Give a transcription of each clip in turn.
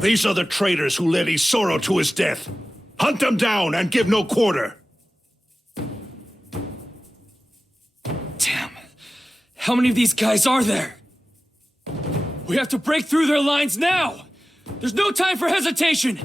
These are the traitors who led Isoro to his death. Hunt them down and give no quarter. Damn. How many of these guys are there? We have to break through their lines now! There's no time for hesitation!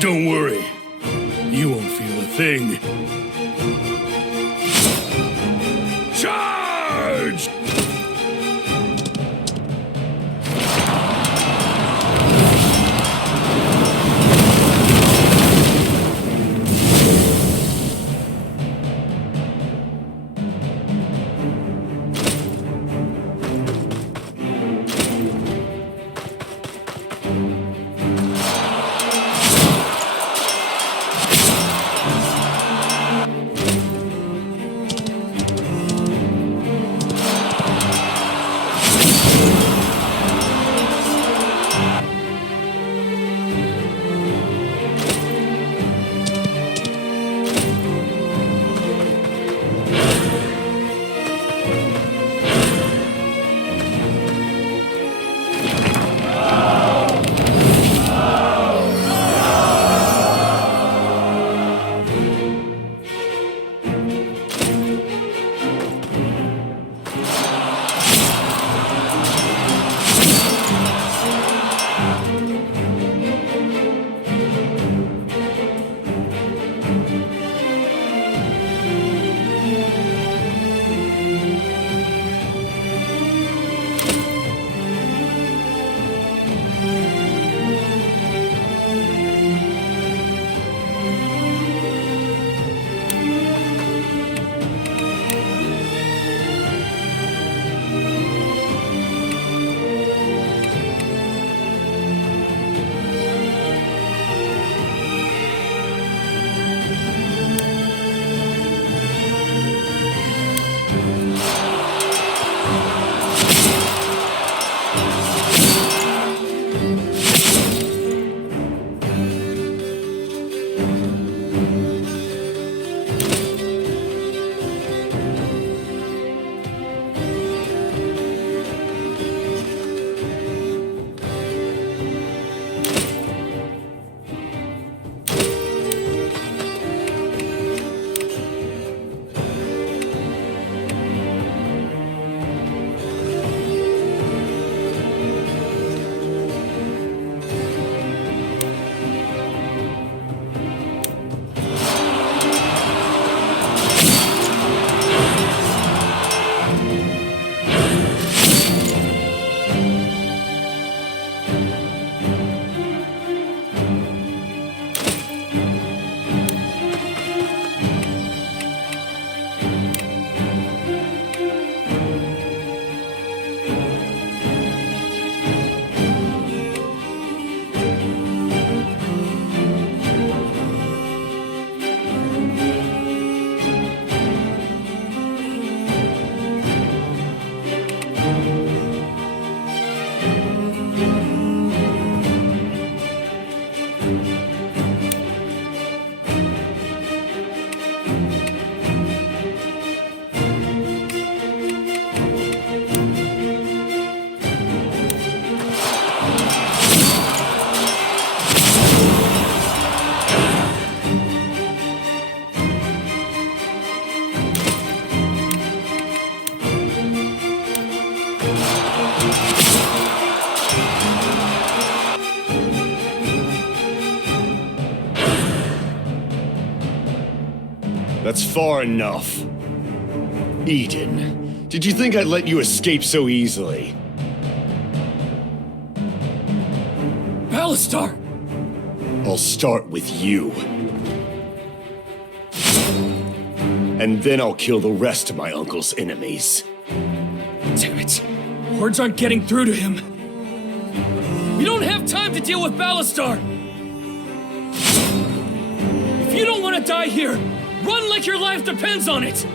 Don't worry. You won't feel a thing. Charge! That's far enough. Eden, did you think I'd let you escape so easily? Alistar! I'll start with you. And then I'll kill the rest of my uncle's enemies. Damn it. Words aren't getting through to him. We don't have time to deal with Alistar! If you don't want to die here, run like your life depends on it!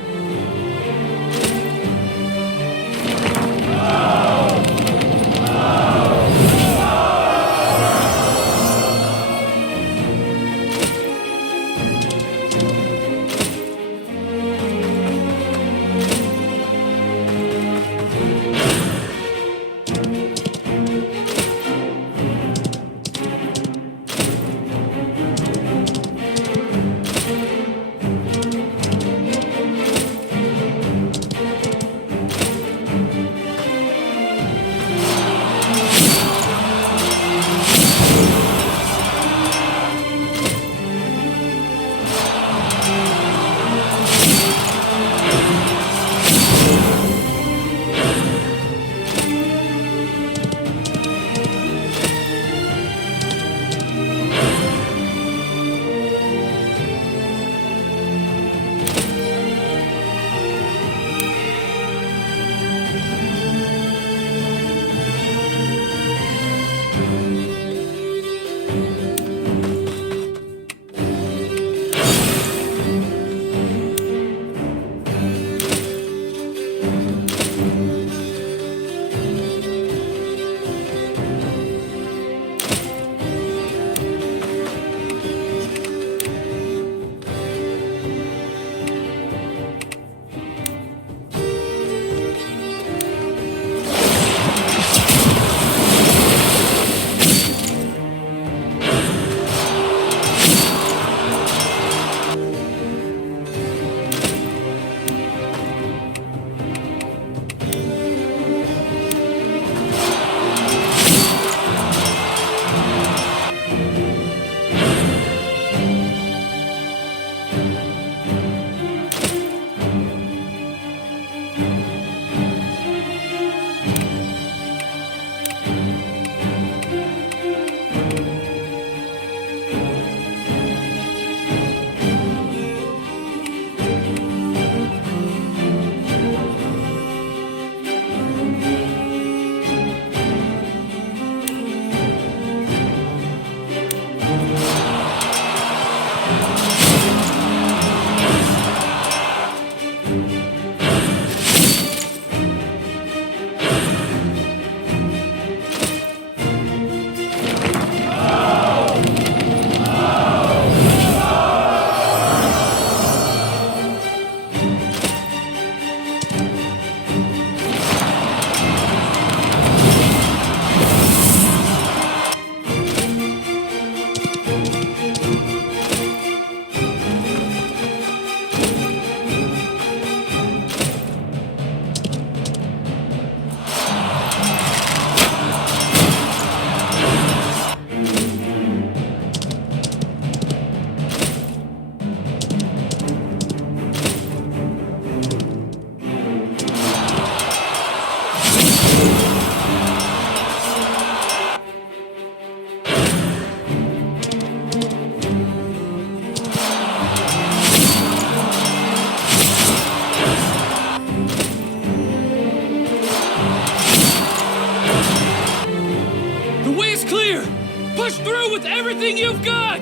Push through with everything you've got!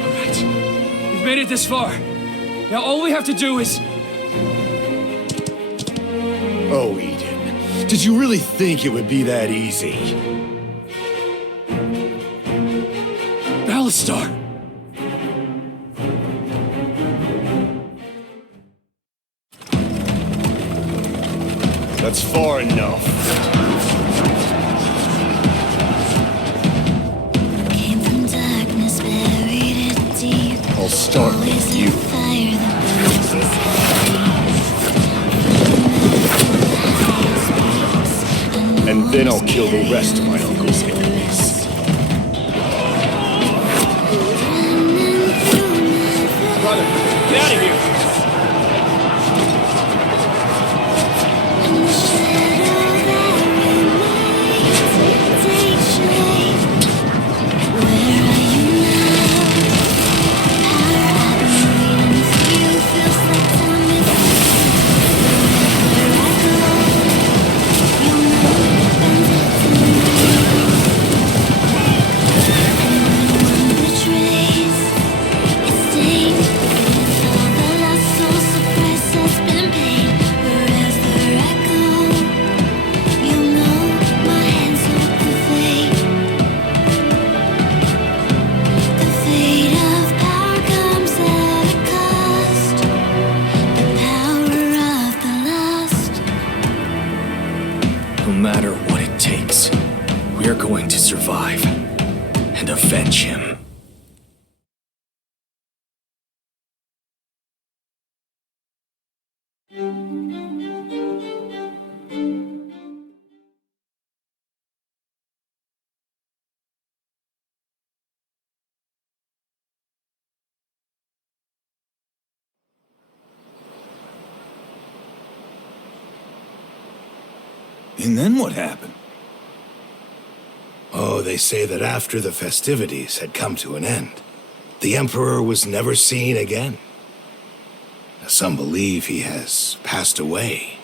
Alright, we've made it this far. Now all we have to do is... Oh, Eden, did you really think it would be that easy? Alistar! That's far enough. Came from darkness, buried it deep. I'll start with you. Fire that burns. And then I'll kill the rest of my uncle's enemies. out of here! In the shadow that remains, take shape. Where are you now? Power I've been waiting for you. Feels like time is wherever I go. You'll know it bends it to me. And when one betrays, it stays. With all the lost souls, the price has been paid. Wherever I go, you'll know my hands hold the fate. The fate of power comes at a cost. The power of the lost. No matter what it takes, we're going to survive and avenge him. And then what happened? Oh, they say that after the festivities had come to an end, the Emperor was never seen again. Some believe he has passed away.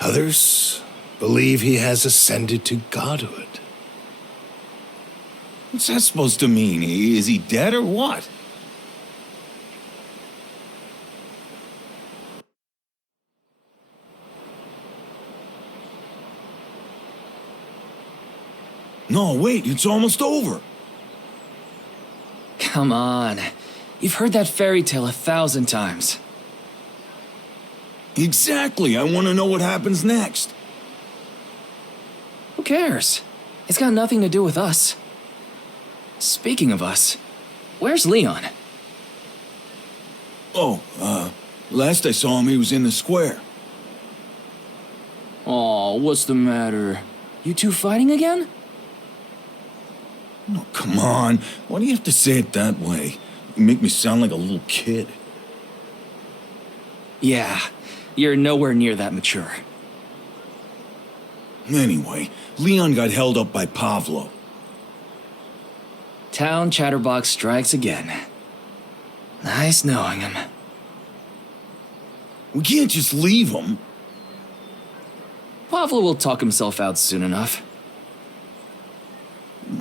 Others believe he has ascended to godhood. What's that supposed to mean? Is he dead or what? No, wait, it's almost over. Come on. You've heard that fairy tale 1,000 times. Exactly, I want to know what happens next. Who cares? It's got nothing to do with us. Speaking of us, where's Leon? Oh, last I saw him, he was in the square. Aw, what's the matter? You two fighting again? Oh, come on. Why do you have to say it that way? You make me sound like a little kid. Yeah, you're nowhere near that mature. Anyway, Leon got held up by Pavlo. Town chatterbox strikes again. Nice knowing him. We can't just leave him. Pavlo will talk himself out soon enough.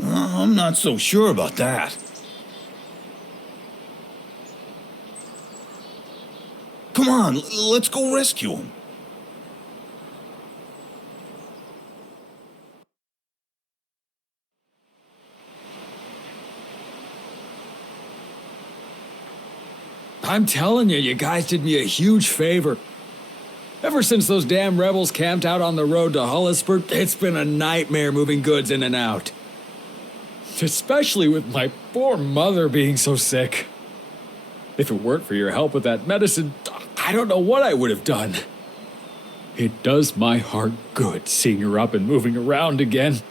I'm not so sure about that. Come on, let's go rescue him. I'm telling you, you guys did me a huge favor. Ever since those damn rebels camped out on the road to Hullisburg, it's been a nightmare moving goods in and out. Especially with my poor mother being so sick. If it weren't for your help with that medicine, I don't know what I would have done. It does my heart good seeing her up and moving around again.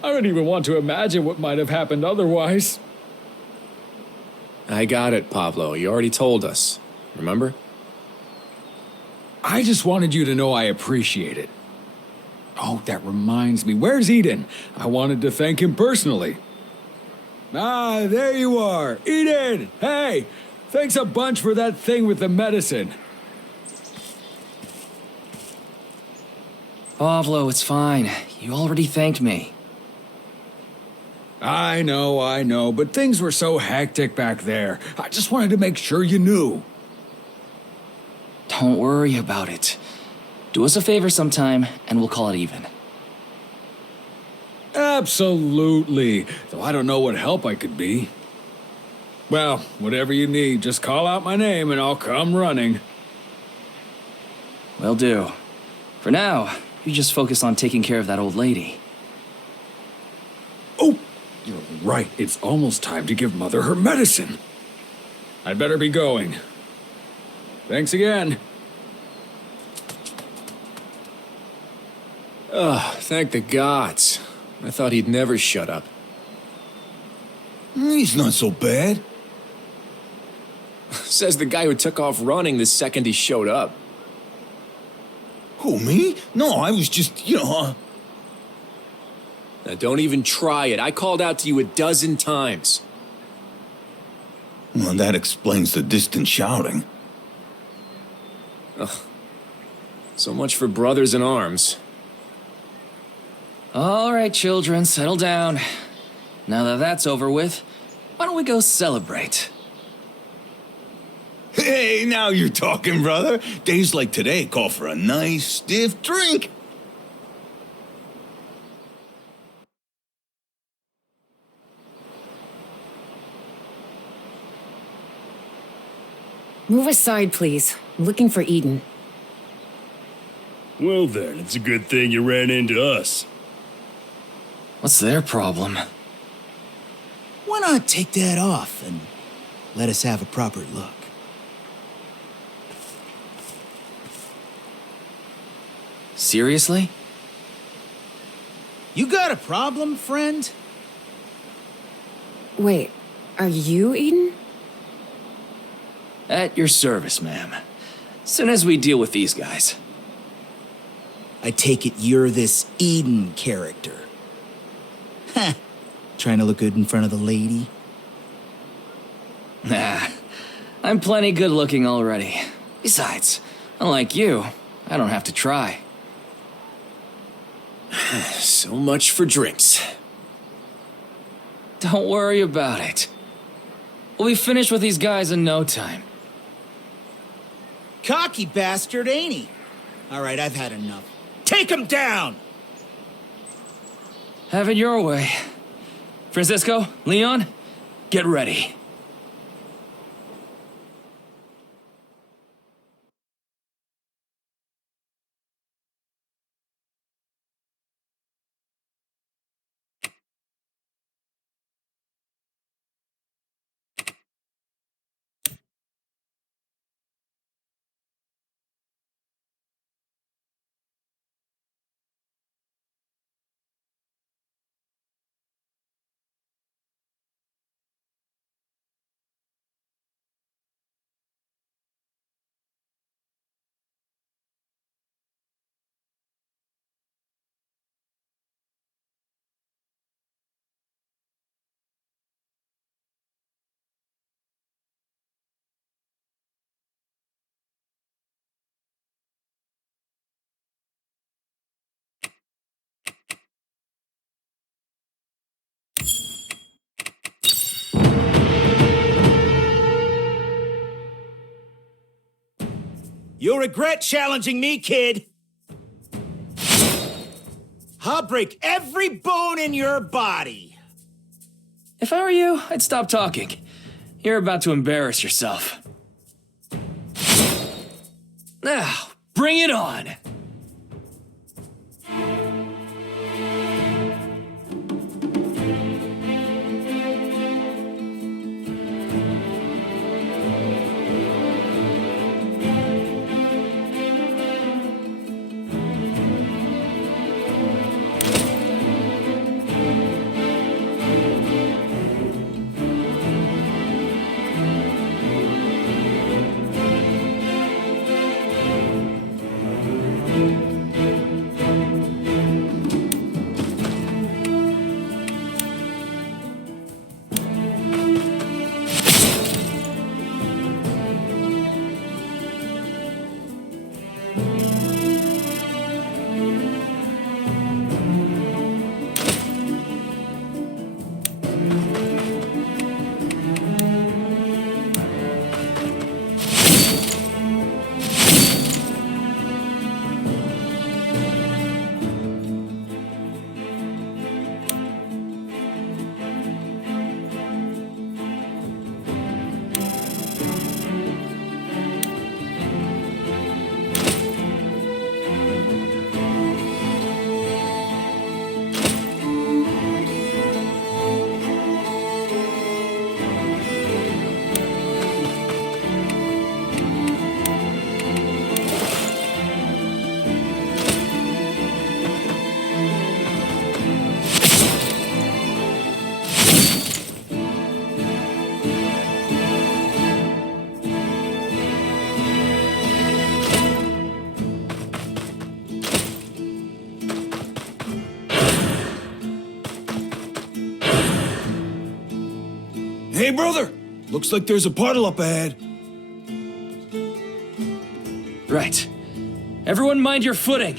I don't even want to imagine what might have happened otherwise. I got it, Pablo. You already told us. Remember? I just wanted you to know I appreciate it. Oh, that reminds me. Where's Eden? I wanted to thank him personally. Ah, there you are. Eden! Hey! Thanks a bunch for that thing with the medicine. Pavlo, it's fine. You already thanked me. I know, but things were so hectic back there. I just wanted to make sure you knew. Don't worry about it. Do us a favor sometime, and we'll call it even. Absolutely. Though I don't know what help I could be. Well, whatever you need, just call out my name and I'll come running. Will do. For now, you just focus on taking care of that old lady. Oh, you're right. It's almost time to give Mother her medicine. I'd better be going. Thanks again. Thank the gods. I thought he'd never shut up. He's not so bad. Says the guy who took off running the second he showed up. Who, me? No, I was just, Now don't even try it. I called out to you a dozen times. Well, that explains the distant shouting. So much for brothers in arms. All right, children, settle down. Now that that's over with, why don't we go celebrate? Hey, now you're talking, brother. Days like today call for a nice, stiff drink. Move aside, please. I'm looking for Eden. Well then, it's a good thing you ran into us. What's their problem? Why not take that off and let us have a proper look? Seriously? You got a problem, friend? Wait, are you Eden? At your service, ma'am. Soon as we deal with these guys. I take it you're this Eden character. Heh. Trying to look good in front of the lady? Nah, I'm plenty good looking already. Besides, unlike you, I don't have to try. So much for drinks. Don't worry about it. We'll be finished with these guys in no time. Cocky bastard, ain't he? All right, I've had enough. Take him down! Have it your way. Francisco, Leon, get ready. You'll regret challenging me, kid. I'll break every bone in your body. If I were you, I'd stop talking. You're about to embarrass yourself. Now, bring it on! Hey, brother! Looks like there's a puddle up ahead. Right. Everyone mind your footing.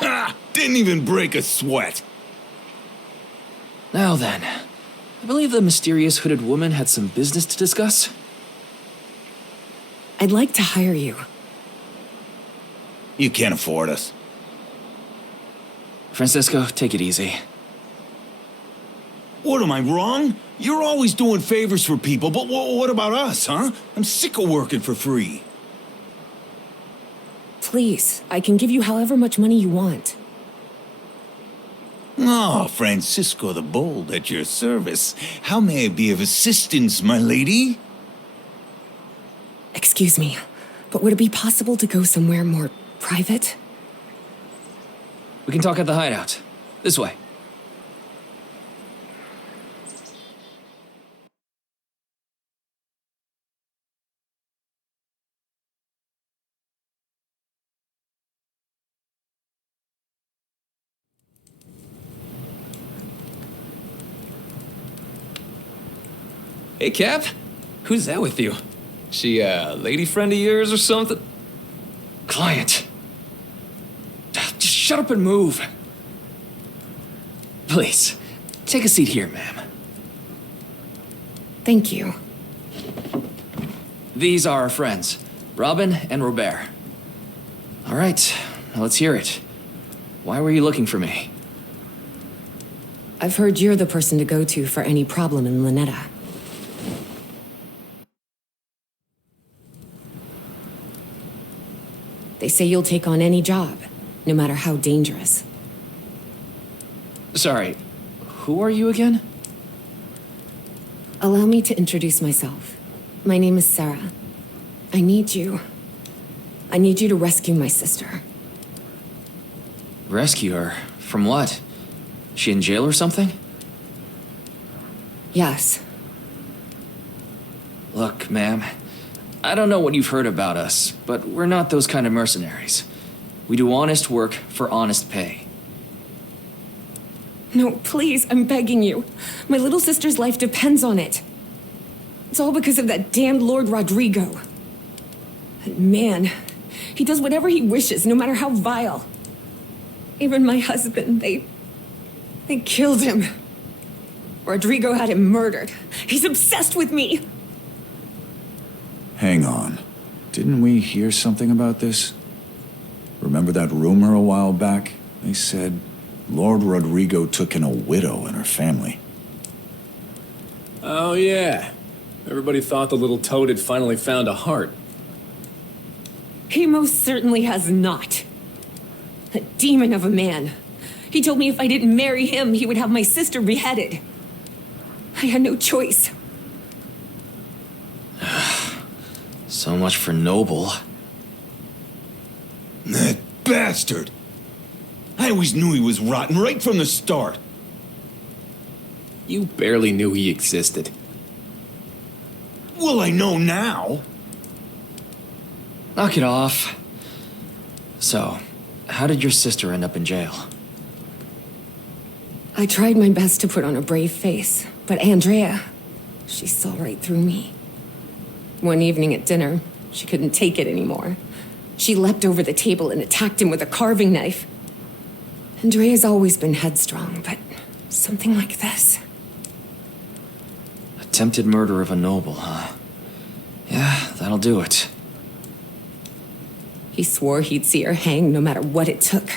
Ha! Didn't even break a sweat. Now then, I believe the mysterious hooded woman had some business to discuss. I'd like to hire you. You can't afford us. Francisco, take it easy. What, am I wrong? You're always doing favors for people, but what about us, huh? I'm sick of working for free. Please, I can give you however much money you want. Oh, Francisco the Bold at your service. How may I be of assistance, my lady? Excuse me, but would it be possible to go somewhere more private? We can talk at the hideout. This way. Hey, Cap. Who's that with you? She a lady friend of yours or something? Client. Just shut up and move. Please, take a seat here, ma'am. Thank you. These are our friends, Robin and Robert. All right, now let's hear it. Why were you looking for me? I've heard you're the person to go to for any problem in Lynetta. They say you'll take on any job, no matter how dangerous. Sorry, who are you again? Allow me to introduce myself. My name is Sarah. I need you. I need you to rescue my sister. Rescue her? From what? She in jail or something? Yes. Look, ma'am, I don't know what you've heard about us, but we're not those kind of mercenaries. We do honest work for honest pay. No, please, I'm begging you. My little sister's life depends on it. It's all because of that damned Lord Rodrigo. That man, he does whatever he wishes, no matter how vile. Even my husband, they killed him. Rodrigo had him murdered. He's obsessed with me. Hang on. Didn't we hear something about this? Remember that rumor a while back? They said Lord Rodrigo took in a widow and her family. Oh, yeah. Everybody thought the little toad had finally found a heart. He most certainly has not. A demon of a man. He told me if I didn't marry him, he would have my sister beheaded. I had no choice. So much for noble. That bastard! I always knew he was rotten right from the start. You barely knew he existed. Well, I know now. Knock it off. So, how did your sister end up in jail? I tried my best to put on a brave face, but Andrea, she saw right through me. One evening at dinner, she couldn't take it anymore. She leapt over the table and attacked him with a carving knife. Andrea's always been headstrong, but something like this. Attempted murder of a noble, huh? Yeah, that'll do it. He swore he'd see her hang no matter what it took.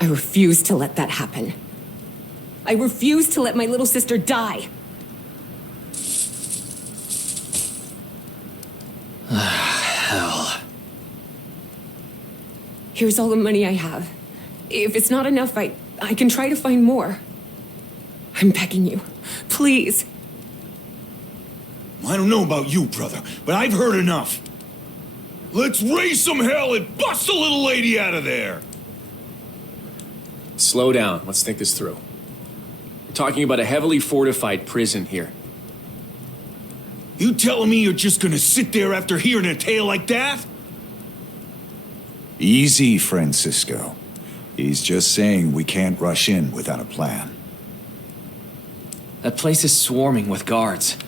I refused to let that happen. I refused to let my little sister die. Hell. Here's all the money I have. If it's not enough, I can try to find more. I'm begging you. Please. I don't know about you, brother, but I've heard enough. Let's raise some hell and bust the little lady out of there! Slow down. Let's think this through. We're talking about a heavily fortified prison here. You telling me you're just gonna sit there after hearing a tale like that? Easy, Francisco. He's just saying we can't rush in without a plan. That place is swarming with guards.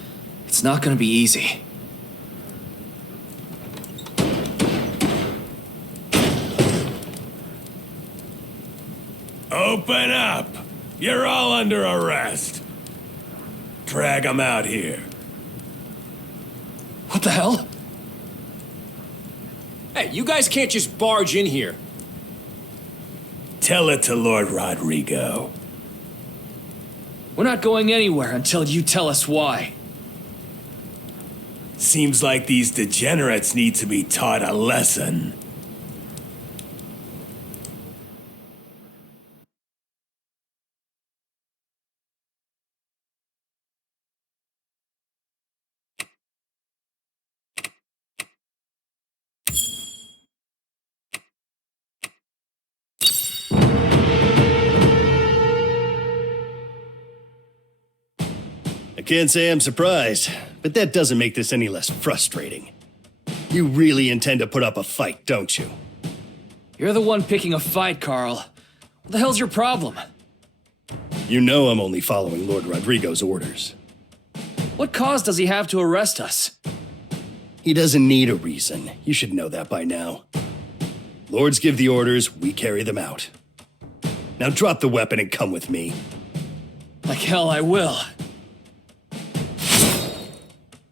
It's not gonna be easy. Open up! You're all under arrest. Drag them out here. What the hell? Hey, you guys can't just barge in here. Tell it to Lord Rodrigo. We're not going anywhere until you tell us why. Seems like these degenerates need to be taught a lesson. I can't say I'm surprised, but that doesn't make this any less frustrating. You really intend to put up a fight, don't you? You're the one picking a fight, Carl. What the hell's your problem? You know I'm only following Lord Rodrigo's orders. What cause does he have to arrest us? He doesn't need a reason. You should know that by now. Lords give the orders, we carry them out. Now drop the weapon and come with me. Like hell, I will.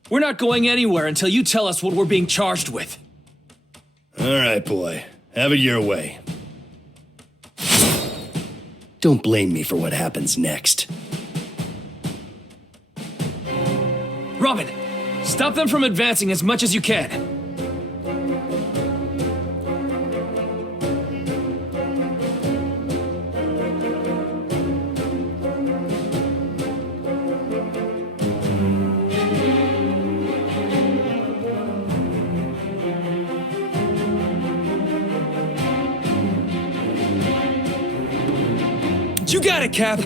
We're not going anywhere until you tell us what we're being charged with. All right, boy. Have it your way. Don't blame me for what happens next. Robin, stop them from advancing as much as you can. it, Cap.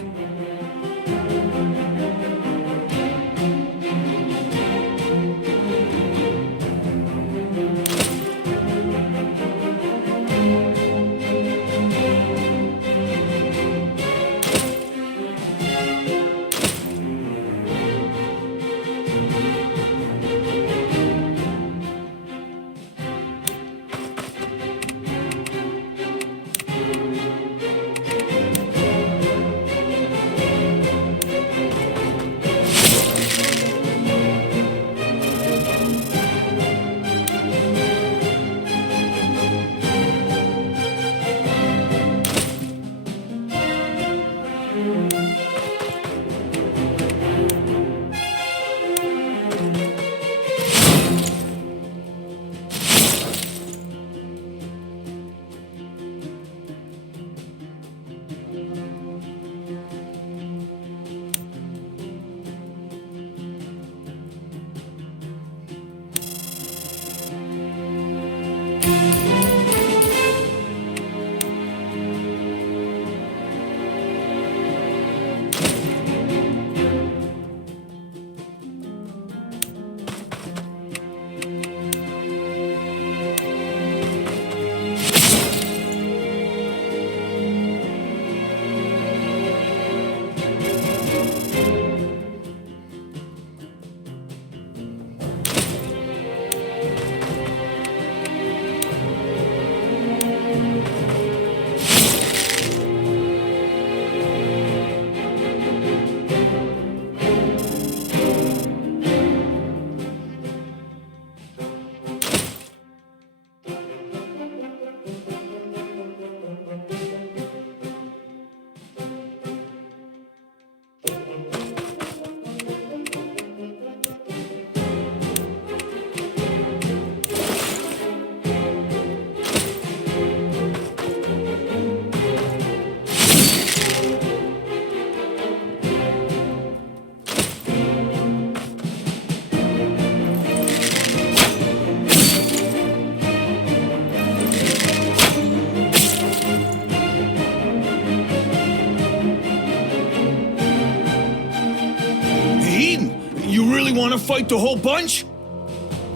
Want to fight the whole bunch?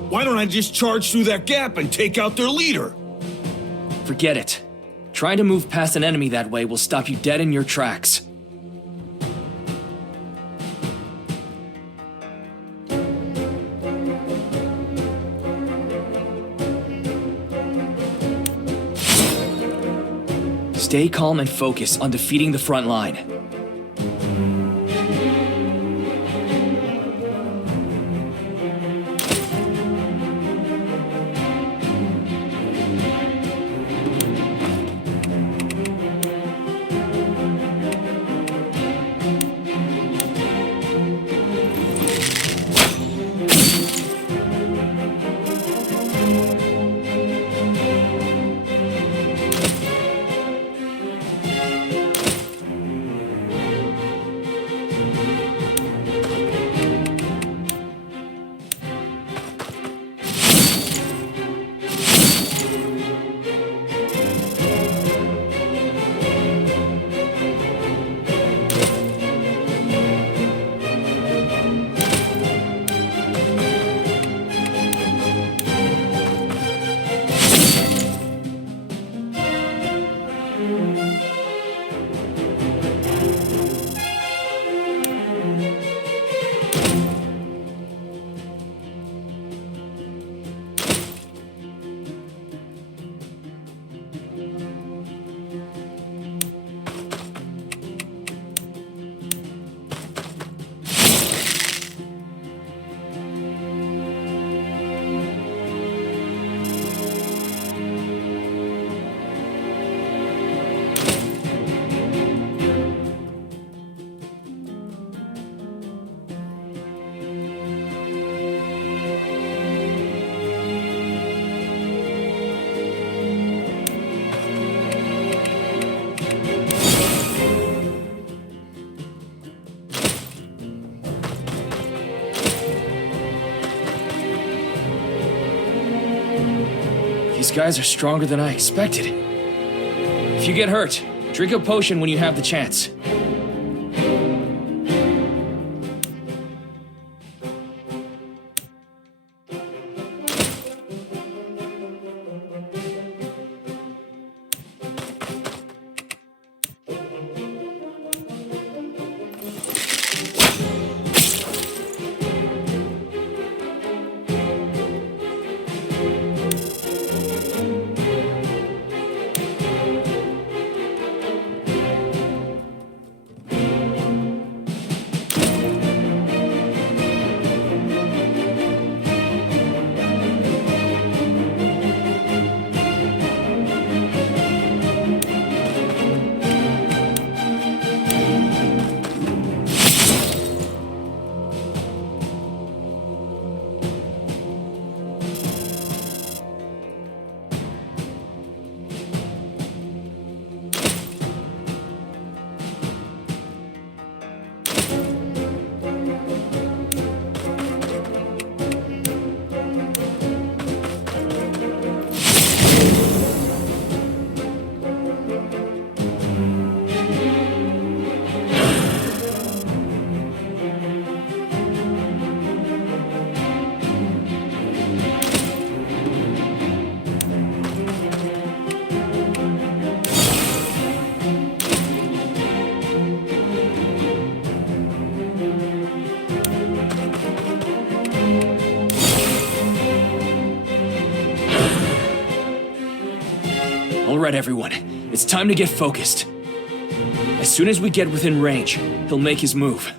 Why don't I just charge through that gap and take out their leader? Forget it. Trying to move past an enemy that way will stop you dead in your tracks. Stay calm and focus on defeating the front line. These guys are stronger than I expected. If you get hurt, drink a potion when you have the chance. read everyone. It's time to get focused. As soon as we get within range, he'll make his move.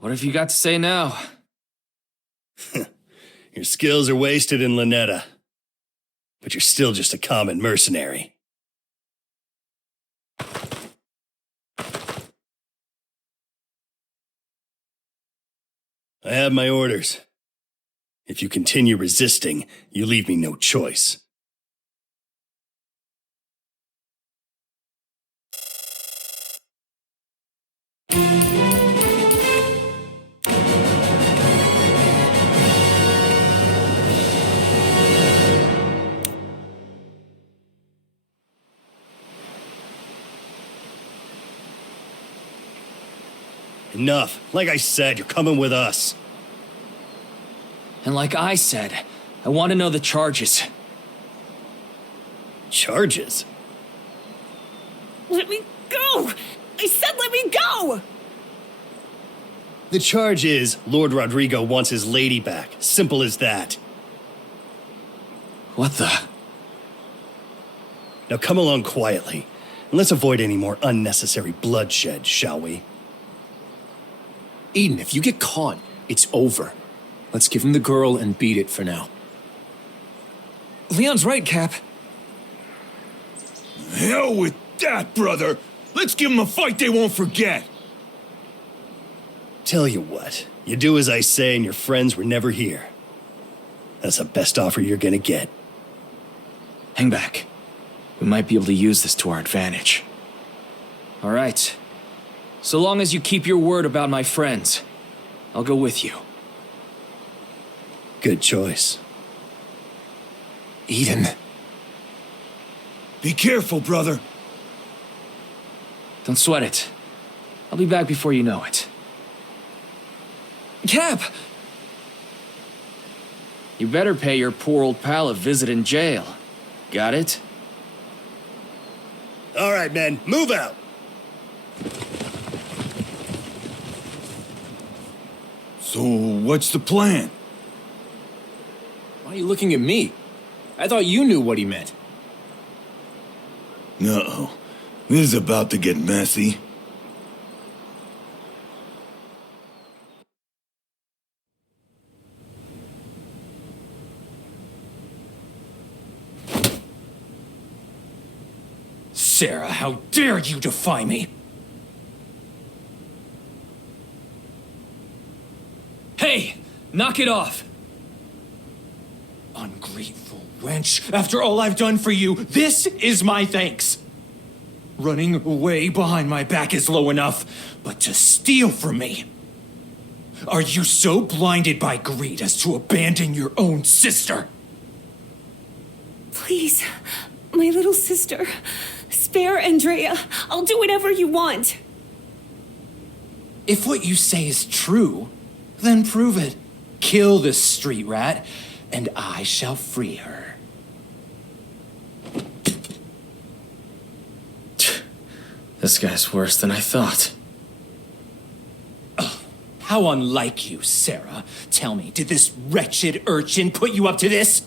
What have you got to say now? Your skills are wasted in Lynetta, but you're still just a common mercenary. I have my orders. If you continue resisting, you leave me no choice. Enough. Like I said, you're coming with us. And like I said, I want to know the charges. Charges? Let me go! I said let me go! The charge is Lord Rodrigo wants his lady back. Simple as that. What the? Now come along quietly, and let's avoid any more unnecessary bloodshed, shall we? Eden, if you get caught, it's over. Let's give him the girl and beat it for now. Leon's right, Cap. Hell with that, brother. Let's give them a fight they won't forget. Tell you what, you do as I say and your friends were never here. That's the best offer you're gonna get. Hang back. We might be able to use this to our advantage. All right. So long as you keep your word about my friends, I'll go with you. Good choice. Eden. Be careful, brother. Don't sweat it. I'll be back before you know it. Cap! You better pay your poor old pal a visit in jail. Got it? All right, men, move out. So, what's the plan? Why are you looking at me? I thought you knew what he meant. No, this is about to get messy. Sarah, how dare you defy me? Hey! Knock it off! Ungrateful wench. After all I've done for you, this is my thanks. Running away behind my back is low enough, but to steal from me. Are you so blinded by greed as to abandon your own sister? Please, my little sister. Spare Andrea. I'll do whatever you want. If what you say is true, then prove it. Kill this street rat, and I shall free her. This guy's worse than I thought. How unlike you, Sarah. Tell me, did this wretched urchin put you up to this?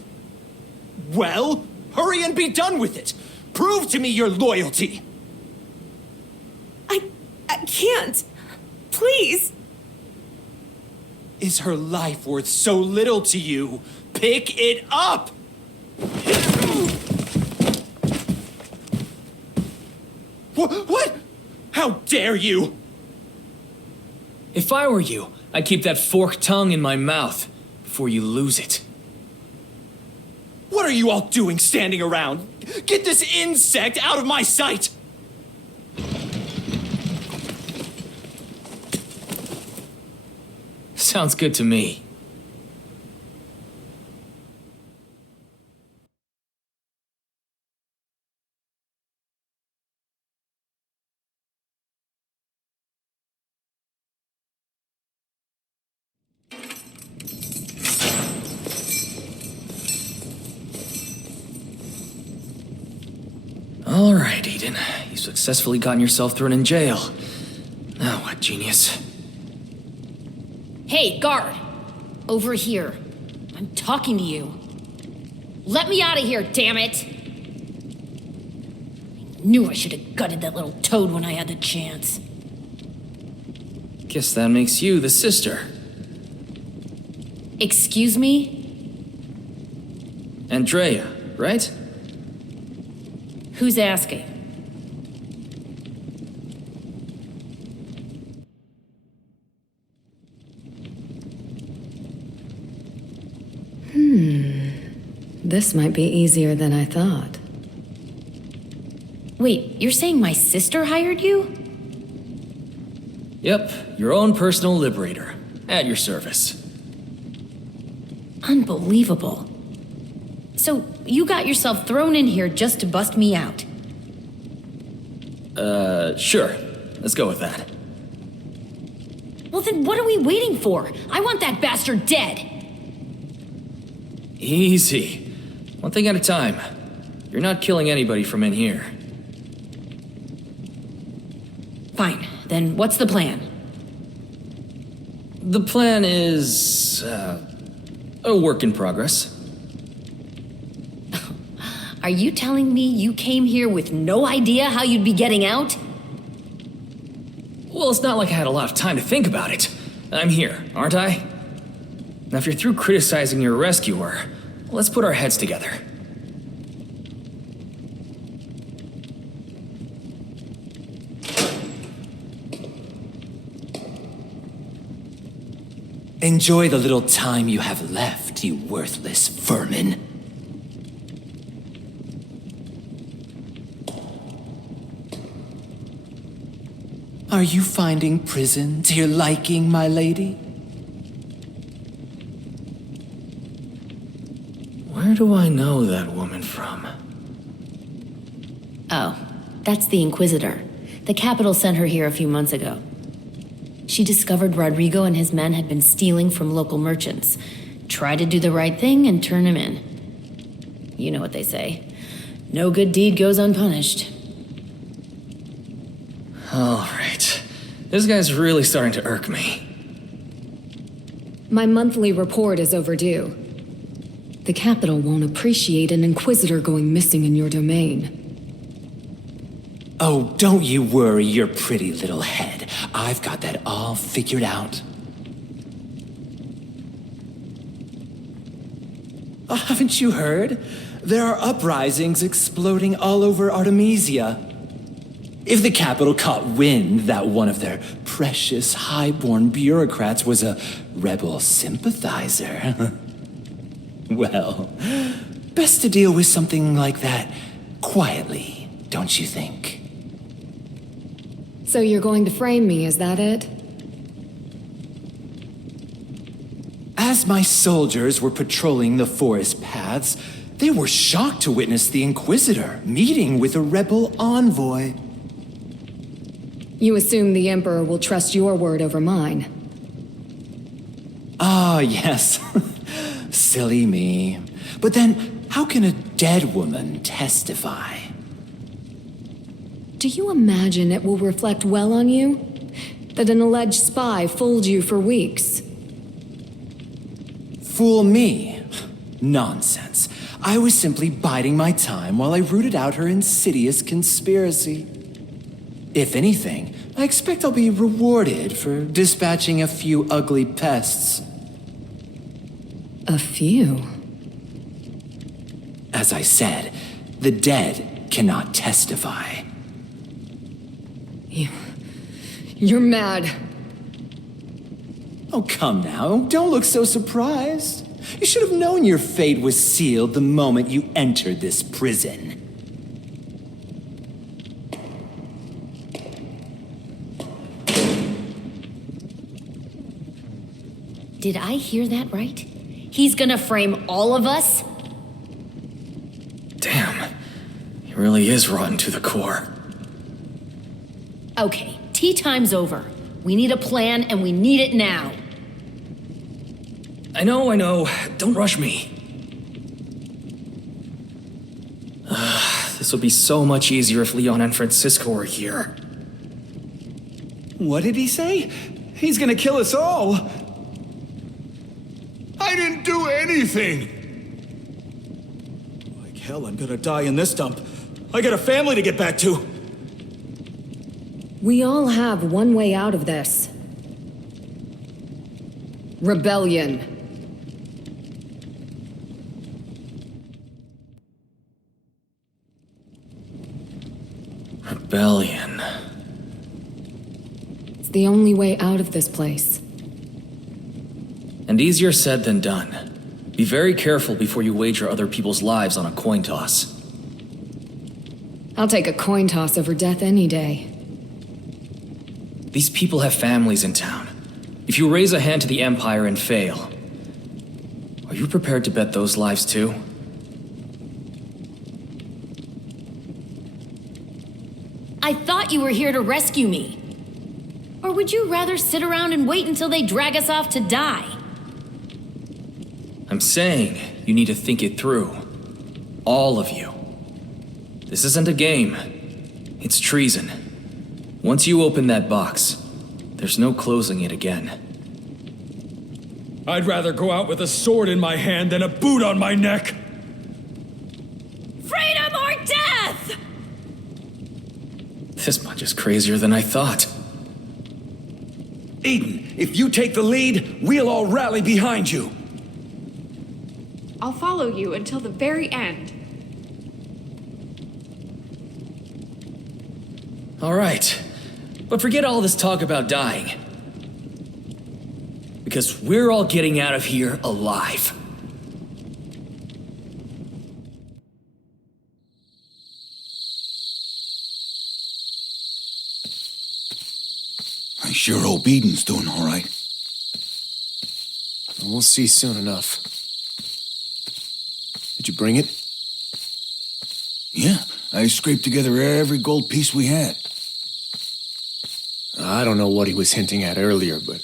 Well, hurry and be done with it. Prove to me your loyalty. I can't. Please. Is her life worth so little to you? Pick it up! What? How dare you? If I were you, I'd keep that forked tongue in my mouth before you lose it. What are you all doing standing around? Get this insect out of my sight! Sounds good to me. All right, Eden. You've successfully gotten yourself thrown in jail. Now what, genius? Hey, guard! Over here. I'm talking to you. Let me out of here, damn it! I knew I should have gutted that little toad when I had the chance. Guess that makes you the sister. Excuse me? Andrea, right? Who's asking? This might be easier than I thought. Wait, you're saying my sister hired you? Yep, your own personal liberator. At your service. Unbelievable. So, you got yourself thrown in here just to bust me out? Sure. Let's go with that. Well then what are we waiting for? I want that bastard dead! Easy. One thing at a time. You're not killing anybody from in here. Fine, then what's the plan? The plan is, a work in progress. Are you telling me you came here with no idea how you'd be getting out? Well, it's not like I had a lot of time to think about it. I'm here, aren't I? Now, if you're through criticizing your rescuer, let's put our heads together. Enjoy the little time you have left, you worthless vermin. Are you finding prison to your liking, my lady? Where do I know that woman from? Oh, that's the Inquisitor. The Capital sent her here a few months ago. She discovered Rodrigo and his men had been stealing from local merchants. Tried to do the right thing and turn him in. You know what they say. No good deed goes unpunished. All right. This guy's really starting to irk me. My monthly report is overdue. The Capital won't appreciate an Inquisitor going missing in your domain. Oh, don't you worry your pretty little head. I've got that all figured out. Oh, haven't you heard? There are uprisings exploding all over Artemisia. If the Capital caught wind that one of their precious highborn bureaucrats was a rebel sympathizer, well, best to deal with something like that quietly, don't you think? So you're going to frame me, is that it? As my soldiers were patrolling the forest paths, they were shocked to witness the Inquisitor meeting with a rebel envoy. You assume the Emperor will trust your word over mine. Ah, yes. Silly me. But then, how can a dead woman testify? Do you imagine it will reflect well on you? That an alleged spy fooled you for weeks? Fool me? Nonsense. I was simply biding my time while I rooted out her insidious conspiracy. If anything, I expect I'll be rewarded for dispatching a few ugly pests. A few? As I said, the dead cannot testify. You're mad. Oh, come now. Don't look so surprised. You should have known your fate was sealed the moment you entered this prison. Did I hear that right? He's gonna frame all of us? Damn. He really is rotten to the core. Okay, tea time's over. We need a plan, and we need it now. I know. Don't rush me. This would be so much easier if Leon and Francisco were here. What did he say? He's gonna kill us all. I didn't do anything! Like hell, I'm gonna die in this dump. I got a family to get back to. We all have one way out of this. Rebellion. Rebellion. It's the only way out of this place. And easier said than done. Be very careful before you wager other people's lives on a coin toss. I'll take a coin toss over death any day. These people have families in town. If you raise a hand to the Empire and fail, are you prepared to bet those lives too? I thought you were here to rescue me. Or would you rather sit around and wait until they drag us off to die? I'm saying you need to think it through. All of you. This isn't a game. It's treason. Once you open that box, there's no closing it again. I'd rather go out with a sword in my hand than a boot on my neck. Freedom! This bunch is crazier than I thought. Eden, if you take the lead, we'll all rally behind you. I'll follow you until the very end. All right. But forget all this talk about dying. Because we're all getting out of here alive. I sure hope Eden's doing all right. We'll see soon enough. Did you bring it? Yeah, I scraped together every gold piece we had. I don't know what he was hinting at earlier, but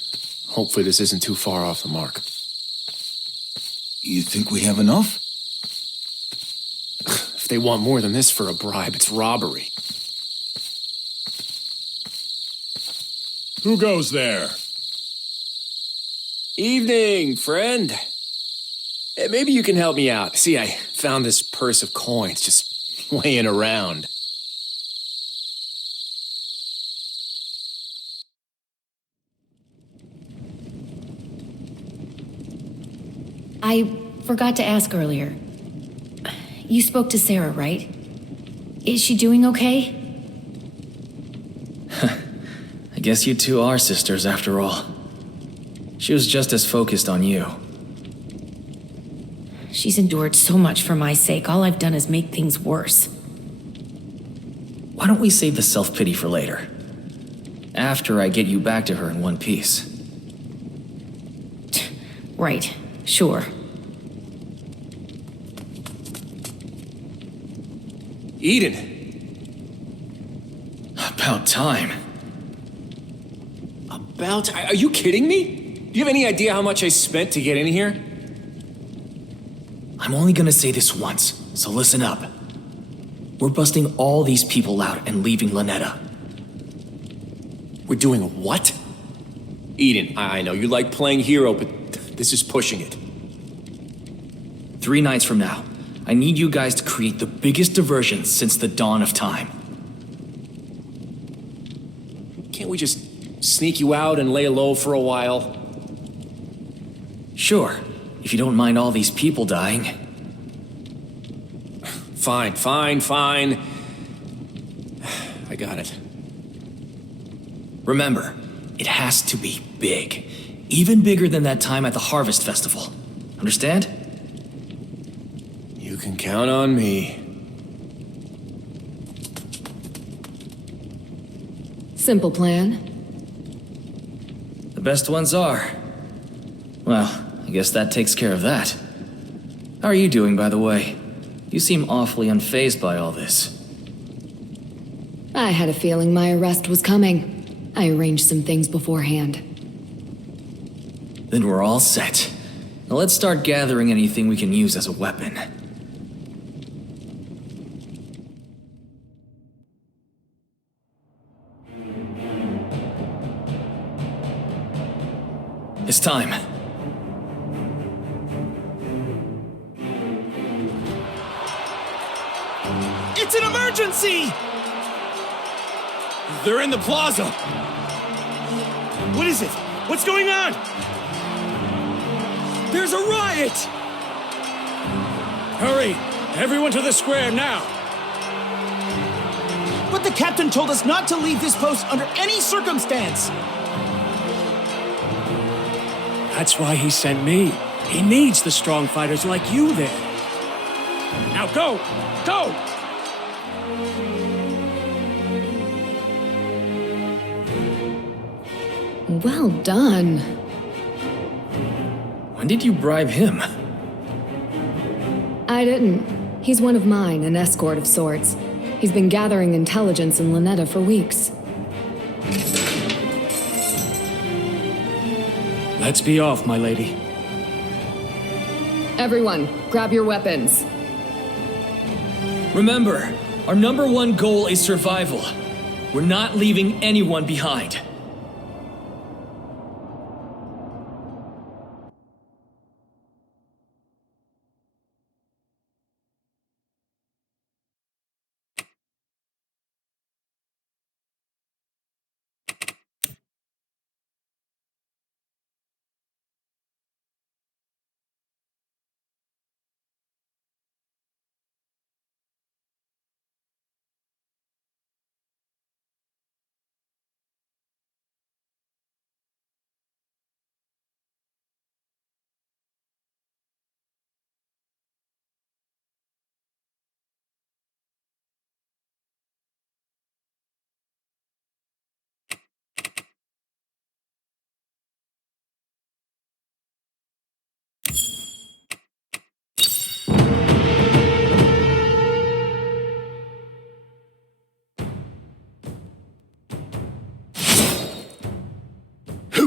hopefully this isn't too far off the mark. You think we have enough? If they want more than this for a bribe, it's robbery. Who goes there? Evening, friend. Maybe you can help me out. See, I found this purse of coins just laying around. I forgot to ask earlier. You spoke to Sarah, right? Is she doing okay? I guess you two are sisters after all. She was just as focused on you. She's endured so much for my sake. All I've done is make things worse. Why don't we save the self-pity for later? After I get you back to her in one piece. Right, sure. Eden! About time. Are you kidding me? Do you have any idea how much I spent to get in here? I'm only gonna say this once, so listen up. We're busting all these people out and leaving Lynetta. We're doing what? Eden, I know you like playing hero, but this is pushing it. 3 nights from now, I need you guys to create the biggest diversion since the dawn of time. Can't we just sneak you out and lay low for a while? Sure, if you don't mind all these people dying. Fine. I got it. Remember, it has to be big. Even bigger than that time at the Harvest Festival. Understand? You can count on me. Simple plan. The best ones are. Well, I guess that takes care of that. How are you doing, by the way? You seem awfully unfazed by all this. I had a feeling my arrest was coming. I arranged some things beforehand. Then we're all set. Now let's start gathering anything we can use as a weapon. It's time. It's an emergency! They're in the plaza. What is it? What's going on? There's a riot! Hurry! Everyone to the square now! But the captain told us not to leave this post under any circumstance. That's why he sent me. He needs the strong fighters like you there. Now go! Go! Well done. When did you bribe him? I didn't. He's one of mine, an escort of sorts. He's been gathering intelligence in Lynetta for weeks. Let's be off, my lady. Everyone, grab your weapons. Remember, our #1 goal is survival. We're not leaving anyone behind.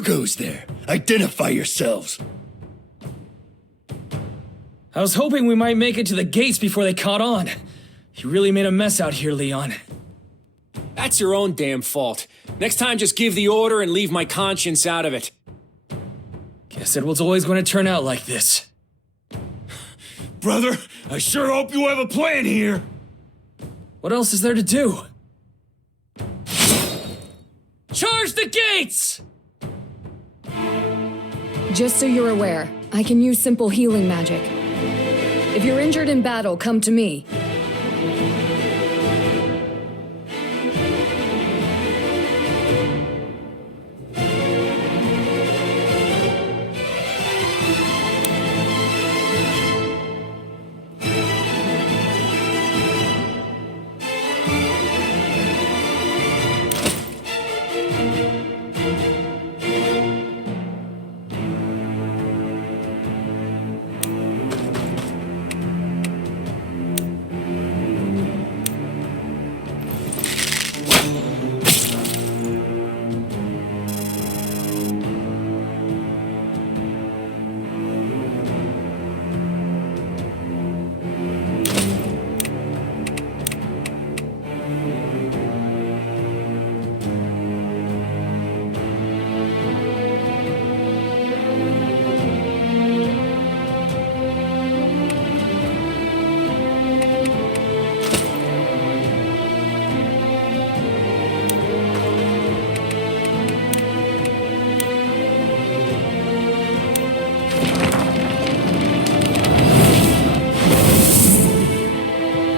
goes there? Identify yourselves. I was hoping we might make it to the gates before they caught on. You really made a mess out here, Leon. That's your own damn fault. Next time, just give the order and leave my conscience out of it. Guess it was always going to turn out like this. Brother, I sure hope you have a plan here. What else is there to do? Charge the gates! Just so you're aware, I can use simple healing magic. If you're injured in battle, come to me.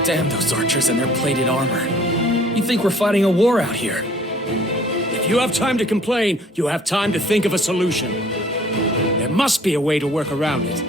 Damn those archers and their plated armor. You think we're fighting a war out here? If you have time to complain, you have time to think of a solution. There must be a way to work around it.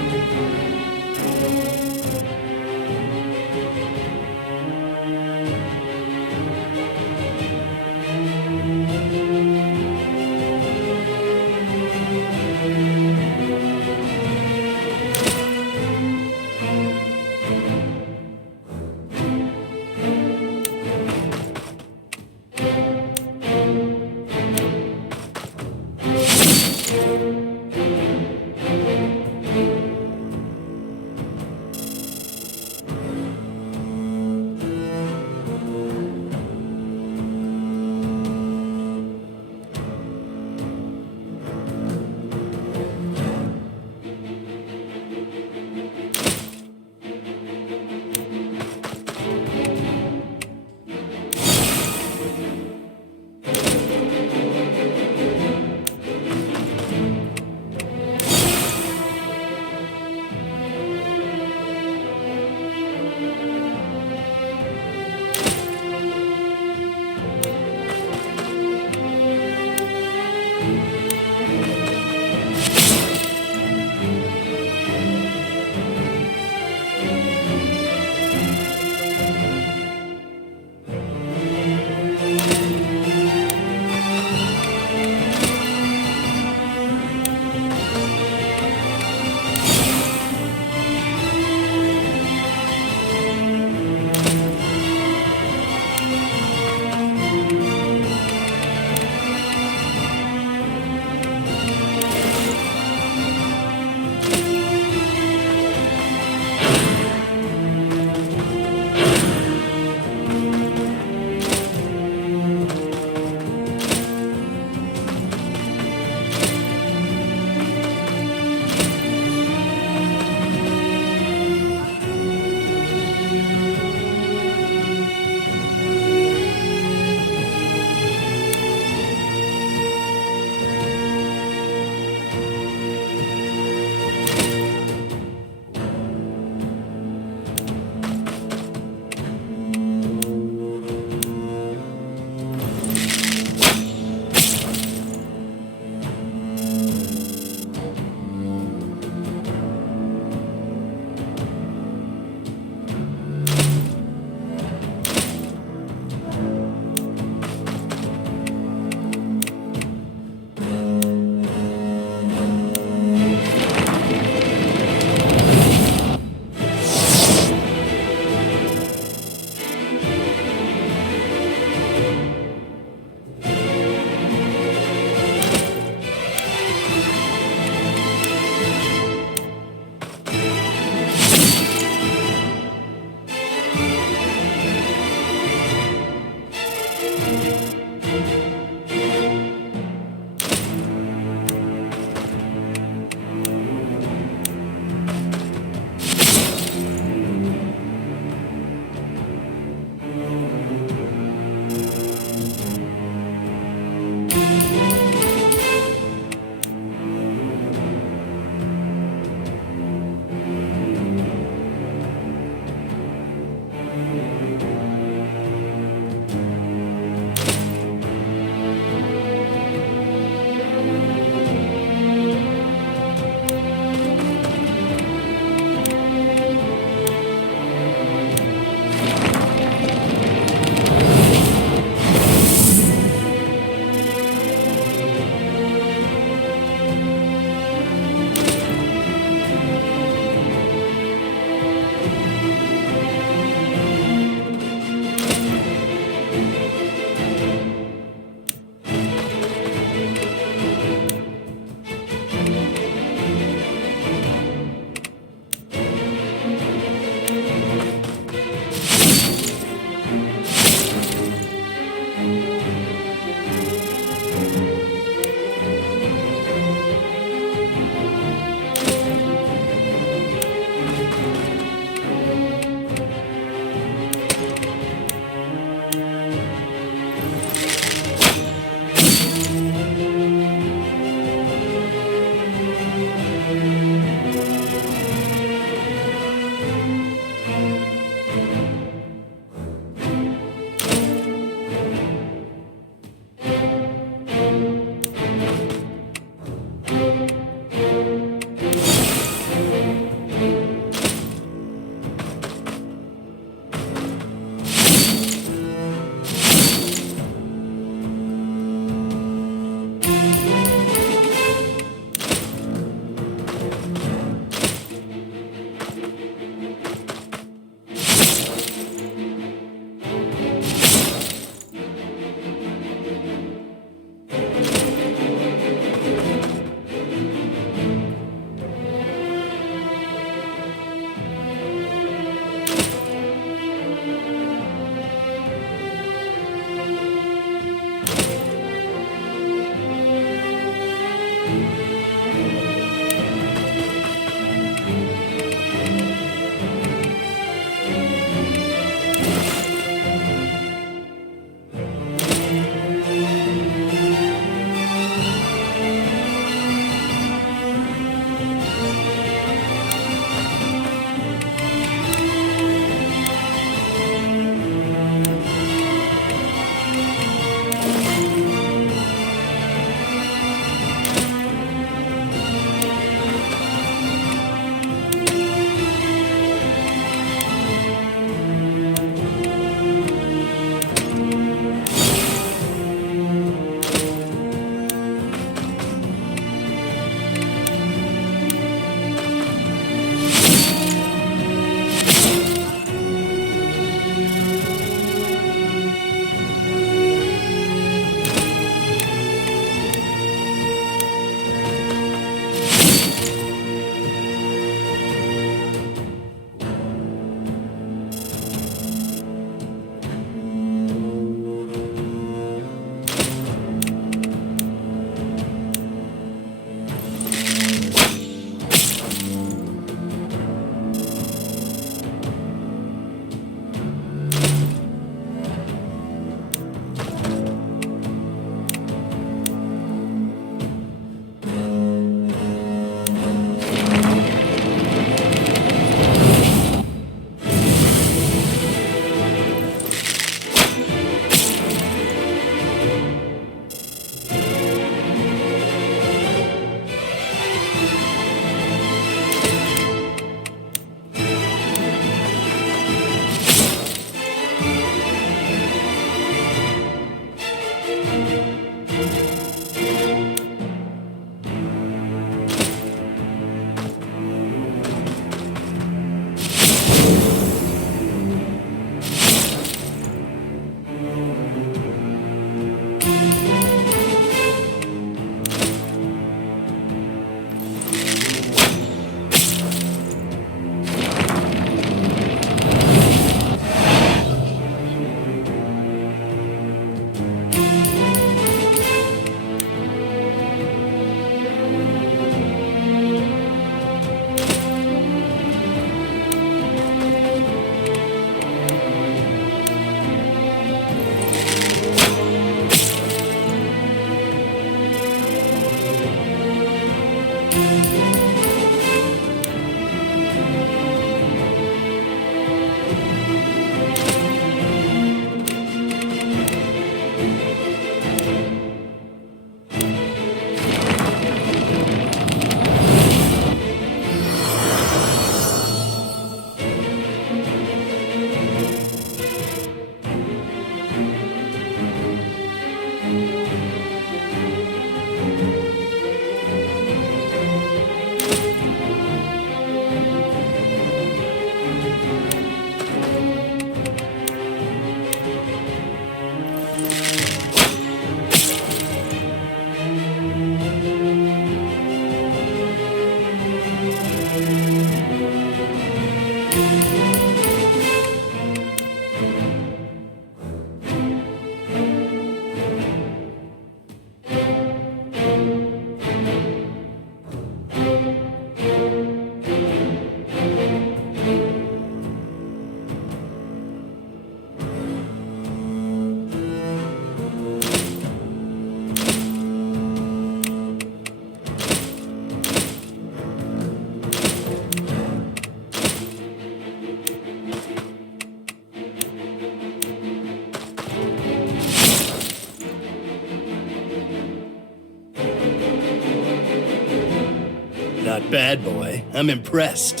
Not bad, boy. I'm impressed.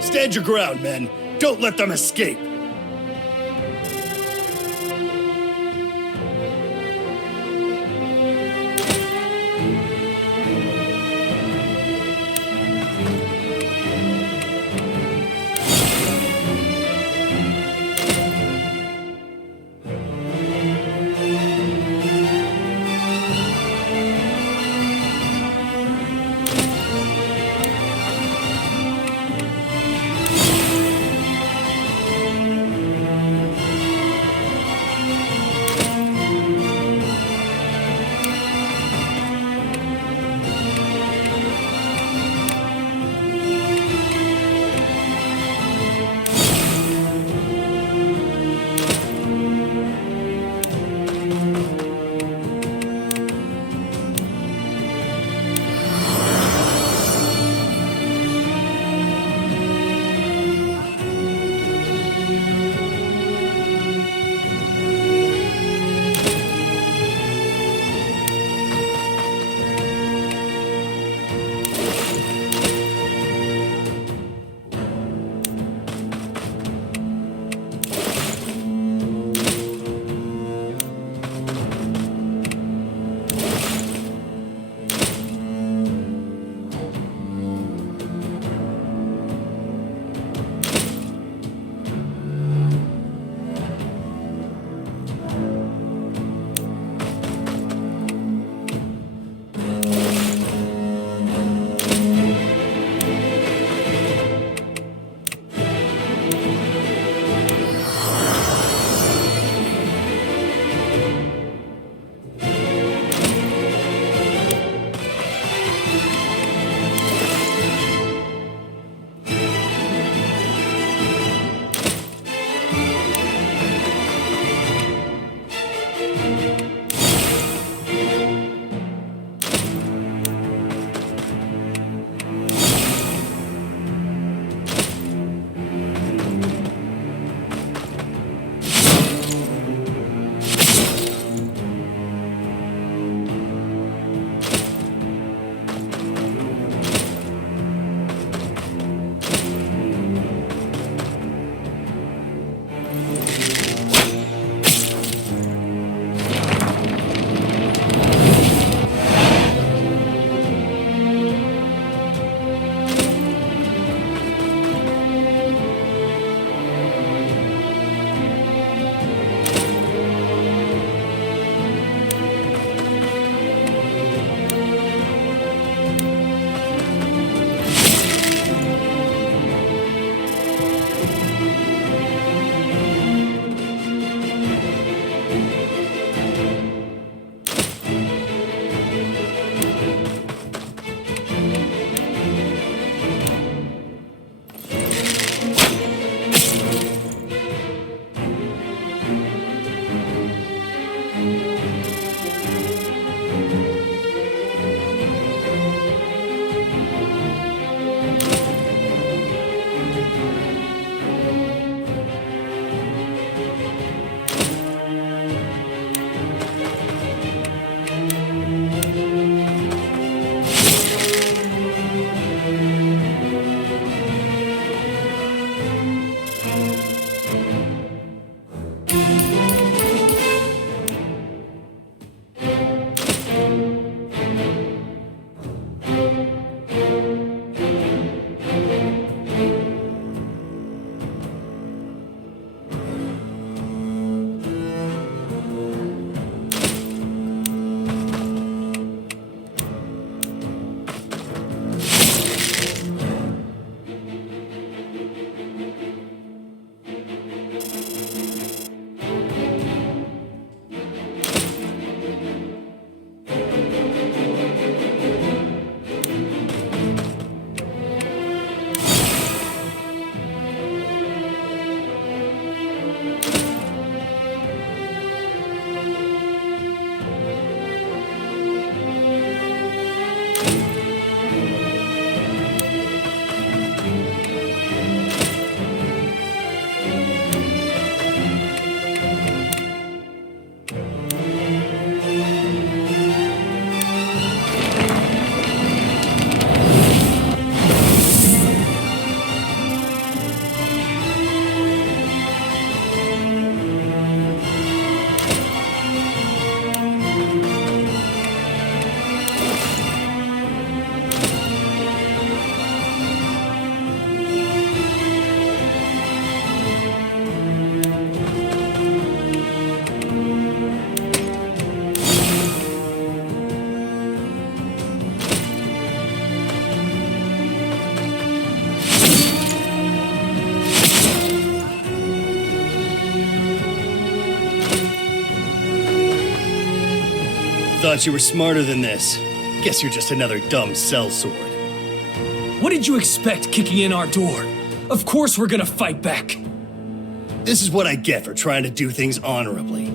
Stand your ground, men. Don't let them escape. thought you were smarter than this. Guess you're just another dumb sellsword. What did you expect kicking in our door? Of course we're gonna fight back. This is what I get for trying to do things honorably.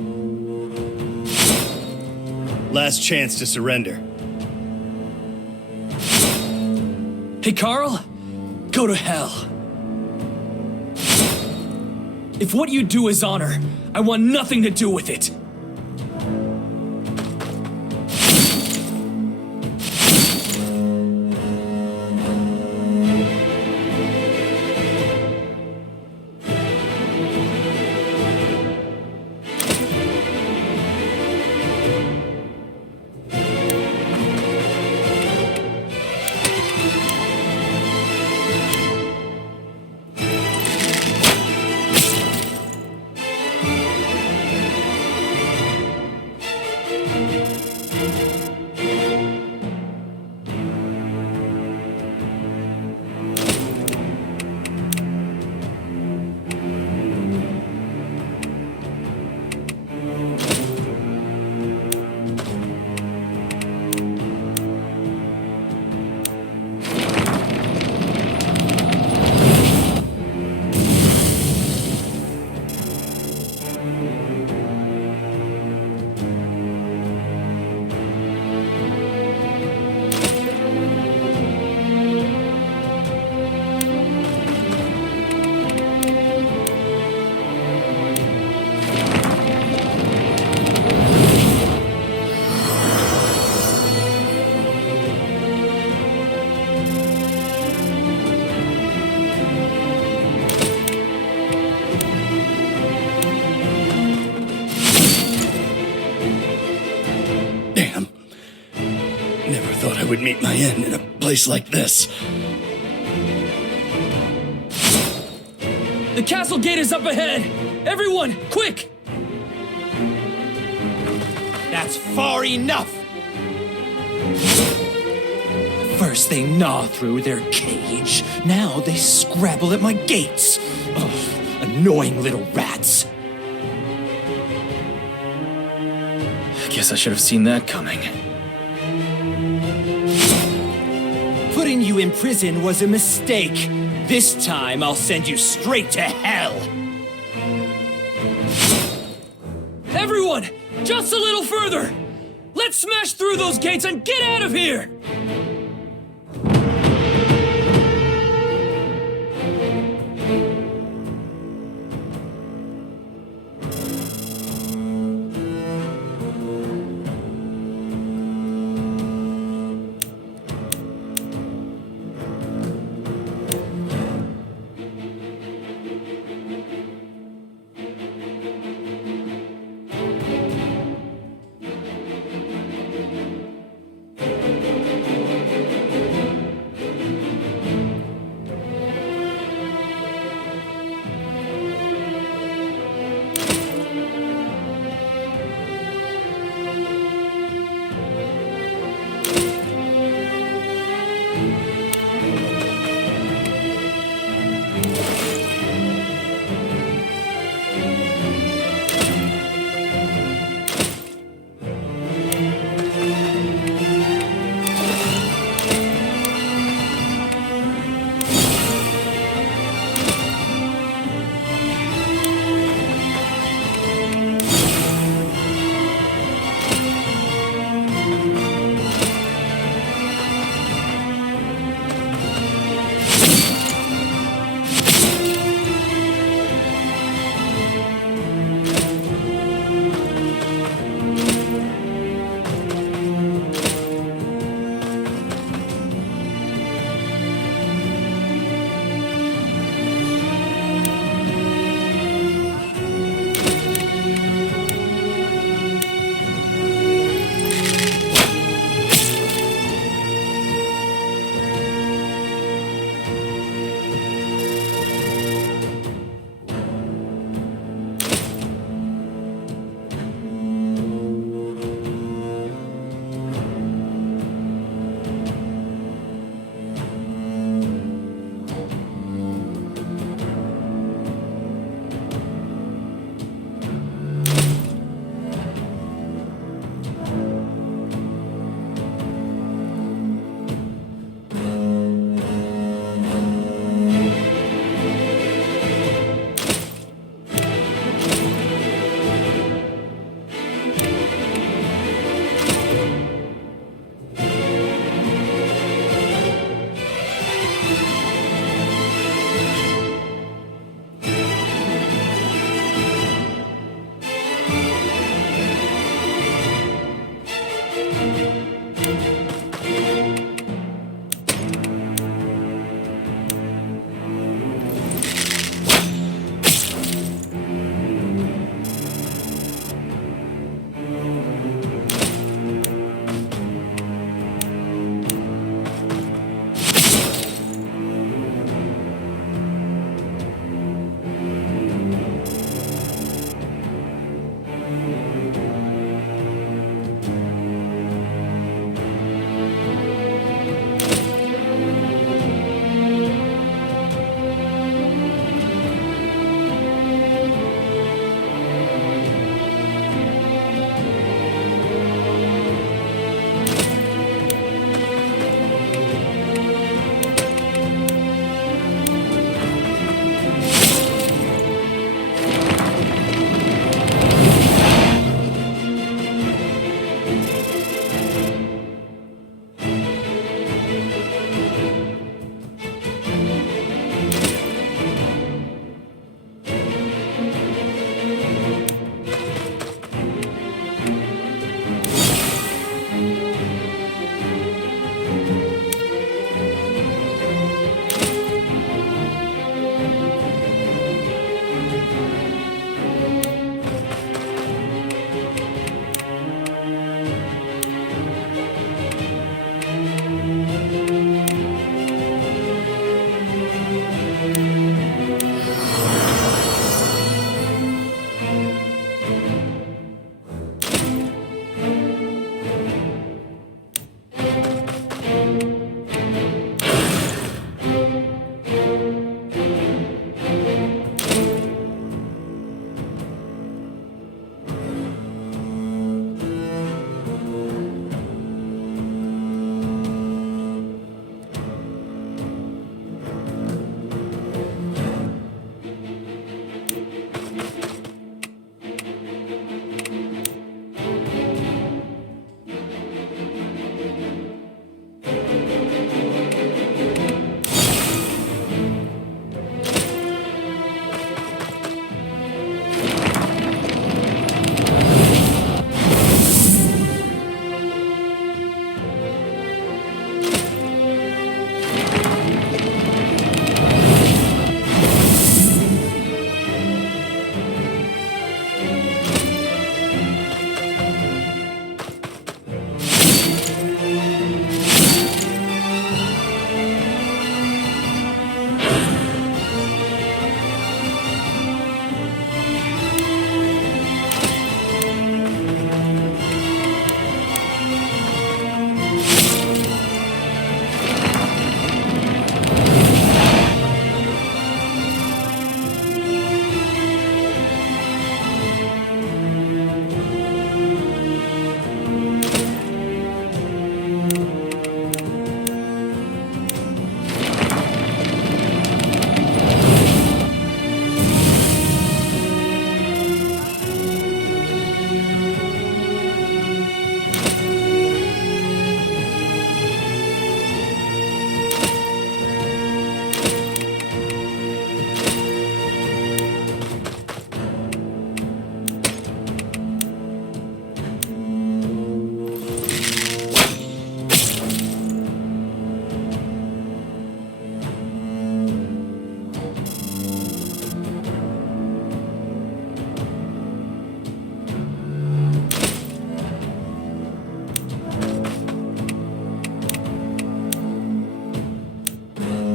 Last chance to surrender. Hey, Carl, go to hell. If what you do is honor, I want nothing to do with it. Would meet my end in a place like this. The castle gate is up ahead! Everyone, quick! That's far enough! First they gnaw through their cage, now they scrabble at my gates. Ugh, annoying little rats. Guess I should have seen that coming. Putting you in prison was a mistake. This time I'll send you straight to hell. Everyone, just a little further! Let's smash through those gates and get out of here!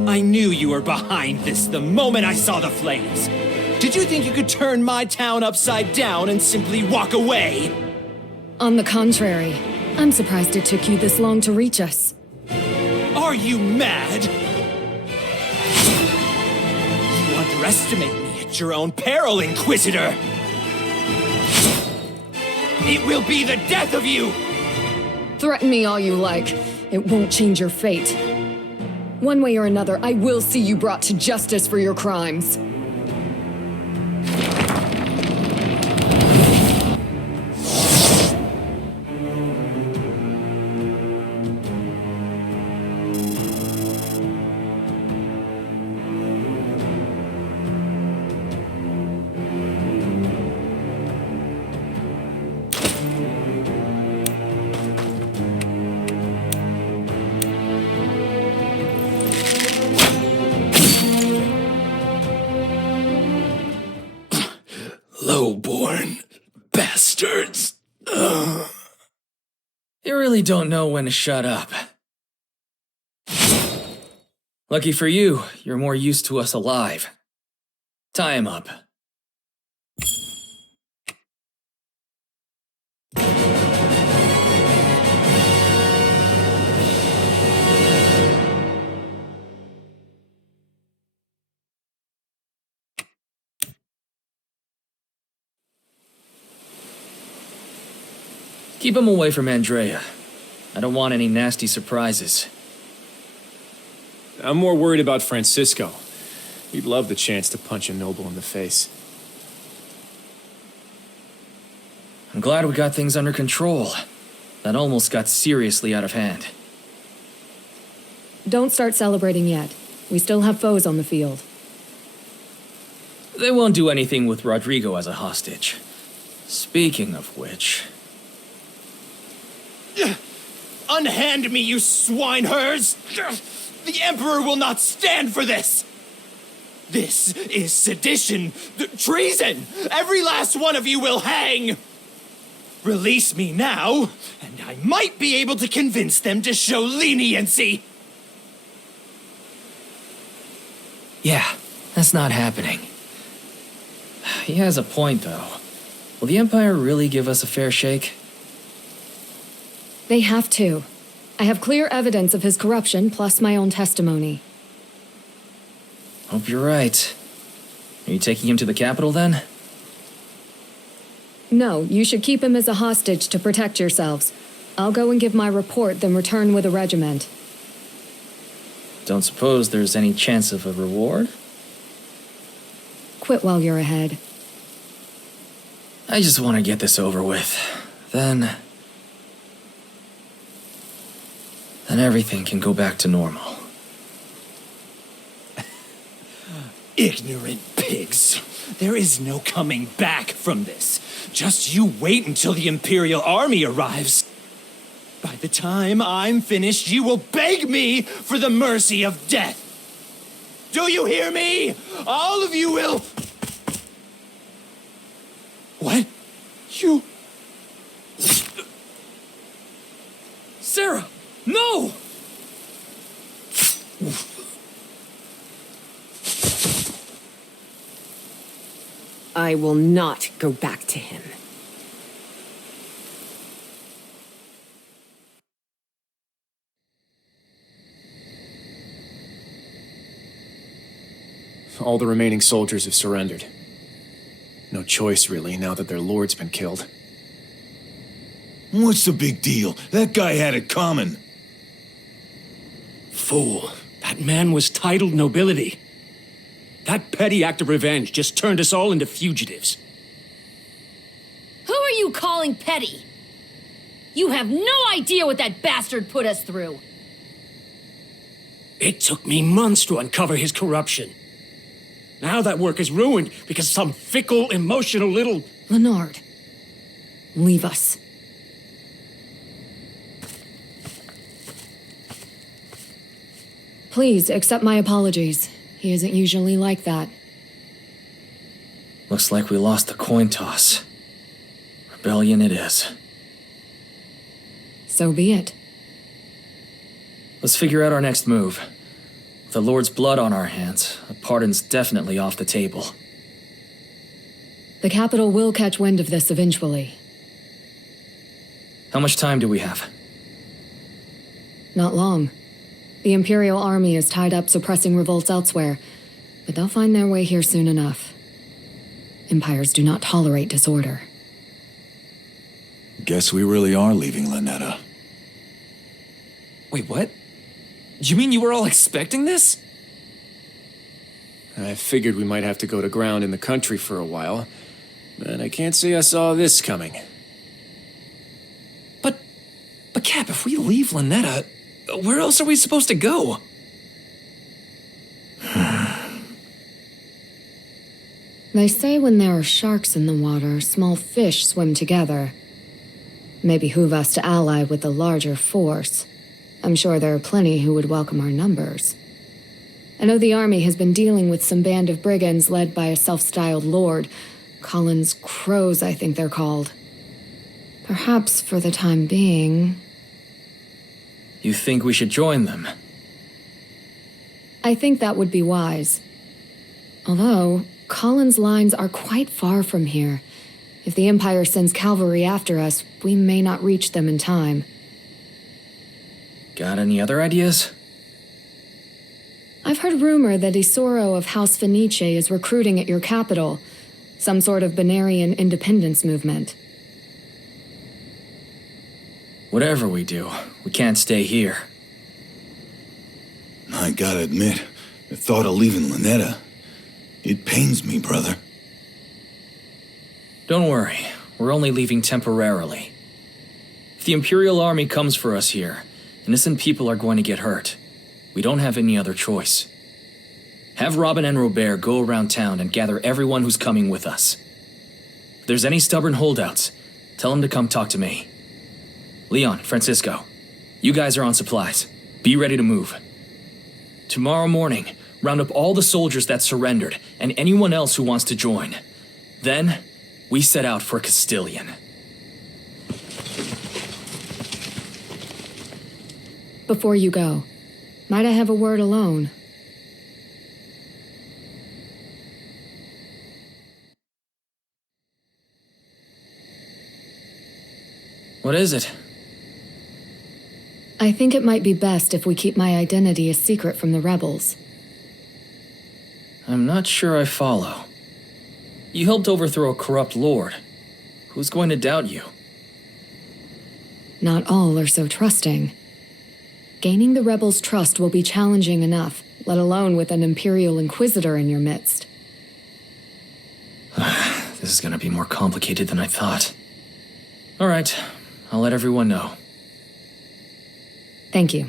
I knew you were behind this the moment I saw the flames. Did you think you could turn my town upside down and simply walk away? On the contrary, I'm surprised it took you this long to reach us. Are you mad? You underestimate me at your own peril, Inquisitor! It will be the death of you! Threaten me all you like. It won't change your fate. One way or another, I will see you brought to justice for your crimes. Lowborn bastards. You really don't know when to shut up. Lucky for you, you're more used to us alive. Tie him up. Keep him away from Andrea. I don't want any nasty surprises. I'm more worried about Francisco. He'd love the chance to punch a noble in the face. I'm glad we got things under control. That almost got seriously out of hand. Don't start celebrating yet. We still have foes on the field. They won't do anything with Rodrigo as a hostage. Speaking of which... Unhand me, you swineherds! The Emperor will not stand for this! This is sedition, treason! Every last one of you will hang! Release me now, and I might be able to convince them to show leniency! Yeah, that's not happening. He has a point, though. Will the Empire really give us a fair shake? They have to. I have clear evidence of his corruption, plus my own testimony. Hope you're right. Are you taking him to the capital, then? No, you should keep him as a hostage to protect yourselves. I'll go and give my report, then return with a regiment. Don't suppose there's any chance of a reward? Quit while you're ahead. I just want to get this over with. Then everything can go back to normal. Ignorant pigs. There is no coming back from this. Just you wait until the Imperial army arrives. By the time I'm finished, you will beg me for the mercy of death. Do you hear me? All of you will... What? You... Sarah! No! I will not go back to him. All the remaining soldiers have surrendered. No choice, really, now that their lord's been killed. What's the big deal? That guy had it coming. Fool. That man was titled nobility. That petty act of revenge just turned us all into fugitives. Who are you calling petty? You have no idea what that bastard put us through. It took me months to uncover his corruption. Now that work is ruined because some fickle, emotional little... Leonard, leave us. Please accept my apologies. He isn't usually like that. Looks like we lost the coin toss. Rebellion it is. So be it. Let's figure out our next move. With the Lord's blood on our hands, a pardon's definitely off the table. The capital will catch wind of this eventually. How much time do we have? Not long. The Imperial Army is tied up suppressing revolts elsewhere, but they'll find their way here soon enough. Empires do not tolerate disorder. Guess we really are leaving Lynetta. Wait, what? You mean you were all expecting this? I figured we might have to go to ground in the country for a while, but I can't say I saw this coming. But Cap, if we leave Lynetta, where else are we supposed to go? They say when there are sharks in the water, small fish swim together. May behoove us to ally with the larger force. I'm sure there are plenty who would welcome our numbers. I know the army has been dealing with some band of brigands led by a self-styled lord. Collins Crows, I think they're called. Perhaps for the time being... You think we should join them? I think that would be wise. Although, Collins' lines are quite far from here. If the Empire sends cavalry after us, we may not reach them in time. Got any other ideas? I've heard rumor that Isoro of House Fenice is recruiting at your capital. Some sort of Benarian independence movement. Whatever we do, we can't stay here. I gotta admit, the thought of leaving Lynetta, it pains me, brother. Don't worry, we're only leaving temporarily. If the Imperial Army comes for us here, innocent people are going to get hurt. We don't have any other choice. Have Robin and Robert go around town and gather everyone who's coming with us. If there's any stubborn holdouts, tell them to come talk to me. Leon, Francisco, you guys are on supplies. Be ready to move. Tomorrow morning, round up all the soldiers that surrendered and anyone else who wants to join. Then, we set out for Castilian. Before you go, might I have a word alone? What is it? I think it might be best if we keep my identity a secret from the rebels. I'm not sure I follow. You helped overthrow a corrupt lord. Who's going to doubt you? Not all are so trusting. Gaining the rebels' trust will be challenging enough, let alone with an Imperial Inquisitor in your midst. This is gonna be more complicated than I thought. All right, I'll let everyone know. Thank you.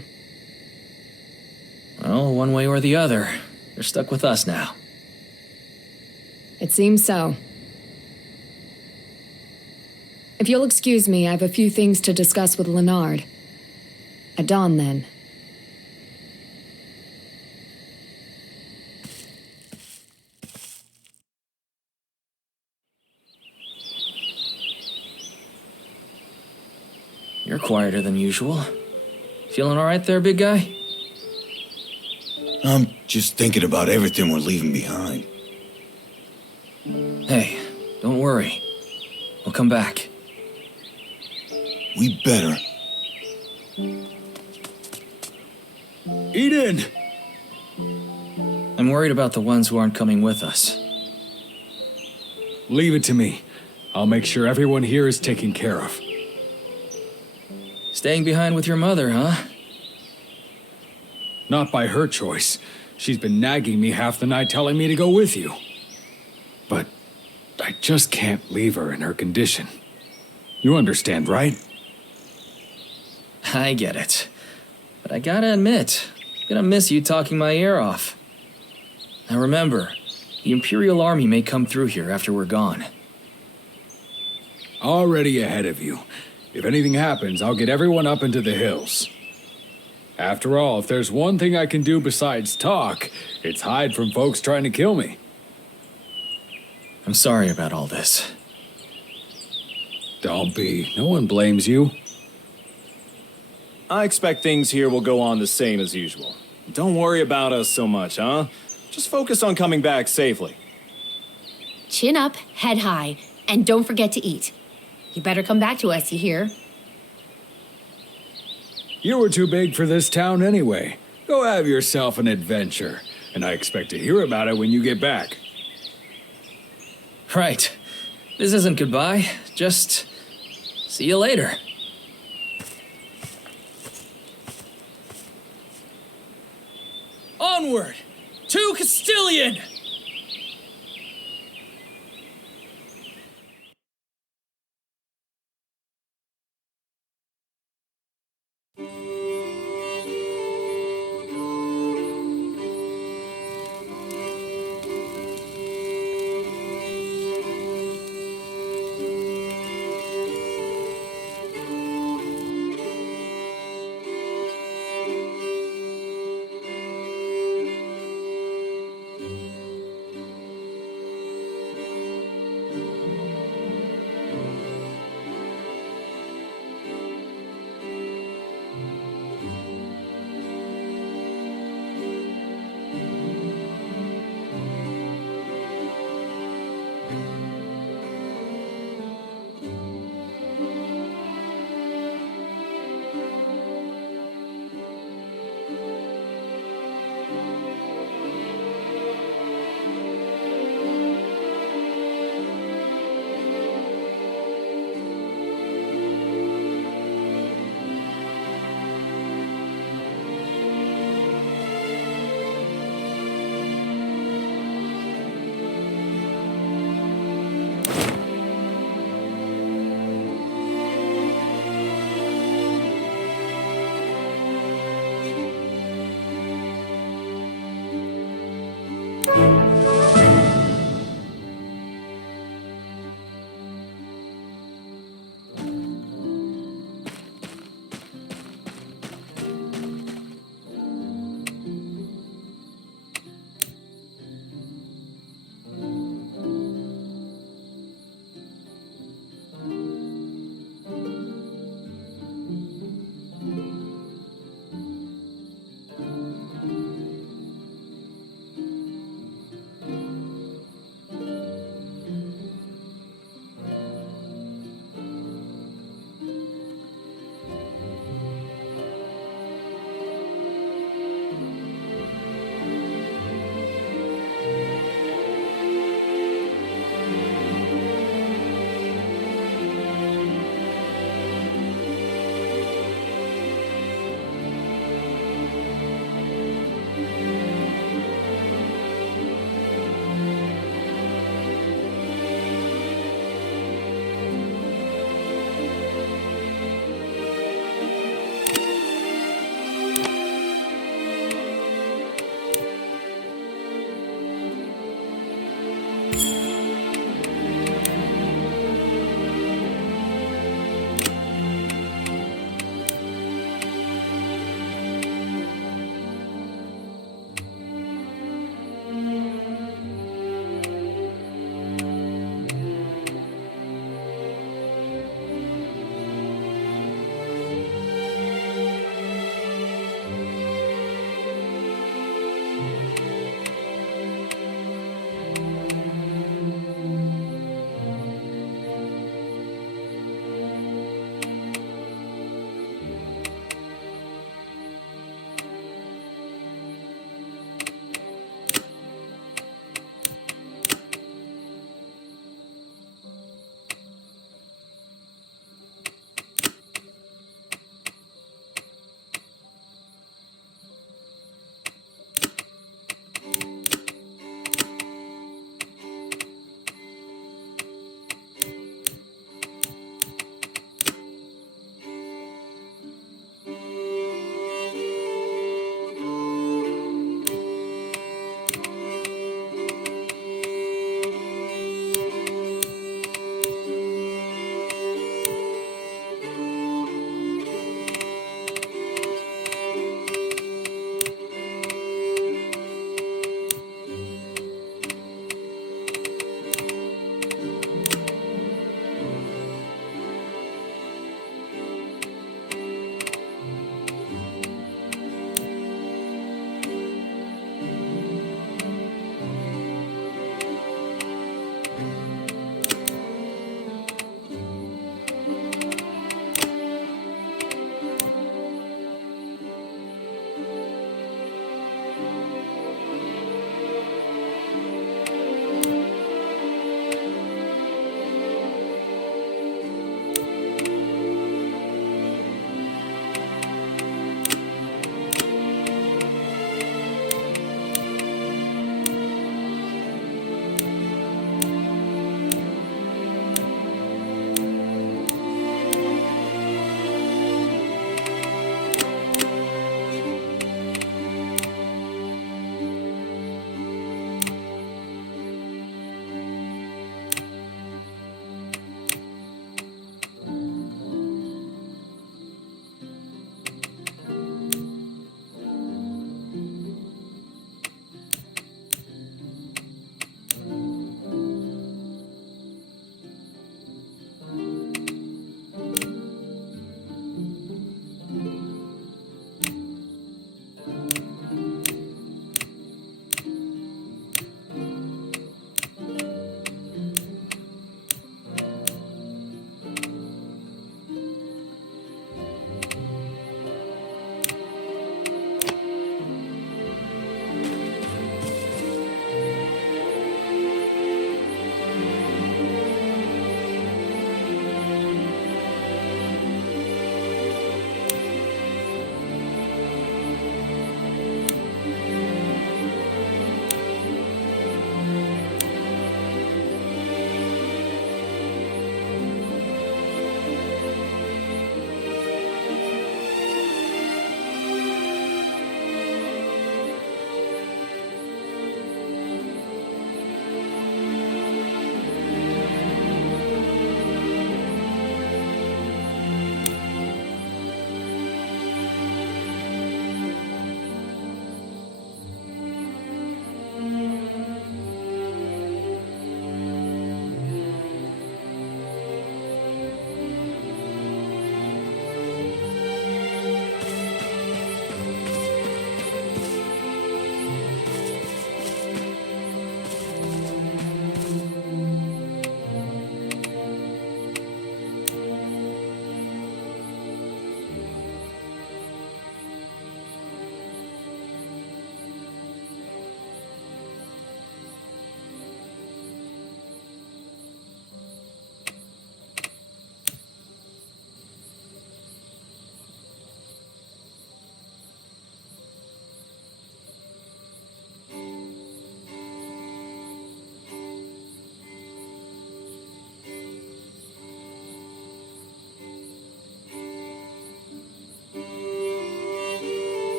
Well, one way or the other, you're stuck with us now. It seems so. If you'll excuse me, I have a few things to discuss with Leonard. At dawn, then. You're quieter than usual. Feeling all right there, big guy? I'm just thinking about everything we're leaving behind. Hey, don't worry. We'll come back. We better. Eden! I'm worried about the ones who aren't coming with us. Leave it to me. I'll make sure everyone here is taken care of. Staying behind with your mother, huh? Not by her choice. She's been nagging me half the night telling me to go with you. But I just can't leave her in her condition. You understand, right? I get it. But I gotta admit, I'm gonna miss you talking my ear off. Now remember, the Imperial Army may come through here after we're gone. Already ahead of you. If anything happens, I'll get everyone up into the hills. After all, if there's one thing I can do besides talk, it's hide from folks trying to kill me. I'm sorry about all this. Don't be. No one blames you. I expect things here will go on the same as usual. don't worry about us so much, huh? Just focus on coming back safely. Chin up, head high, and don't forget to eat. You better come back to us, you hear? You were too big for this town anyway. Go have yourself an adventure, and I expect to hear about it when you get back. Right. This isn't goodbye, just see you later. Onward! To Castilian!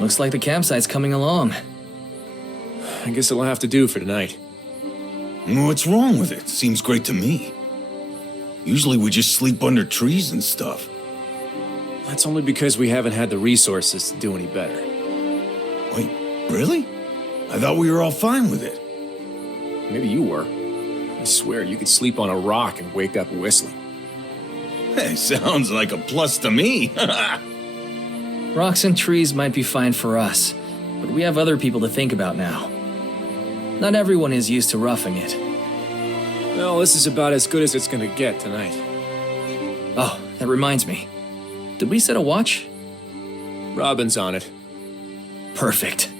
Looks like the campsite's coming along. I guess it'll have to do for tonight. What's wrong with it? Seems great to me. Usually we just sleep under trees and stuff. That's only because we haven't had the resources to do any better. Wait, really? I thought we were all fine with it. Maybe you were. I swear, you could sleep on a rock and wake up whistling. Hey, sounds like a plus to me. Rocks and trees might be fine for us, but we have other people to think about now. Not everyone is used to roughing it. Well, this is about as good as it's gonna get tonight. Oh, that reminds me. Did we set a watch? Robin's on it. Perfect.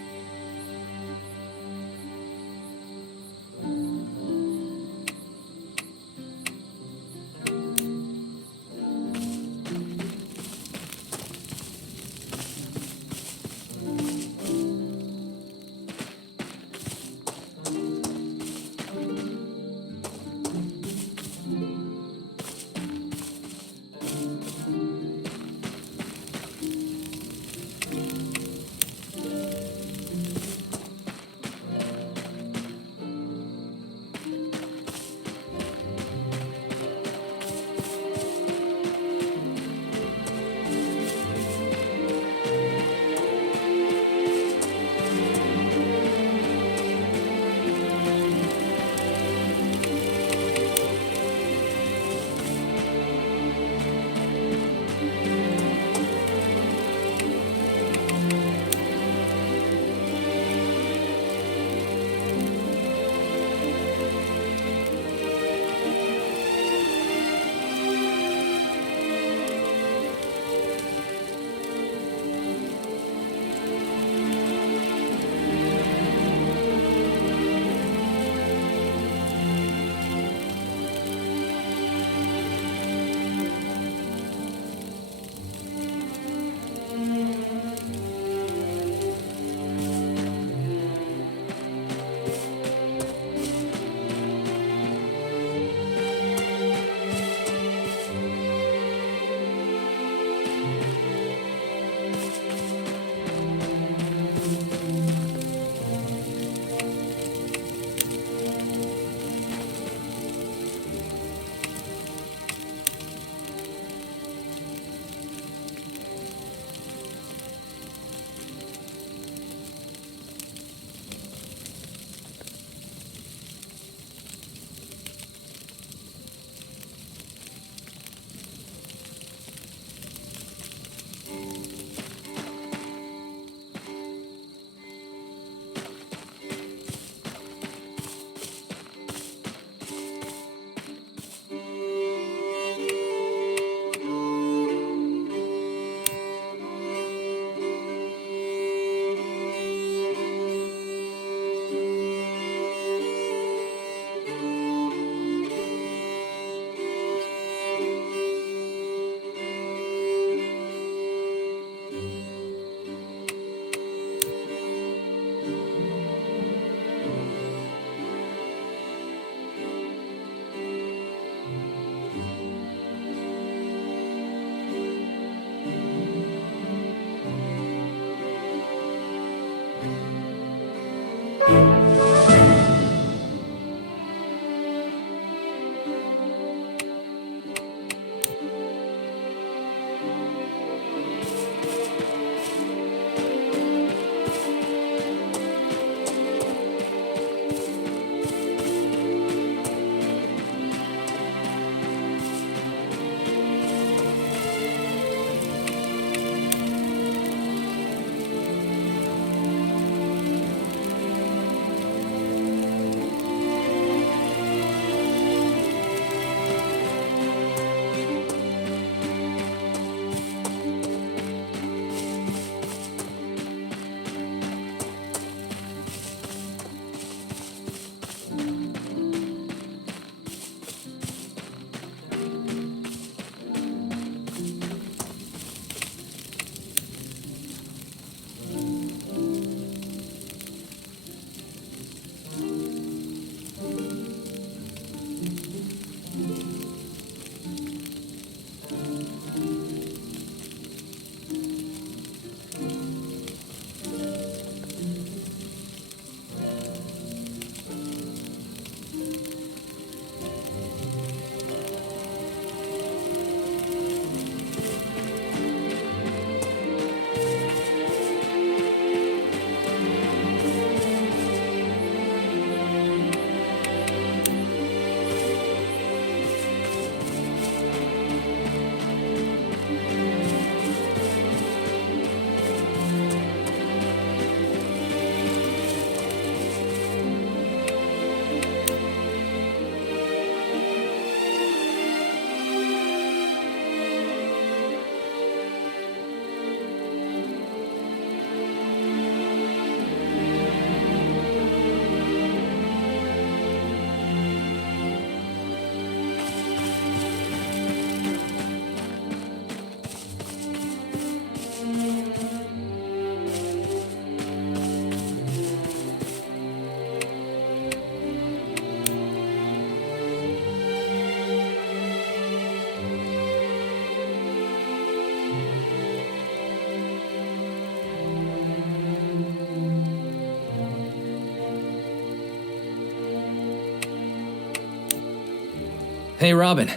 Hey, Robin.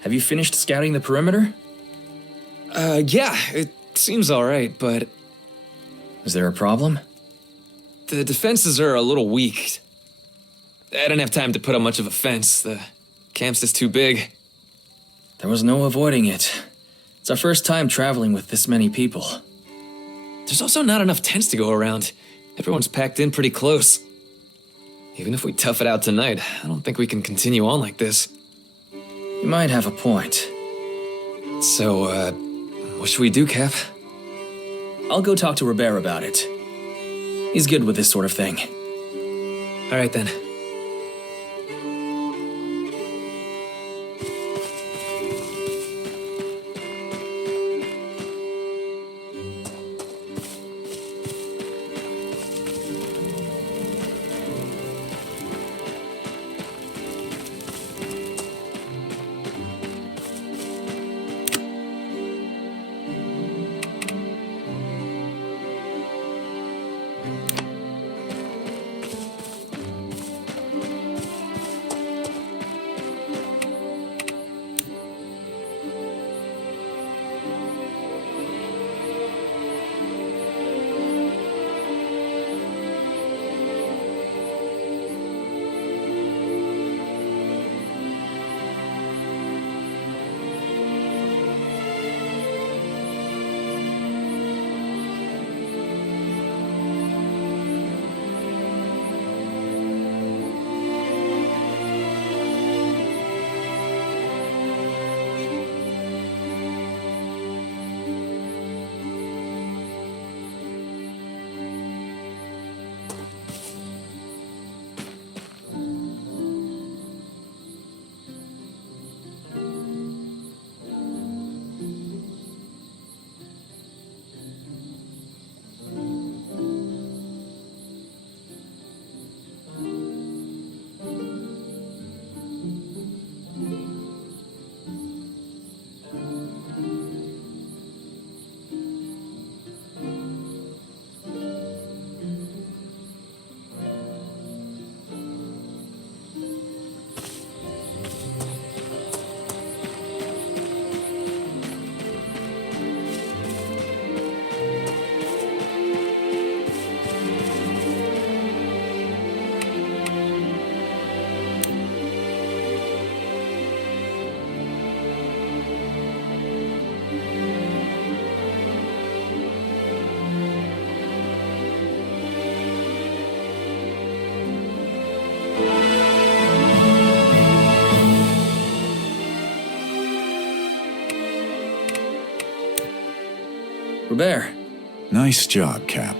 Have you finished scouting the perimeter? Yeah, it seems alright, but Is there a problem? the defenses are a little weak. I didn't have time to put up much of a fence. The camp's just too big. There was no avoiding it. It's our first time traveling with this many people. There's also not enough tents to go around. Everyone's packed in pretty close. Even if we tough it out tonight, I don't think we can continue on like this. You might have a point. So, what should we do, Cap? I'll go talk to Robert about it. He's good with this sort of thing. Alright then. Robert. Nice job, Cap.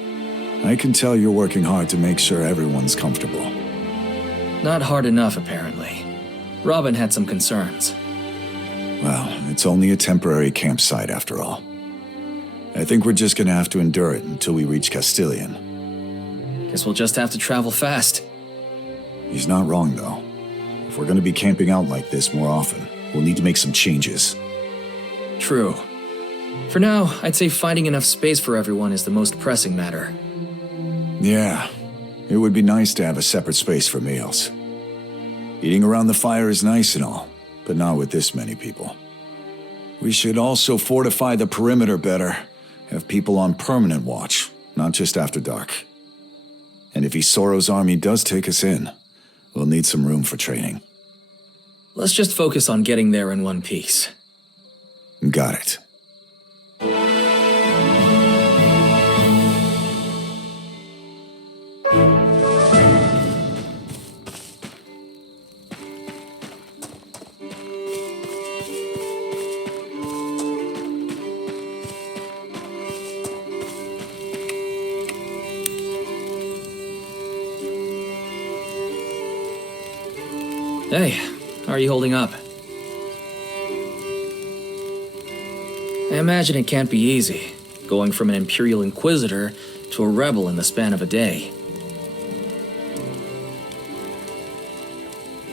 I can tell you're working hard to make sure everyone's comfortable. Not hard enough, apparently. Robin had some concerns. Well, it's only a temporary campsite after all. I think we're just gonna have to endure it until we reach Castilian. Guess we'll just have to travel fast. He's not wrong, though. If we're gonna be camping out like this more often, we'll need to make some changes. True. For now, I'd say finding enough space for everyone is the most pressing matter. Yeah, it would be nice to have a separate space for meals. Eating around the fire is nice and all, but not with this many people. We should also fortify the perimeter better, have people on permanent watch, not just after dark. And if Isoro's army does take us in, we'll need some room for training. Let's just focus on getting there in one piece. Got it. Hey, how are you holding up? I imagine it can't be easy, going from an Imperial Inquisitor to a rebel in the span of a day.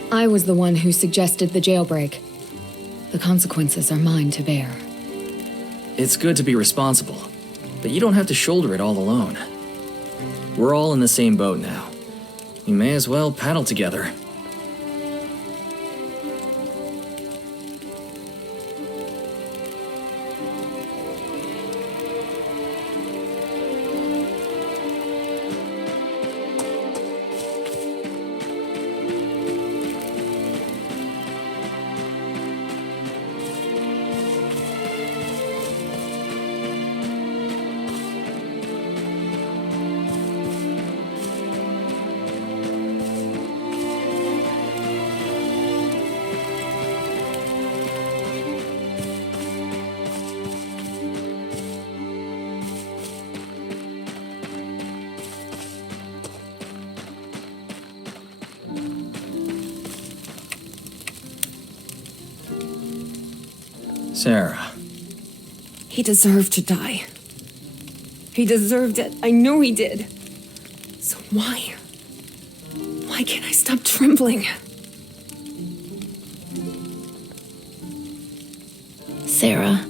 I was the one who suggested the jailbreak. The consequences are mine to bear. It's good to be responsible, but you don't have to shoulder it all alone. We're all in the same boat now. You may as well paddle together. Sarah. He deserved to die. He deserved it. I know he did. So why? Why can't I stop trembling? Sarah.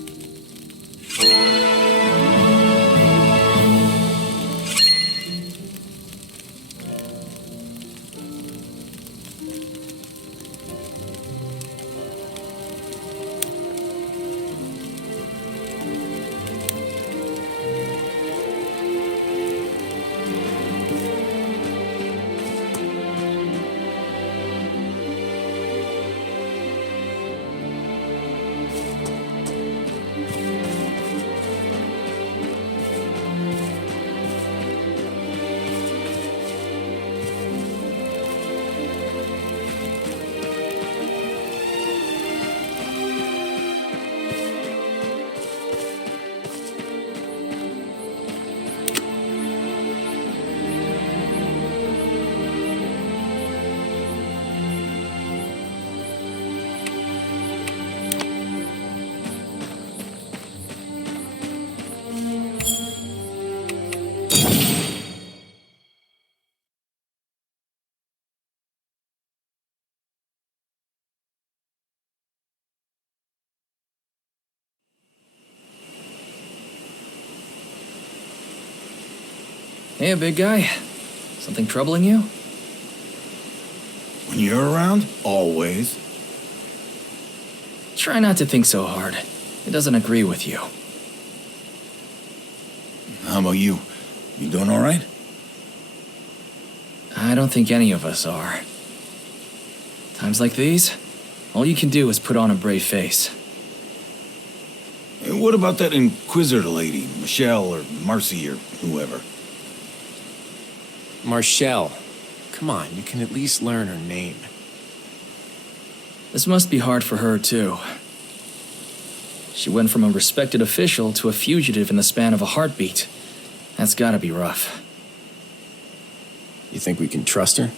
Hey, big guy. Something troubling you? When you're around, always. Try not to think so hard. It doesn't agree with you. How about you? You doing all right? I don't think any of us are. Times like these, all you can do is put on a brave face. Hey, what about that Inquisitor lady, Michelle or Marcy or whoever? Marshall. Come on, you can at least learn her name. This must be hard for her, too. She went from a respected official to a fugitive in the span of a heartbeat. That's gotta be rough. You think we can trust her?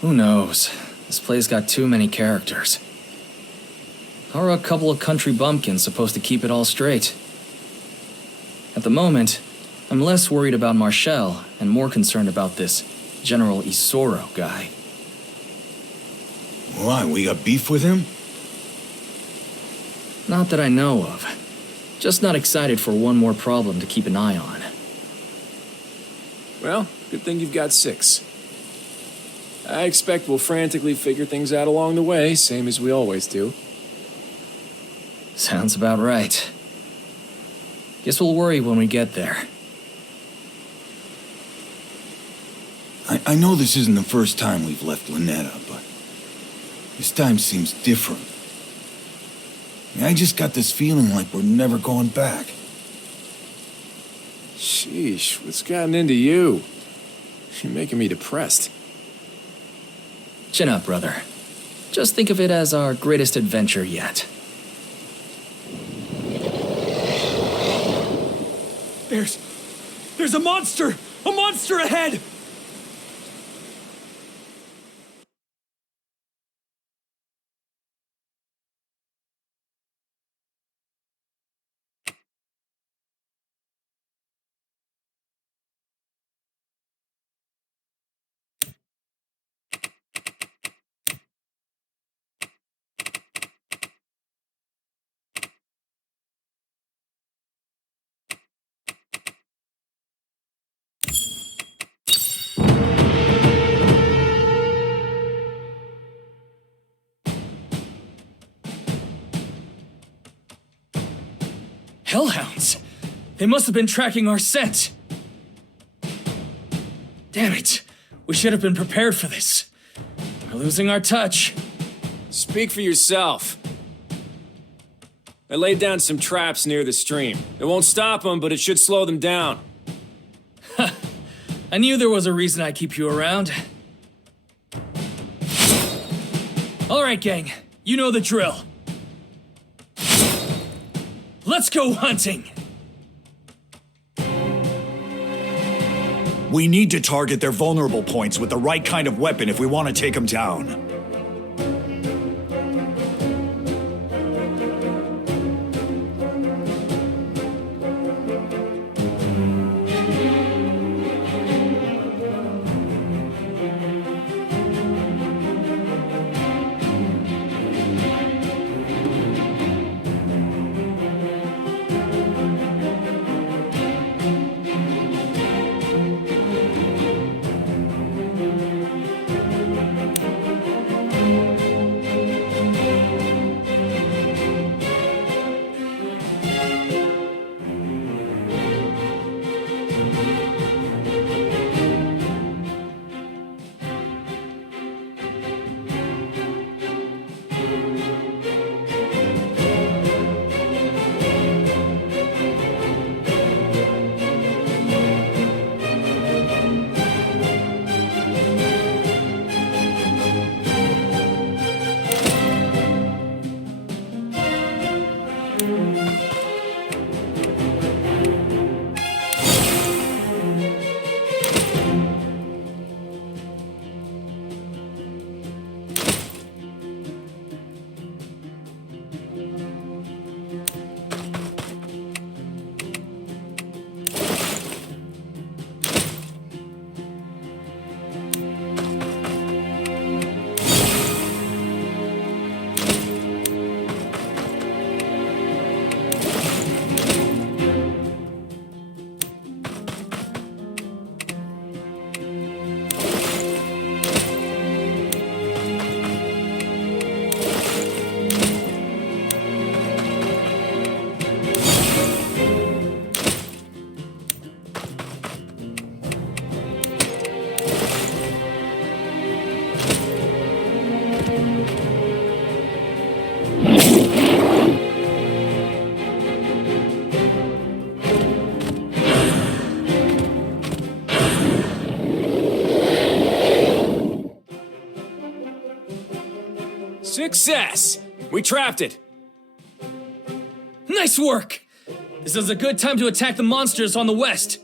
Who knows? This play's got too many characters. How are a couple of country bumpkins supposed to keep it all straight? At the moment, I'm less worried about Marshall and more concerned about this General Isoro guy. Why, we got beef with him? Not that I know of. Just not excited for one more problem to keep an eye on. Well, good thing you've got 6. I expect we'll frantically figure things out along the way, same as we always do. Sounds about right. Guess we'll worry when we get there. I know this isn't the first time we've left Lynetta, but this time seems different. I just got this feeling like we're never going back. Sheesh, what's gotten into you? You're making me depressed. Chin up, brother. Just think of it as our greatest adventure yet. There's a monster! A monster ahead! Hellhounds! They must have been tracking our scent! Damn it! We should have been prepared for this. We're losing our touch. Speak for yourself. I laid down some traps near the stream. It won't stop them, but it should slow them down. I knew there was a reason I keep you around. All right, gang. You know the drill. Let's go hunting! We need to target their vulnerable points with the right kind of weapon if we want to take them down. Success! We trapped it. Nice work! This is a good time to attack the monsters on the west.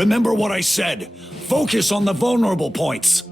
Remember what I said. Focus on the vulnerable points.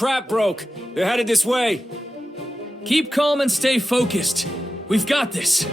trap broke. They're headed this way. Keep calm and stay focused. We've got this.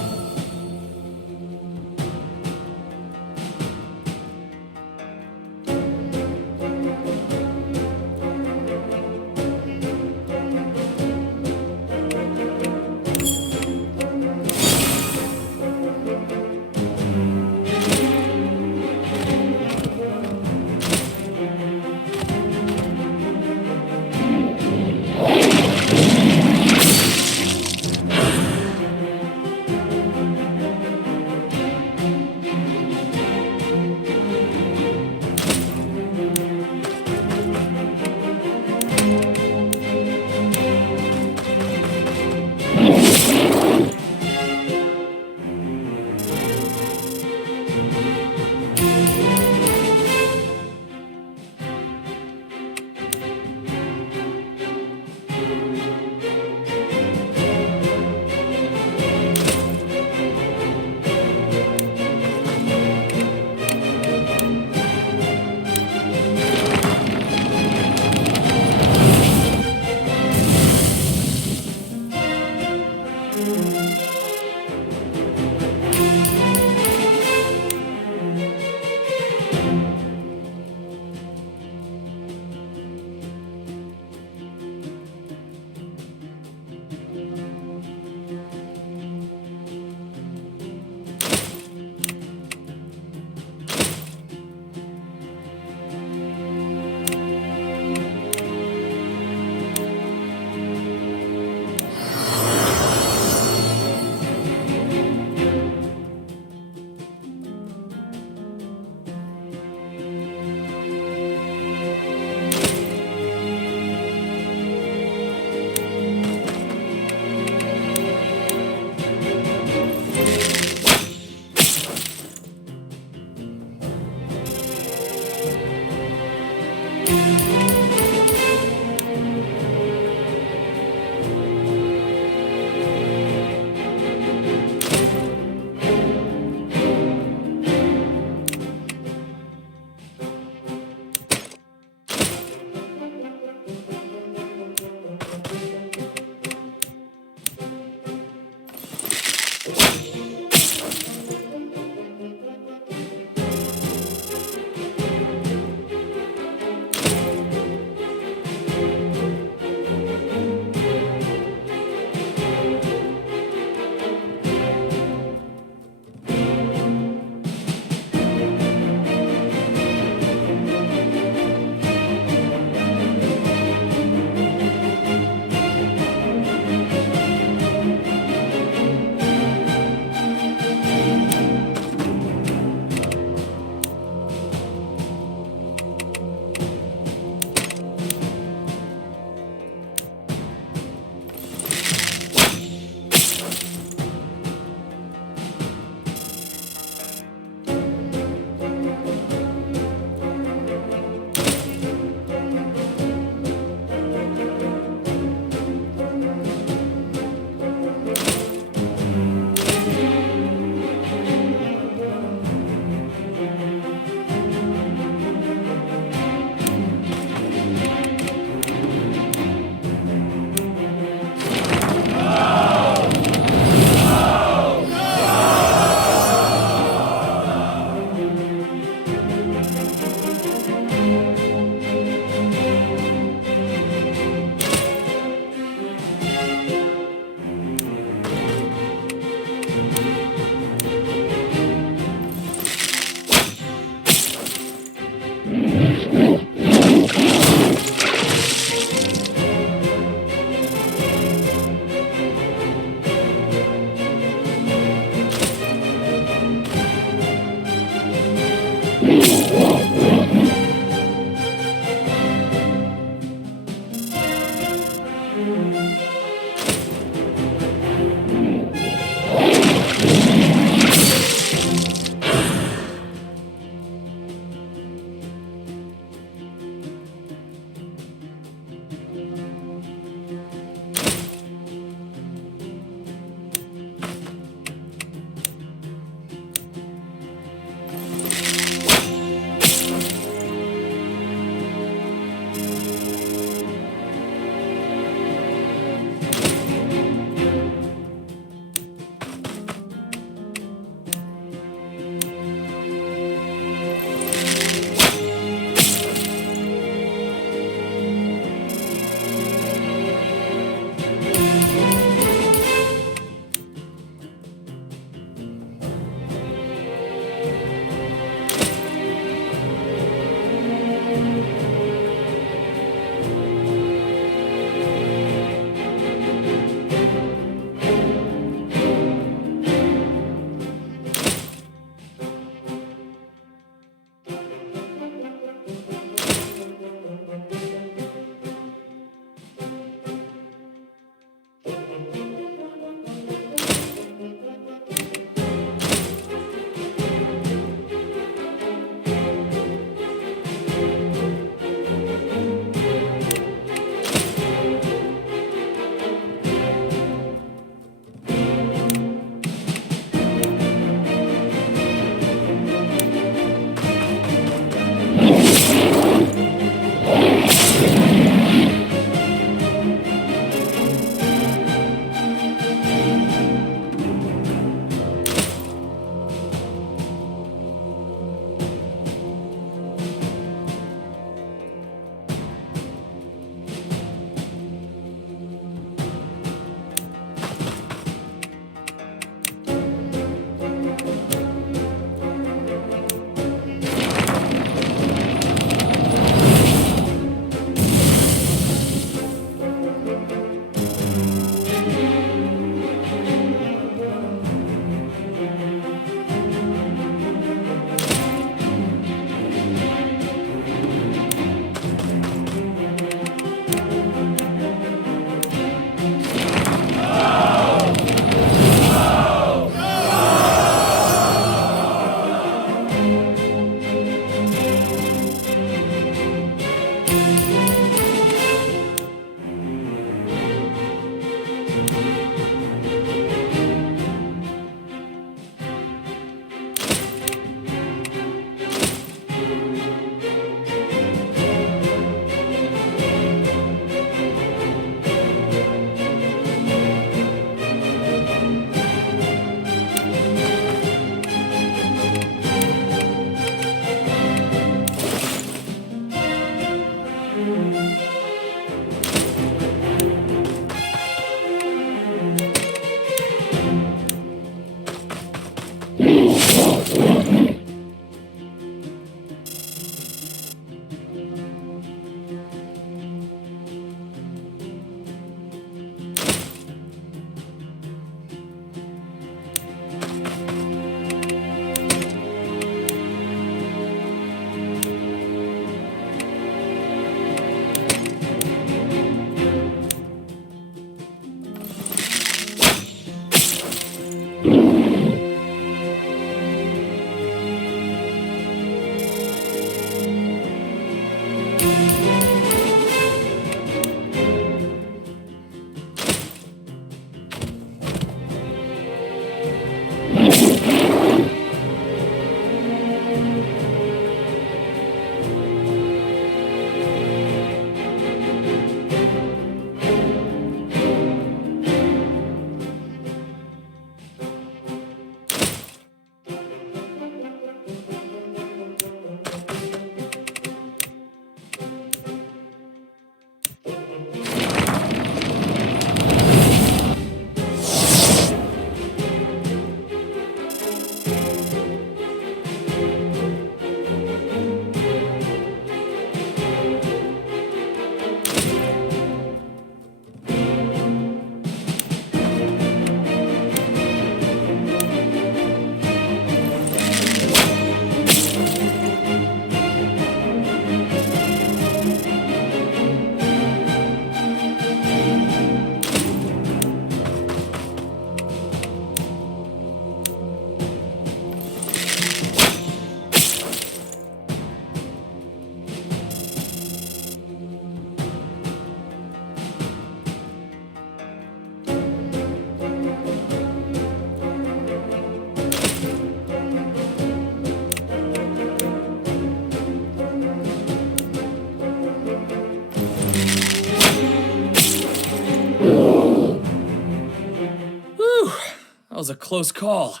That was a close call.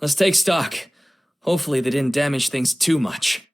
Let's take stock. Hopefully they didn't damage things too much.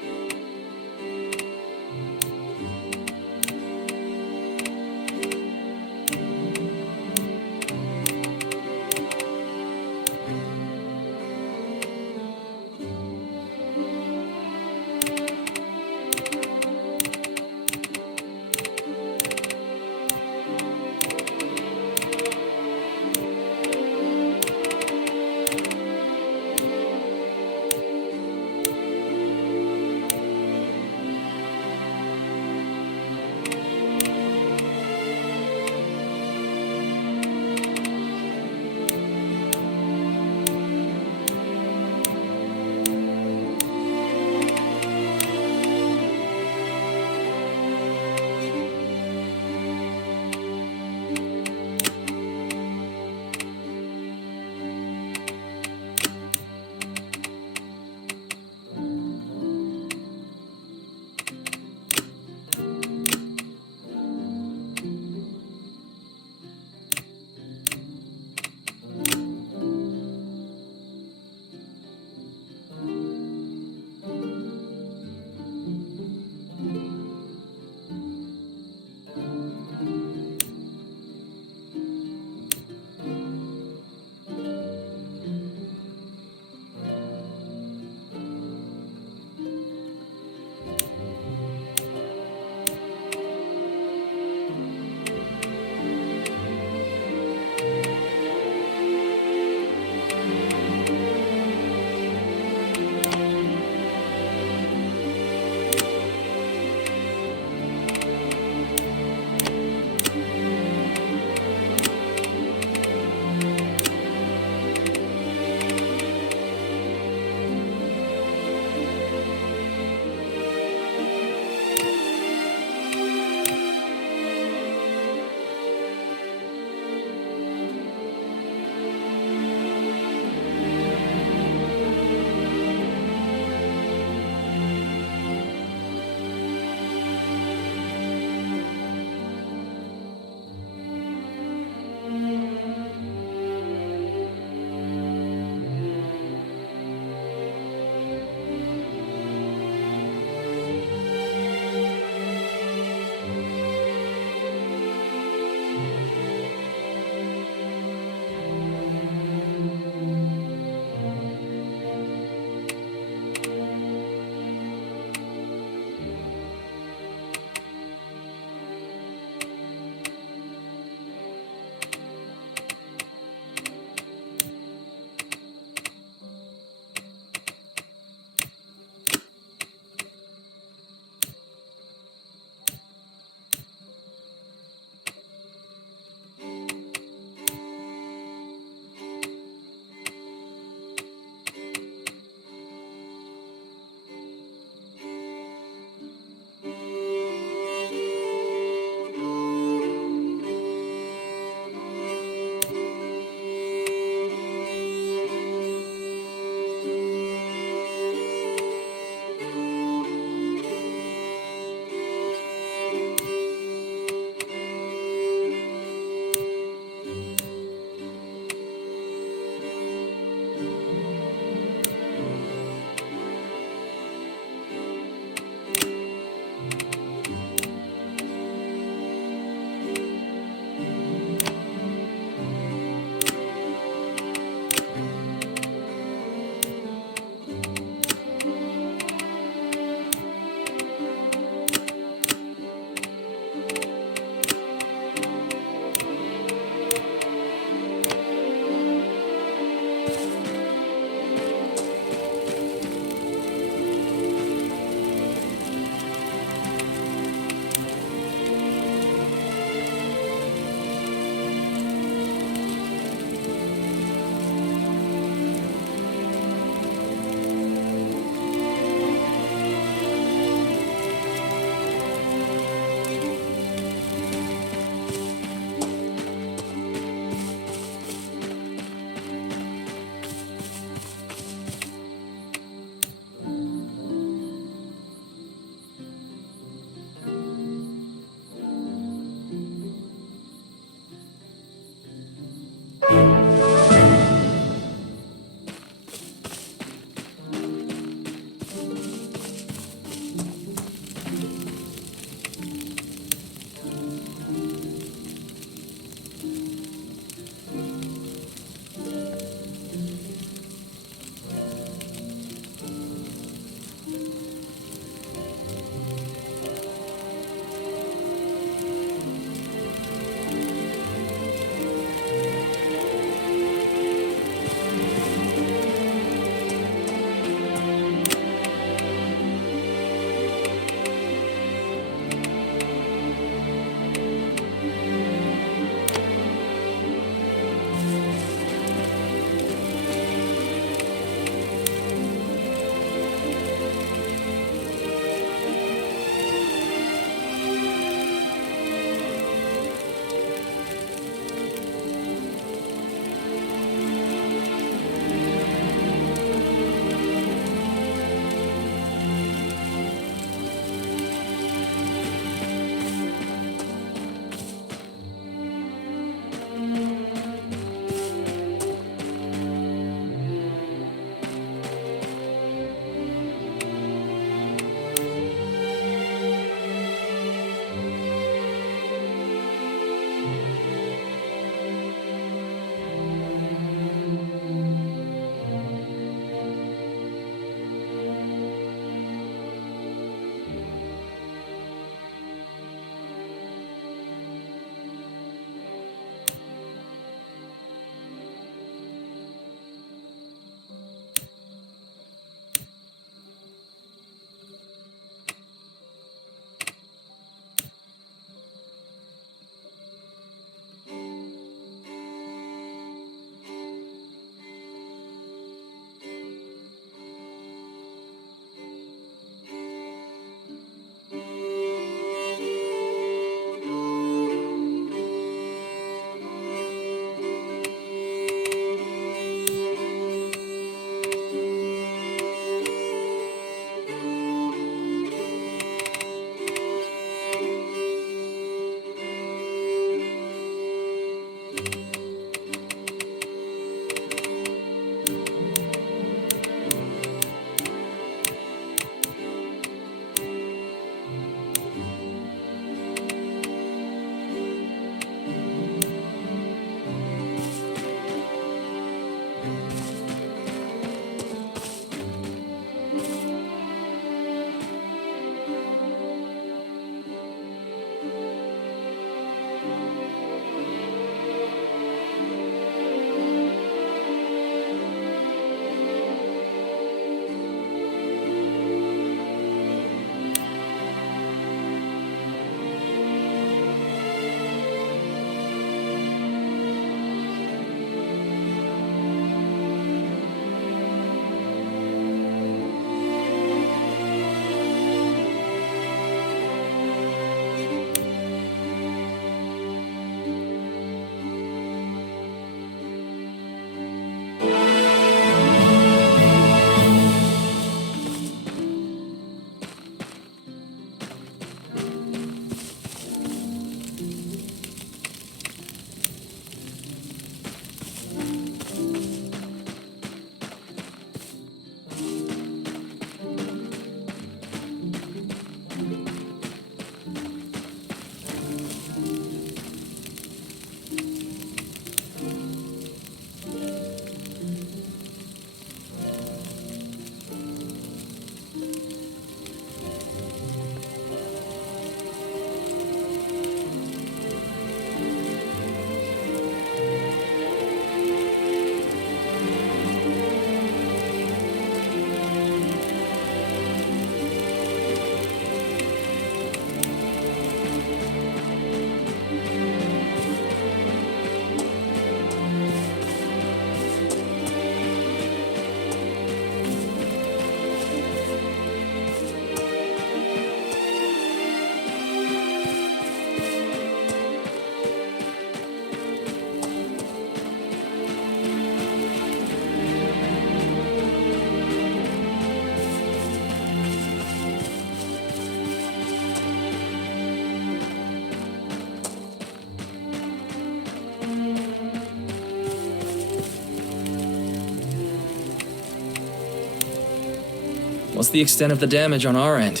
What's the extent of the damage on our end?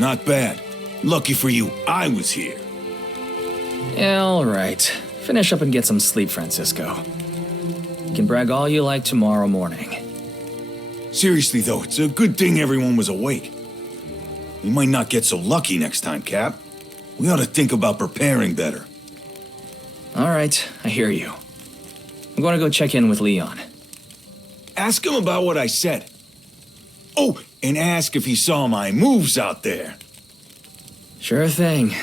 Not bad. Lucky for you, I was here. Yeah, alright. Finish up and get some sleep, Francisco. You can brag all you like tomorrow morning. Seriously though, it's a good thing everyone was awake. We might not get so lucky next time, Cap. We ought to think about preparing better. Alright, I hear you. I'm going to go check in with Leon. Ask him about what I said. Oh, and ask if he saw my moves out there. Sure thing.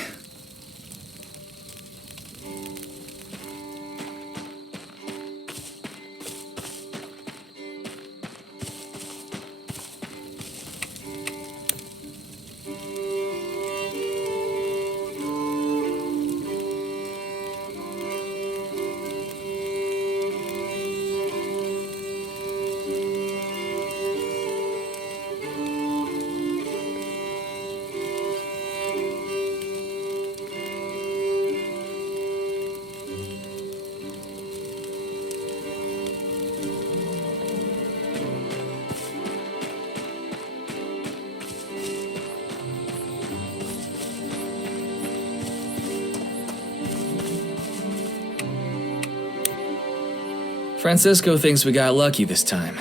Francisco thinks we got lucky this time.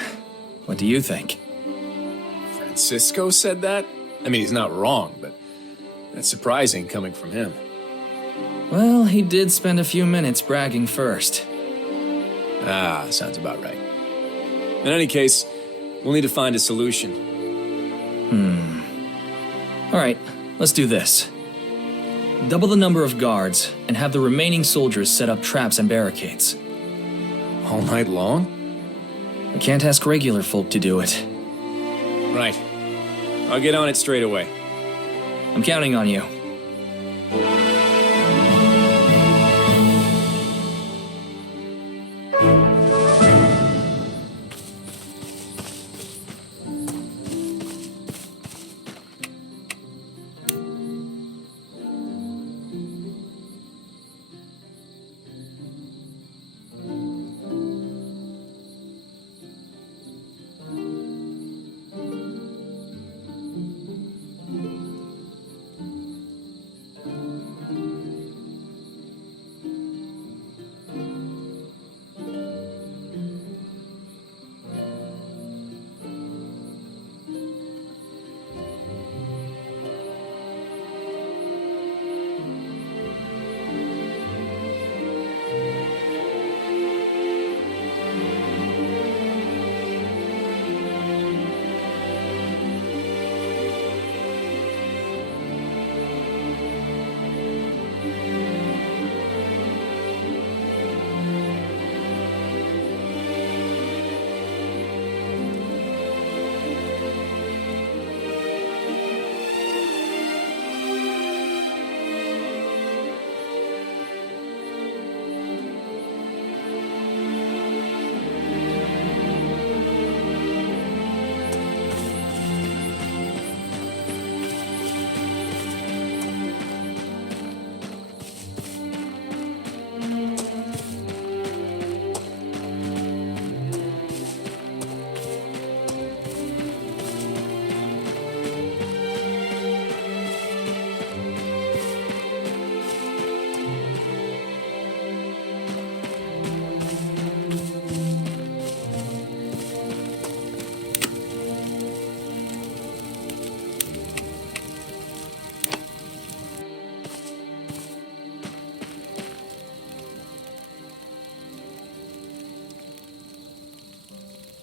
What do you think? Francisco said that? I mean, he's not wrong, but that's surprising coming from him. Well, he did spend a few minutes bragging first. Ah, sounds about right. In any case, we'll need to find a solution. Alright, let's do this. Double the number of guards, and have the remaining soldiers set up traps and barricades. All night long? We can't ask regular folk to do it. Right. I'll get on it straight away. I'm counting on you.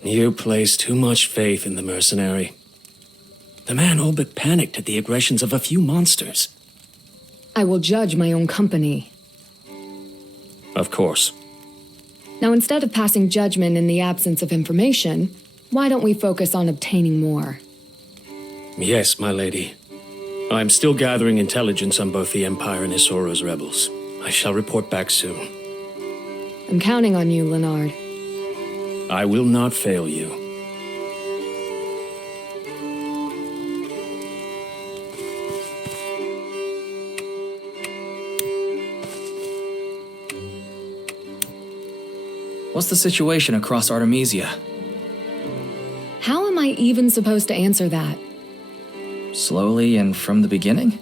You place too much faith in the mercenary. The man all but panicked at the aggressions of a few monsters. I will judge my own company. Of course. Now, instead of passing judgment in the absence of information, why don't we focus on obtaining more? Yes, my lady. I'm still gathering intelligence on both the Empire and Isoro's rebels. I shall report back soon. I'm counting on you, Leonard. I will not fail you. What's the situation across Artemisia? How am I even supposed to answer that? Slowly and from the beginning?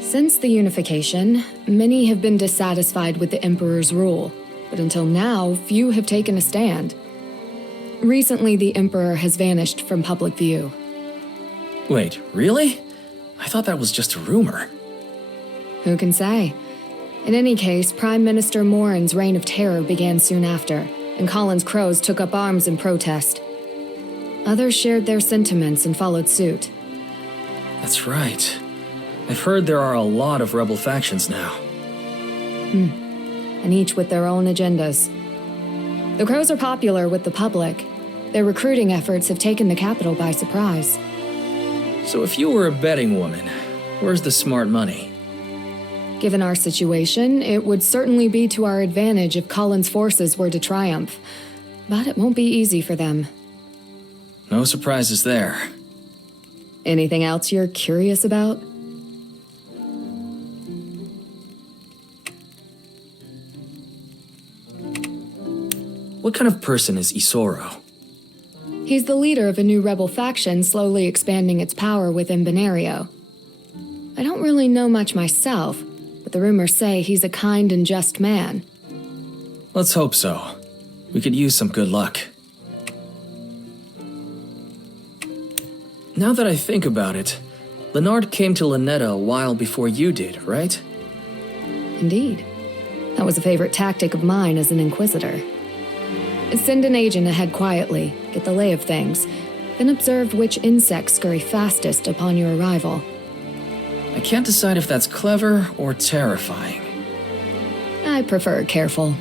Since the unification, many have been dissatisfied with the Emperor's rule, but until now, few have taken a stand. Recently, the Emperor has vanished from public view. Wait, really? I thought that was just a rumor. Who can say? In any case, Prime Minister Morin's reign of terror began soon after, and Colin's Crows took up arms in protest. Others shared their sentiments and followed suit. That's right. I've heard there are a lot of rebel factions now. And each with their own agendas. The Crows are popular with the public. Their recruiting efforts have taken the capital by surprise. So if you were a betting woman, where's the smart money? Given our situation, it would certainly be to our advantage if Colin's forces were to triumph. But it won't be easy for them. No surprises there. Anything else you're curious about? What kind of person is Isoro? He's the leader of a new rebel faction slowly expanding its power within Benario. I don't really know much myself, but the rumors say he's a kind and just man. Let's hope so. We could use some good luck. Now that I think about it, Leonard came to Lynetta a while before you did, right? Indeed. That was a favorite tactic of mine as an Inquisitor. Send an agent ahead quietly, get the lay of things, then observe which insects scurry fastest upon your arrival. I can't decide if that's clever or terrifying. I prefer careful.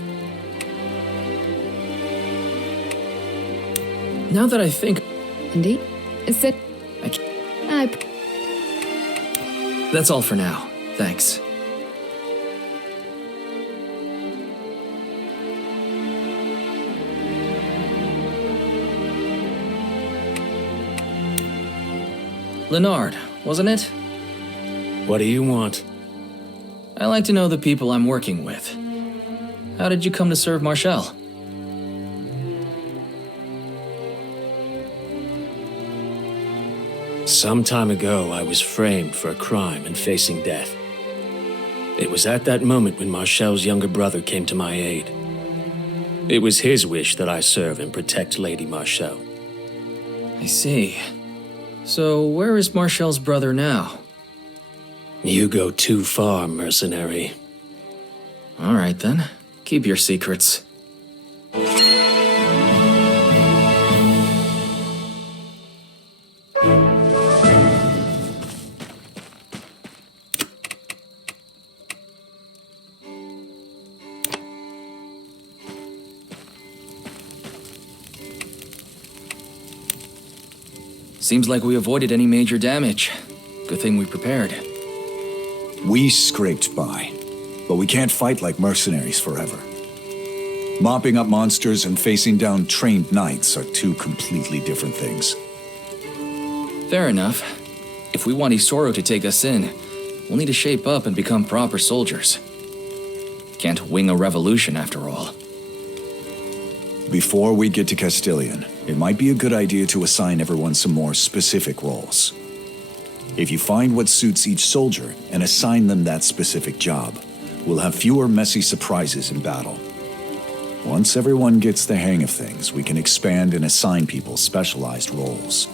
Now that I think... Indeed. That's all for now. Thanks. Leonard, wasn't it? What do you want? I like to know the people I'm working with. How did you come to serve Marshall? Some time ago, I was framed for a crime and facing death. It was at that moment when Marshall's younger brother came to my aid. It was his wish that I serve and protect Lady Marshall. I see. So, where is Marshall's brother now? You go too far, mercenary. All right, then. Keep your secrets. Seems like we avoided any major damage. Good thing we prepared. We scraped by, but we can't fight like mercenaries forever. Mopping up monsters and facing down trained knights are two completely different things. Fair enough. If we want Isoro to take us in, we'll need to shape up and become proper soldiers. Can't wing a revolution after all. Before we get to Castilian, it might be a good idea to assign everyone some more specific roles. If you find what suits each soldier and assign them that specific job, we'll have fewer messy surprises in battle. Once everyone gets the hang of things, we can expand and assign people specialized roles.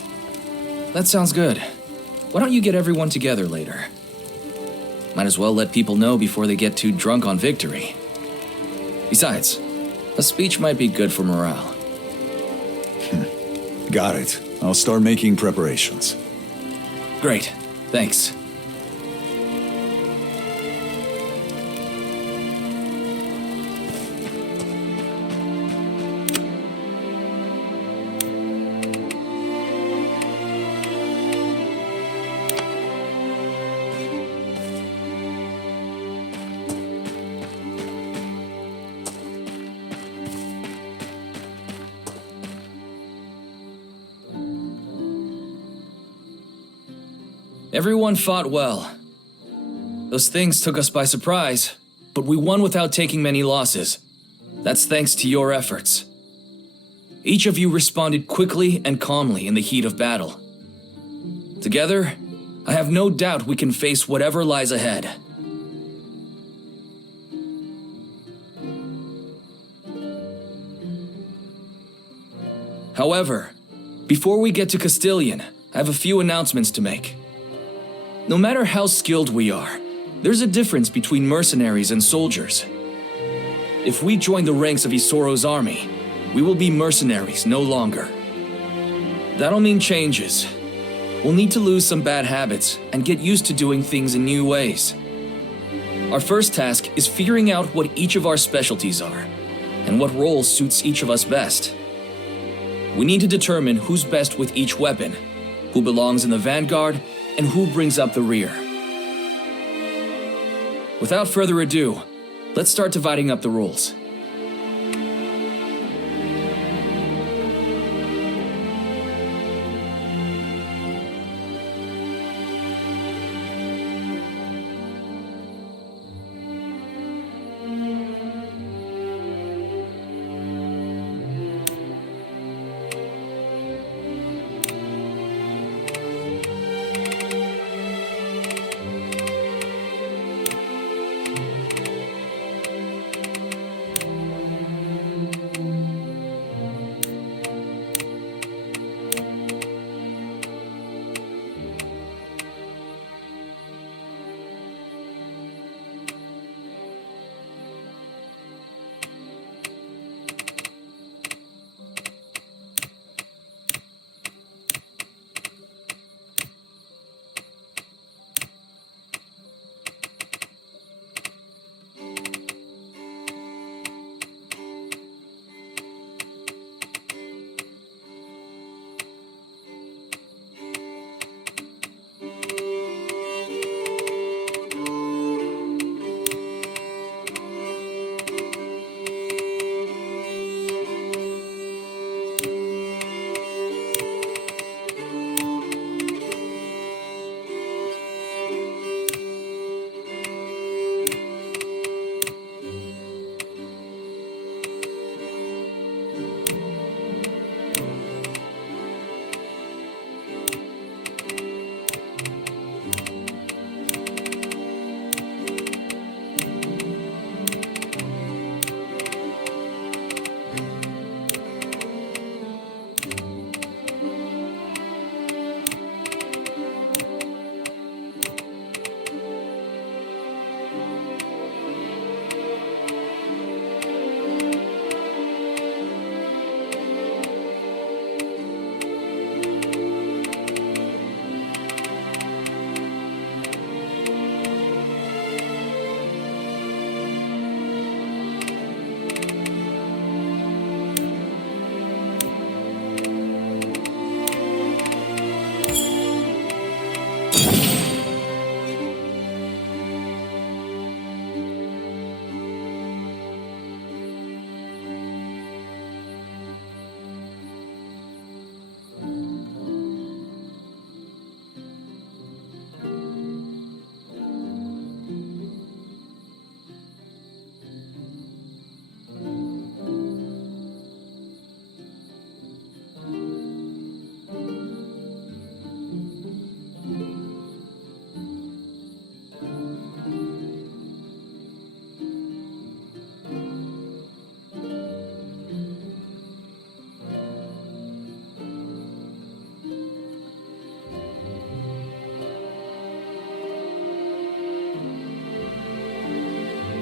That sounds good. Why don't you get everyone together later? Might as well let people know before they get too drunk on victory. Besides, a speech might be good for morale. Got it. I'll start making preparations. Great. Thanks. Everyone fought well. Those things took us by surprise, but we won without taking many losses. That's thanks to your efforts. Each of you responded quickly and calmly in the heat of battle. Together, I have no doubt we can face whatever lies ahead. However, before we get to Castilian, I have a few announcements to make. No matter how skilled we are, there's a difference between mercenaries and soldiers. If we join the ranks of Isoro's army, we will be mercenaries no longer. That'll mean changes. We'll need to lose some bad habits and get used to doing things in new ways. Our first task is figuring out what each of our specialties are, and what role suits each of us best. We need to determine who's best with each weapon, who belongs in the vanguard, and who brings up the rear. Without further ado, let's start dividing up the roles.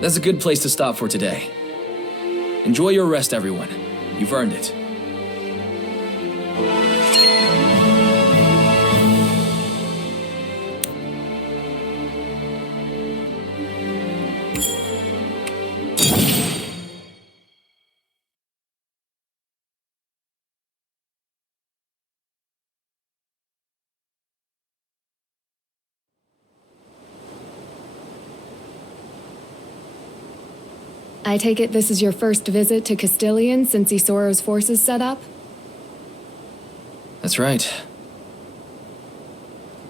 That's a good place to stop for today. Enjoy your rest, everyone. You've earned it. I take it this is your first visit to Castilian since Isoro's forces set up? That's right.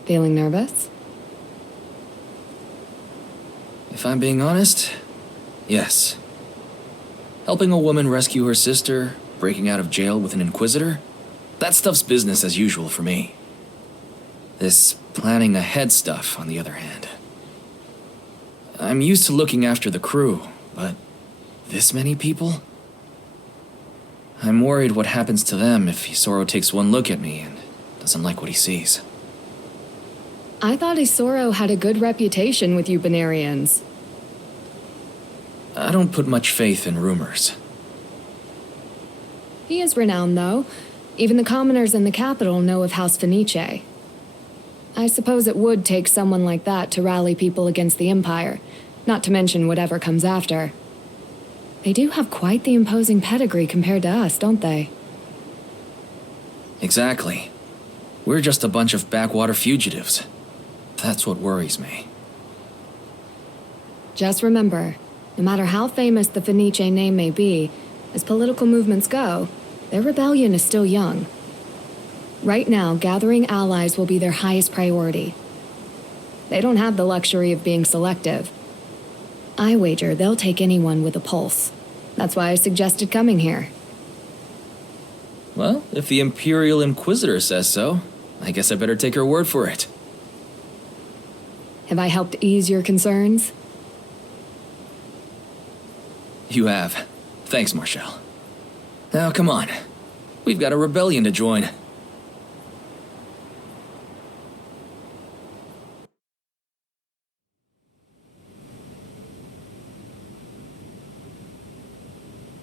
Feeling nervous? If I'm being honest, yes. Helping a woman rescue her sister, breaking out of jail with an Inquisitor, that stuff's business as usual for me. This planning ahead stuff, on the other hand. I'm used to looking after the crew, but this many people? I'm worried what happens to them if Isoro takes one look at me and doesn't like what he sees. I thought Isoro had a good reputation with you Benarians. I don't put much faith in rumors. He is renowned, though. Even the commoners in the capital know of House Fenice. I suppose it would take someone like that to rally people against the Empire, not to mention whatever comes after. They do have quite the imposing pedigree compared to us, don't they? Exactly. We're just a bunch of backwater fugitives. That's what worries me. Just remember, no matter how famous the Fenice name may be, as political movements go, their rebellion is still young. Right now, gathering allies will be their highest priority. They don't have the luxury of being selective. I wager they'll take anyone with a pulse. That's why I suggested coming here. Well, if the Imperial Inquisitor says so, I guess I better take her word for it. Have I helped ease your concerns? You have. Thanks, Marshal. Now, come on. We've got a rebellion to join.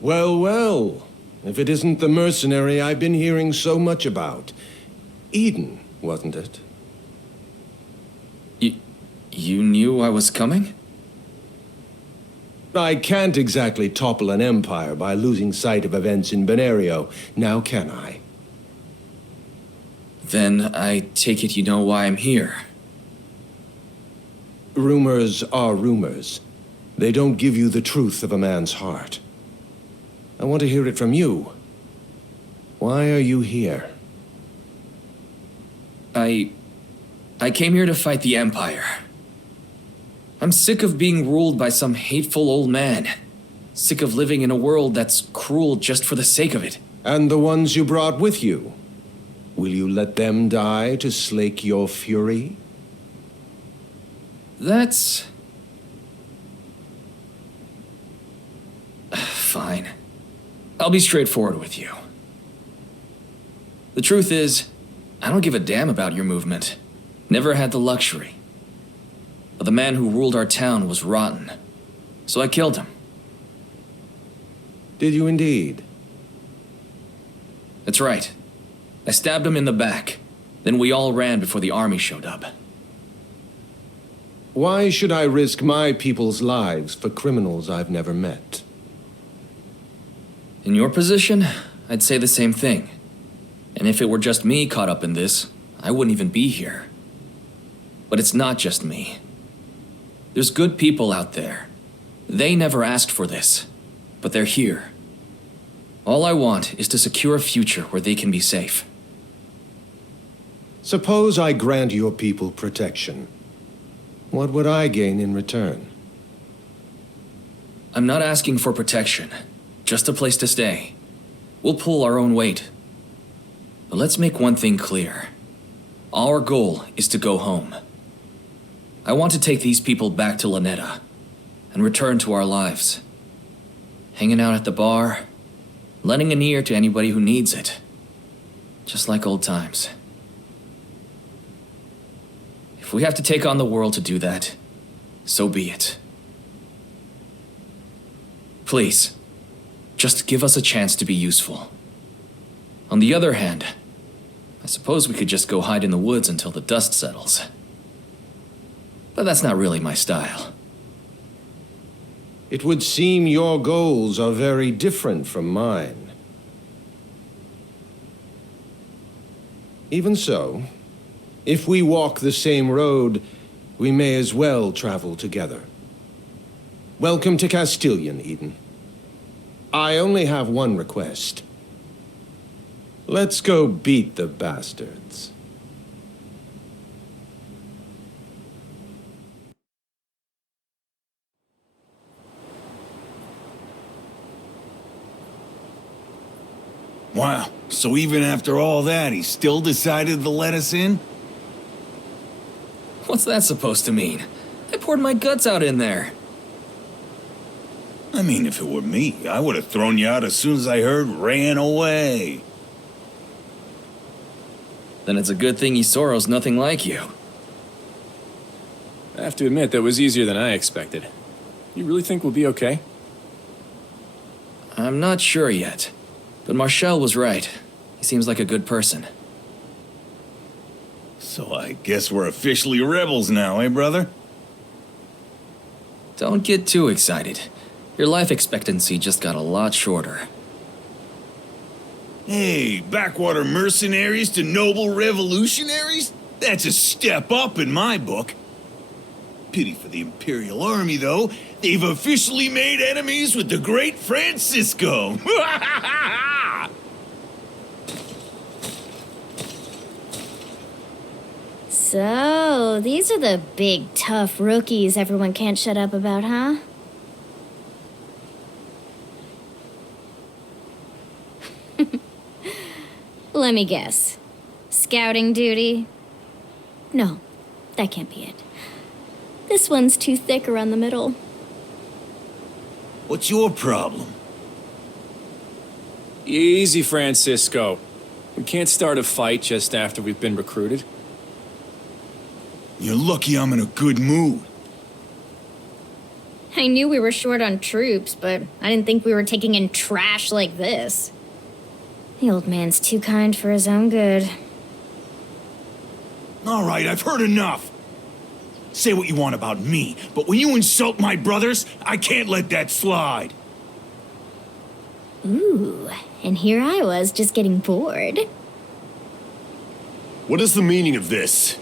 Well, well. If it isn't the mercenary I've been hearing so much about. Eden, wasn't it? You knew I was coming? I can't exactly topple an empire by losing sight of events in Benario, now can I? Then I take it you know why I'm here. Rumors are rumors. They don't give you the truth of a man's heart. I want to hear it from you. Why are you here? I came here to fight the Empire. I'm sick of being ruled by some hateful old man. Sick of living in a world that's cruel just for the sake of it. And the ones you brought with you? Will you let them die to slake your fury? That's... fine. I'll be straightforward with you. The truth is, I don't give a damn about your movement. Never had the luxury. But the man who ruled our town was rotten, so I killed him. Did you indeed? That's right. I stabbed him in the back. Then we all ran before the army showed up. Why should I risk my people's lives for criminals I've never met? In your position, I'd say the same thing. And if it were just me caught up in this, I wouldn't even be here. But it's not just me. There's good people out there. They never asked for this, but they're here. All I want is to secure a future where they can be safe. Suppose I grant your people protection. What would I gain in return? I'm not asking for protection, just a place to stay. We'll pull our own weight. But let's make one thing clear. Our goal is to go home. I want to take these people back to Lanetta and return to our lives. Hanging out at the bar, lending an ear to anybody who needs it. Just like old times. If we have to take on the world to do that, so be it. Please, just give us a chance to be useful. On the other hand, I suppose we could just go hide in the woods until the dust settles. But that's not really my style. It would seem your goals are very different from mine. Even so, if we walk the same road, we may as well travel together. Welcome to Castilian, Eden. I only have one request. Let's go beat the bastards. Wow, so even after all that, he still decided to let us in? What's that supposed to mean? I poured my guts out in there. I mean, if it were me, I would have thrown you out as soon as I heard ran away. Then it's a good thing Isoro's nothing like you. I have to admit, that was easier than I expected. You really think we'll be okay? I'm not sure yet, but Marshall was right. He seems like a good person. So I guess we're officially rebels now, eh, brother? Don't get too excited. Your life expectancy just got a lot shorter. Hey, backwater mercenaries to noble revolutionaries? That's a step up in my book. Pity for the Imperial Army, though. They've officially made enemies with the great Francisco. So, these are the big, tough rookies everyone can't shut up about, huh? Let me guess. Scouting duty? No, that can't be it. This one's too thick around the middle. What's your problem? Easy, Francisco. We can't start a fight just after we've been recruited. You're lucky I'm in a good mood. I knew we were short on troops, but I didn't think we were taking in trash like this. The old man's too kind for his own good. All right, I've heard enough. Say what you want about me, but when you insult my brothers, I can't let that slide. Ooh, and here I was just getting bored. What is the meaning of this?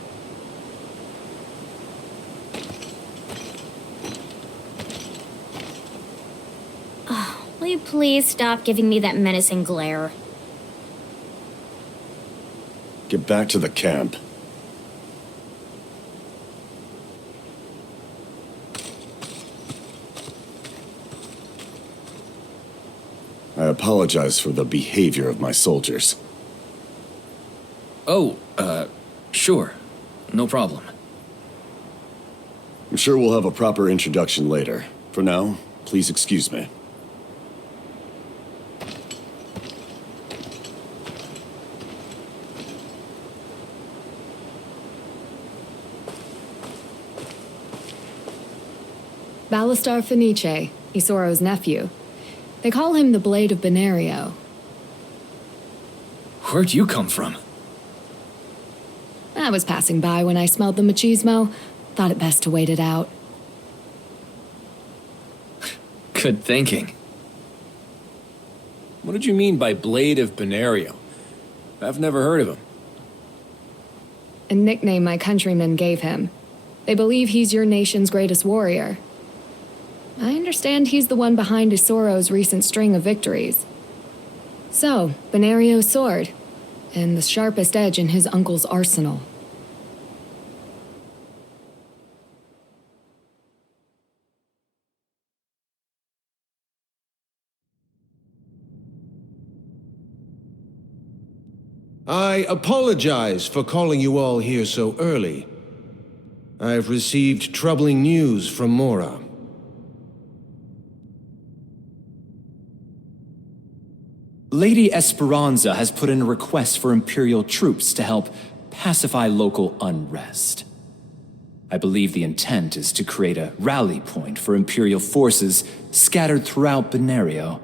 Will you please stop giving me that menacing glare? Get back to the camp. I apologize for the behavior of my soldiers. Oh, sure. No problem. I'm sure we'll have a proper introduction later. For now, please excuse me. Ballastar Fenice, Isoro's nephew. They call him the Blade of Benario. Where'd you come from? I was passing by when I smelled the machismo. Thought it best to wait it out. Good thinking. What did you mean by Blade of Benario? I've never heard of him. A nickname my countrymen gave him. They believe he's your nation's greatest warrior. I understand he's the one behind Isoro's recent string of victories. So, Benario's sword, and the sharpest edge in his uncle's arsenal. I apologize for calling you all here so early. I've received troubling news from Mora. Lady Esperanza has put in a request for Imperial troops to help pacify local unrest. I believe the intent is to create a rally point for Imperial forces scattered throughout Benario.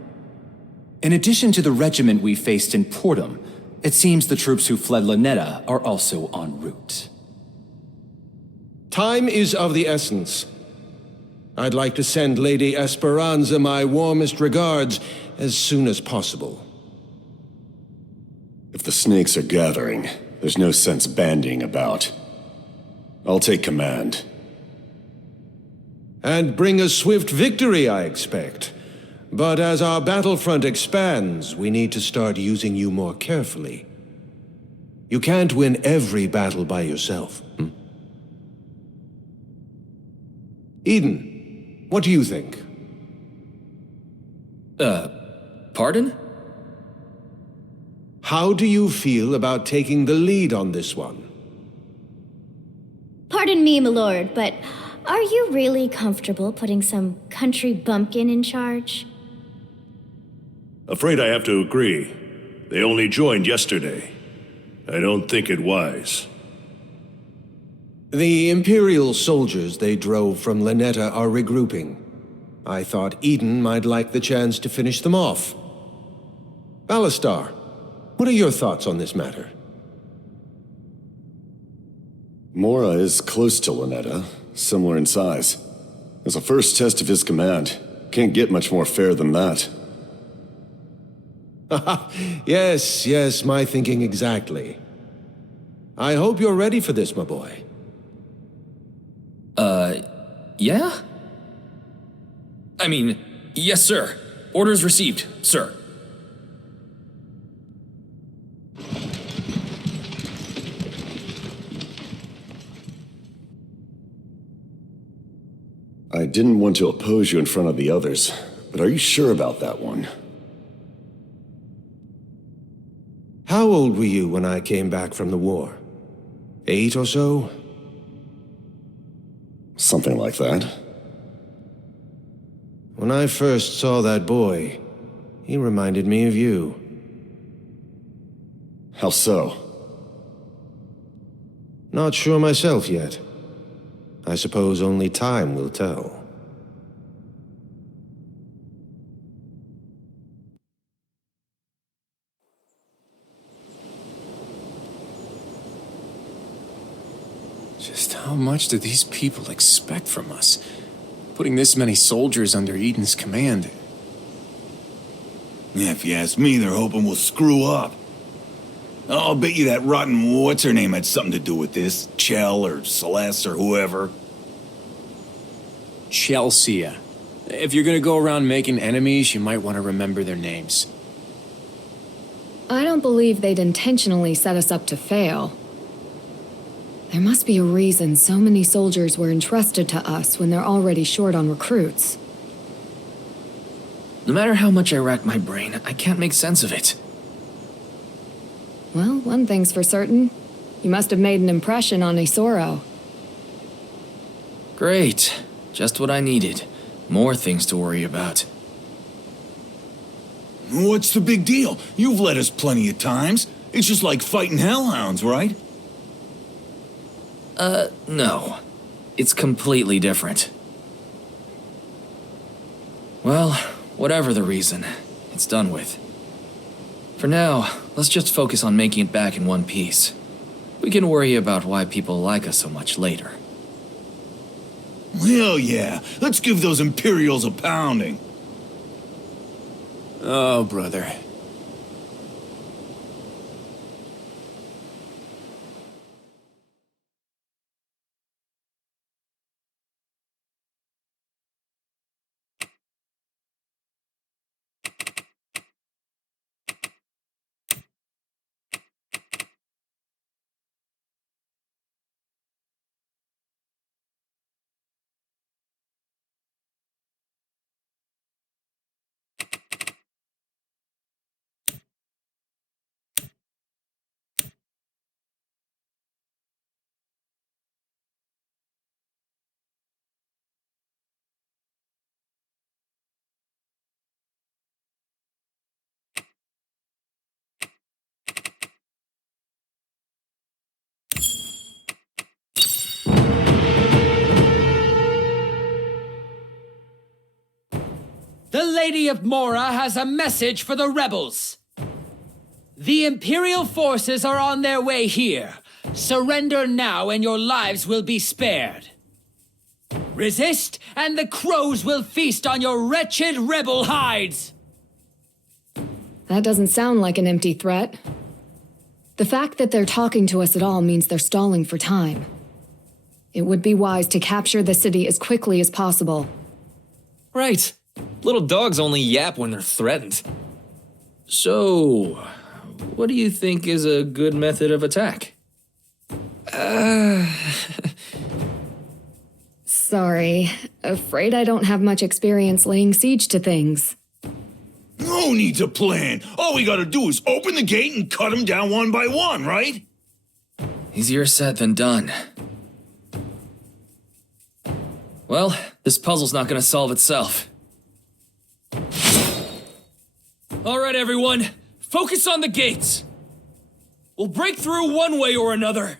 In addition to the regiment we faced in Portum, it seems the troops who fled Luneta are also en route. Time is of the essence. I'd like to send Lady Esperanza my warmest regards as soon as possible. If the snakes are gathering, there's no sense bandying about. I'll take command. And bring a swift victory, I expect. But as our battlefront expands, we need to start using you more carefully. You can't win every battle by yourself. Eden, what do you think? Pardon? how do you feel about taking the lead on this one? Pardon me, my lord, but are you really comfortable putting some country bumpkin in charge? Afraid I have to agree. They only joined yesterday. I don't think it wise. The Imperial soldiers they drove from Lanetta are regrouping. I thought Eden might like the chance to finish them off. Alistar, what are your thoughts on this matter? Mora is close to Lanetta, similar in size. As a first test of his command, can't get much more fair than that. Yes, my thinking exactly. I hope you're ready for this, my boy. Yeah? I mean, yes, sir. Orders received, sir. I didn't want to oppose you in front of the others, but are you sure about that one? How old were you when I came back from the war? 8 or so? Something like that. When I first saw that boy, he reminded me of you. How so? Not sure myself yet. I suppose only time will tell. Just how much do these people expect from us? Putting this many soldiers under Eden's command. Yeah, if you ask me, they're hoping we'll screw up. I'll bet you that rotten what's-her-name had something to do with this. Chell or Celeste or whoever. Chelsea. If you're gonna go around making enemies, you might want to remember their names. I don't believe they'd intentionally set us up to fail. There must be a reason so many soldiers were entrusted to us when they're already short on recruits. No matter how much I rack my brain, I can't make sense of it. Well, one thing's for certain. You must have made an impression on Isoro. Great. Just what I needed. More things to worry about. What's the big deal? You've led us plenty of times. It's just like fighting hellhounds, right? No. It's completely different. Well, whatever the reason, it's done with. For now, let's just focus on making it back in one piece. We can worry about why people like us so much later. Hell yeah. Let's give those Imperials a pounding. Oh, brother. The Lady of Mora has a message for the rebels. The Imperial forces are on their way here. Surrender now and your lives will be spared. Resist and the crows will feast on your wretched rebel hides. That doesn't sound like an empty threat. The fact that they're talking to us at all means they're stalling for time. It would be wise to capture the city as quickly as possible. Right. Little dogs only yap when they're threatened. So, what do you think is a good method of attack? Sorry. Afraid I don't have much experience laying siege to things. No need to plan. All we gotta do is open the gate and cut them down one by one, right? Easier said than done. Well, this puzzle's not gonna solve itself. All right, everyone, focus on the gates. We'll break through one way or another.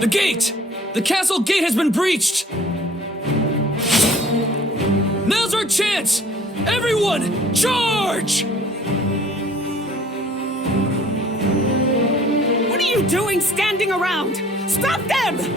The gate! The castle gate has been breached! Now's our chance! Everyone, charge! What are you doing standing around? Stop them!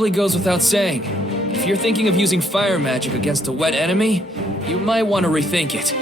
probably goes without saying. If you're thinking of using fire magic against a wet enemy, you might want to rethink it.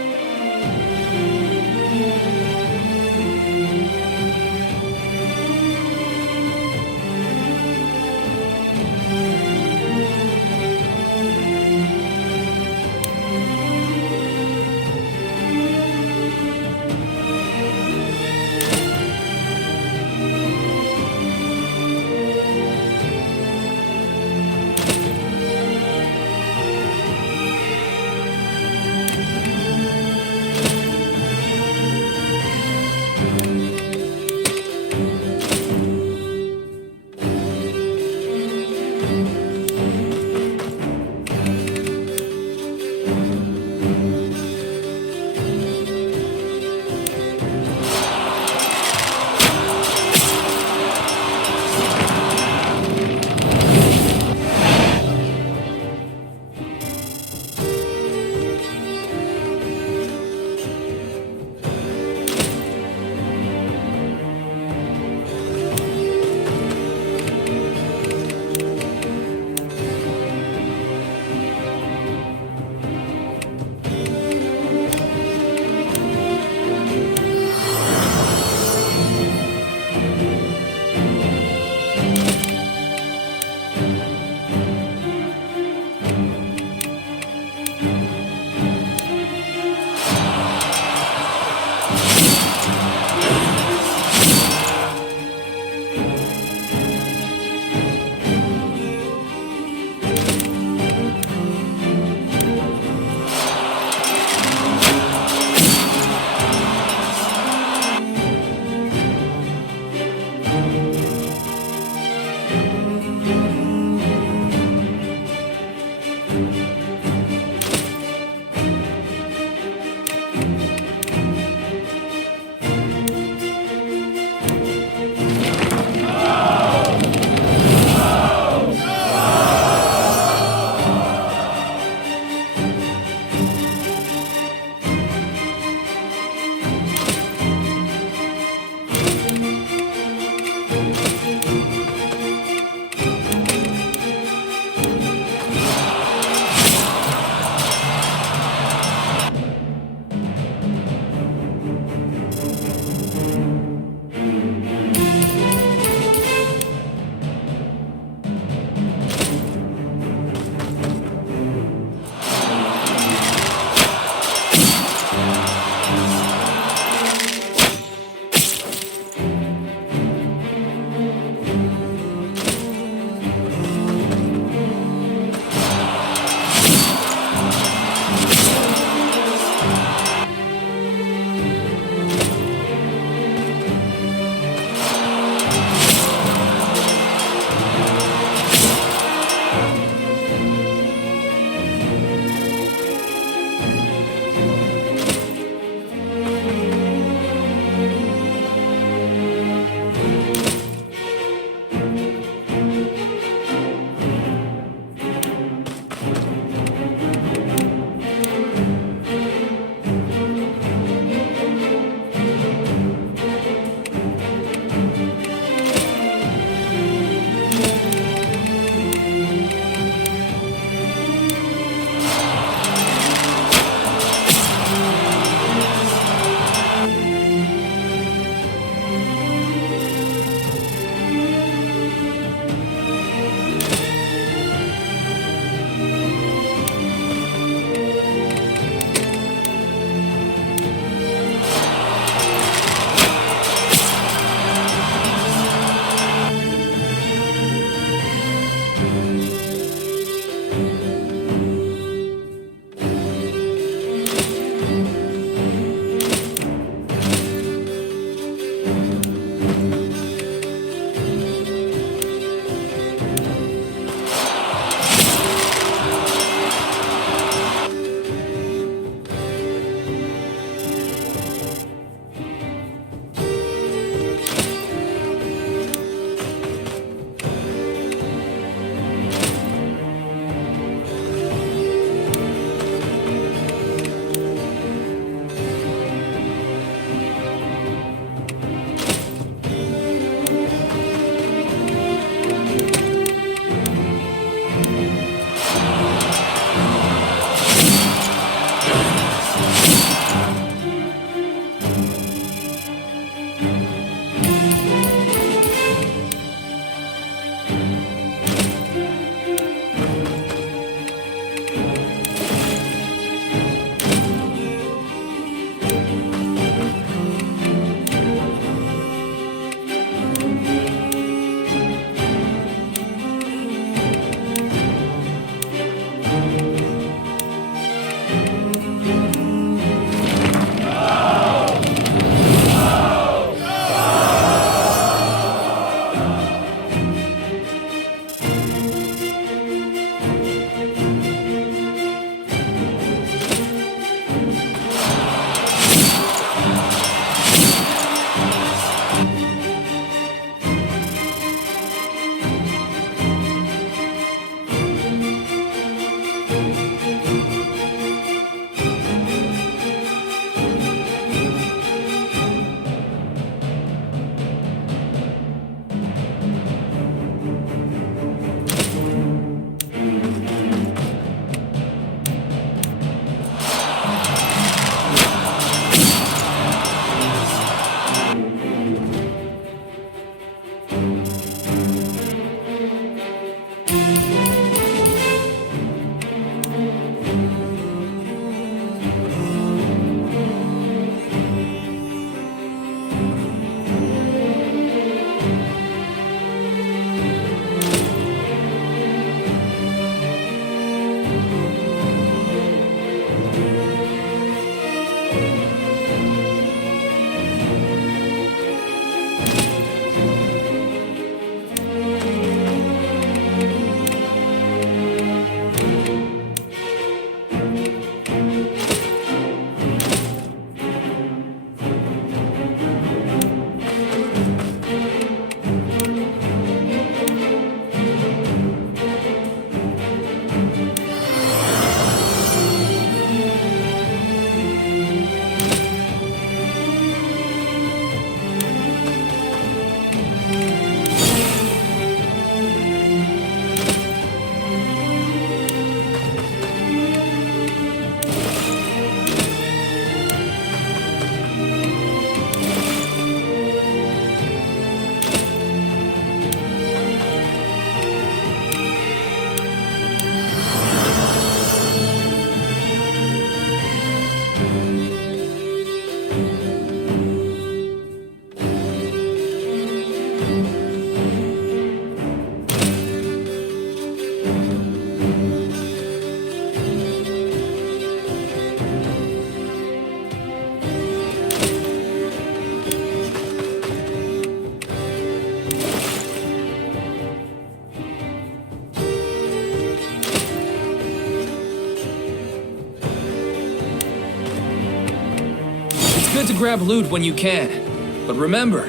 Good to grab loot when you can. But remember,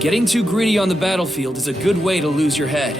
getting too greedy on the battlefield is a good way to lose your head.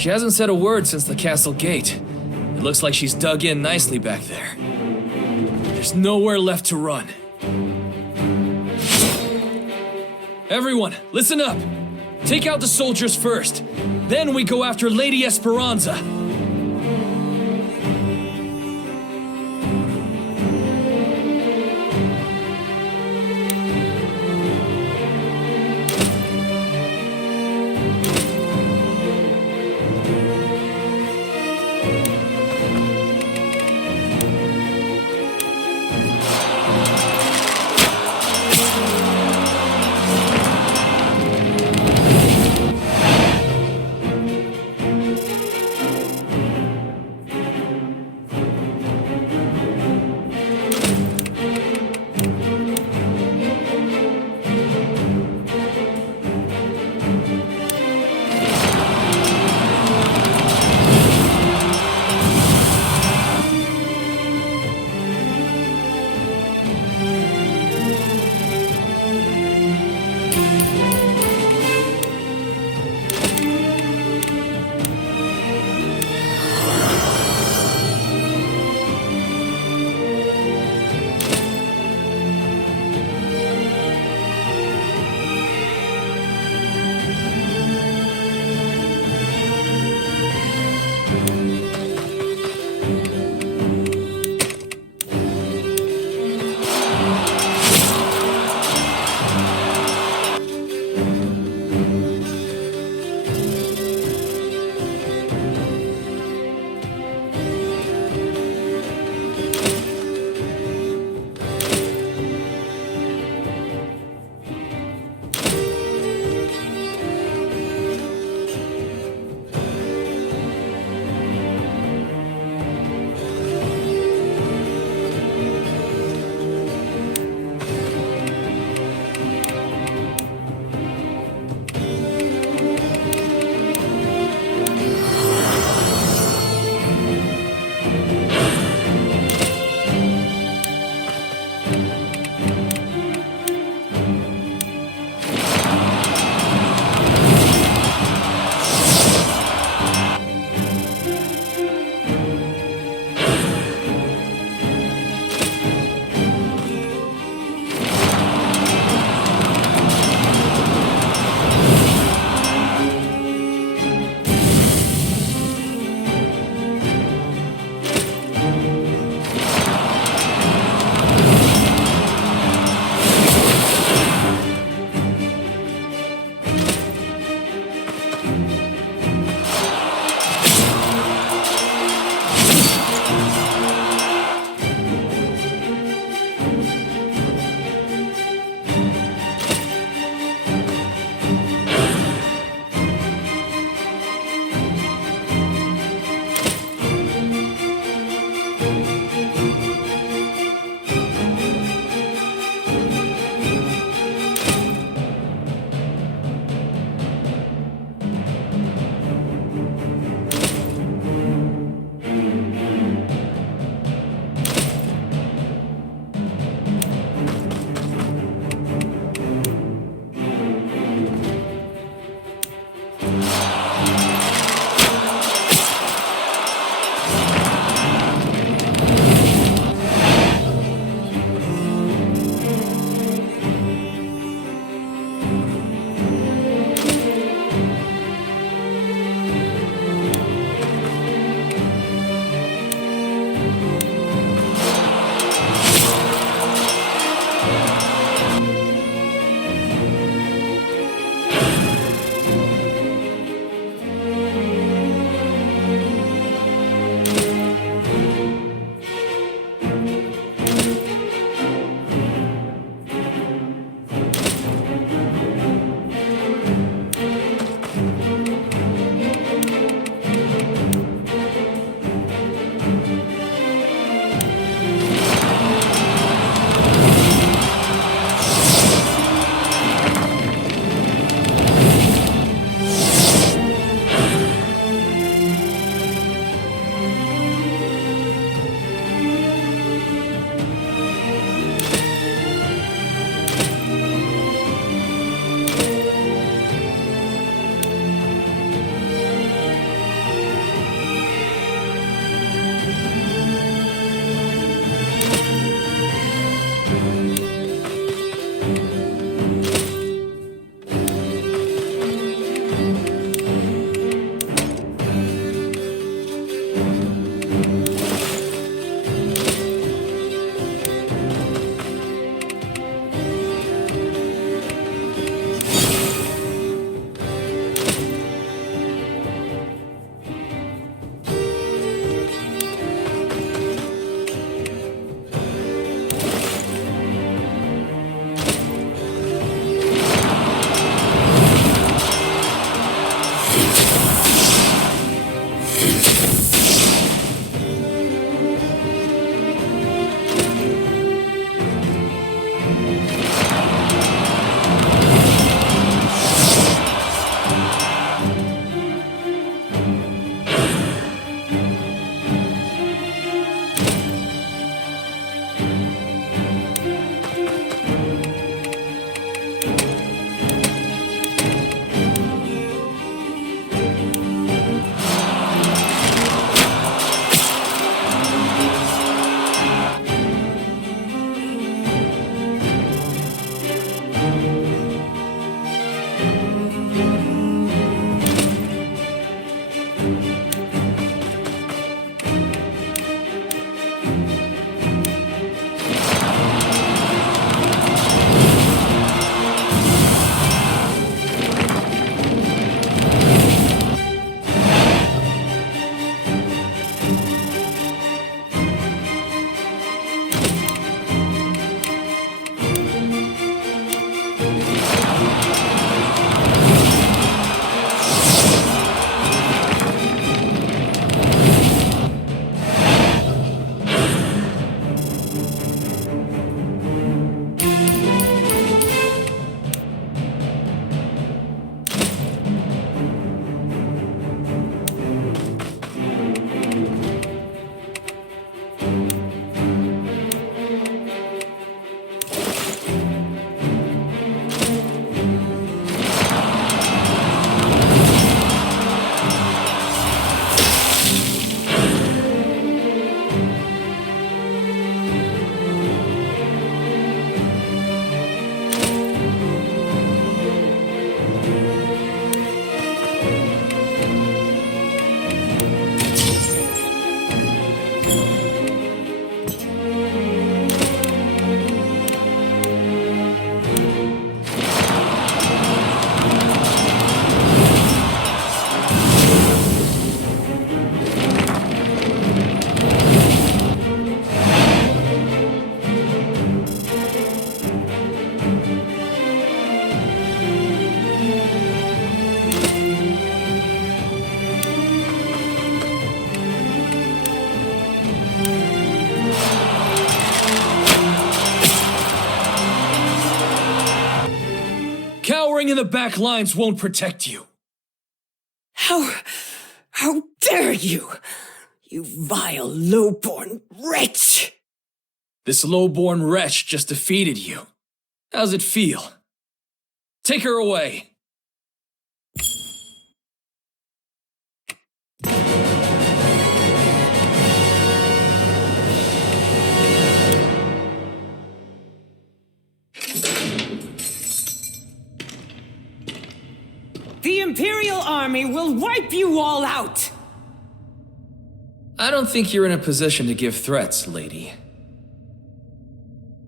She hasn't said a word since the castle gate. It looks like she's dug in nicely back there. There's nowhere left to run. Everyone, listen up. Take out the soldiers first. Then we go after Lady Esperanza. warring in the back lines won't protect you. How dare you! You vile, low-born wretch! This low-born wretch just defeated you. How's it feel? Take her away. The Imperial Army will wipe you all out! I don't think you're in a position to give threats, lady.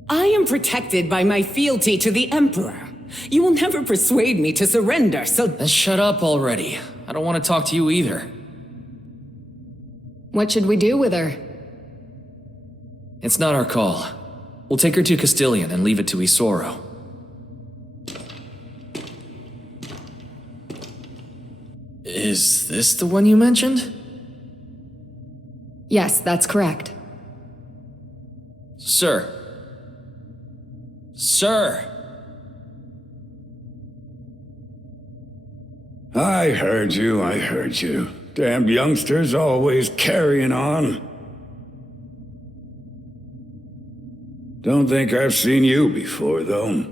I am protected by my fealty to the Emperor. You will never persuade me to surrender, so— Then shut up already. I don't want to talk to you either. What should we do with her? It's not our call. We'll take her to Castilian and leave it to Isoro. Is this the one you mentioned? Yes, that's correct. Sir. Sir! I heard you. Damned youngsters always carrying on. Don't think I've seen you before, though.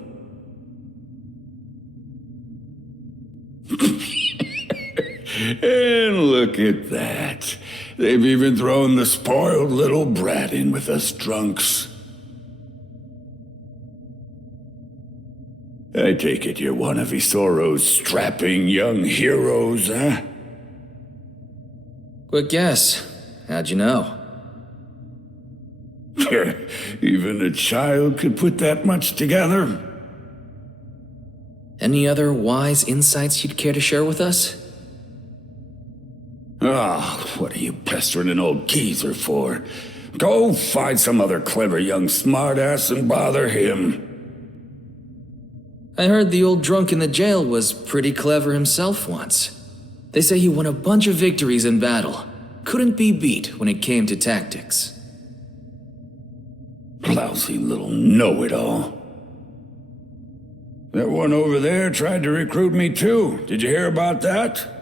And look at that. They've even thrown the spoiled little brat in with us drunks. I take it you're one of Isoro's strapping young heroes, huh? Quick guess. How'd you know? Even a child could put that much together. Any other wise insights you'd care to share with us? What are you pestering an old geezer for? Go find some other clever young smartass and bother him. I heard the old drunk in the jail was pretty clever himself once. They say he won a bunch of victories in battle. Couldn't be beat when it came to tactics. Lousy little know-it-all. That one over there tried to recruit me too. Did you hear about that?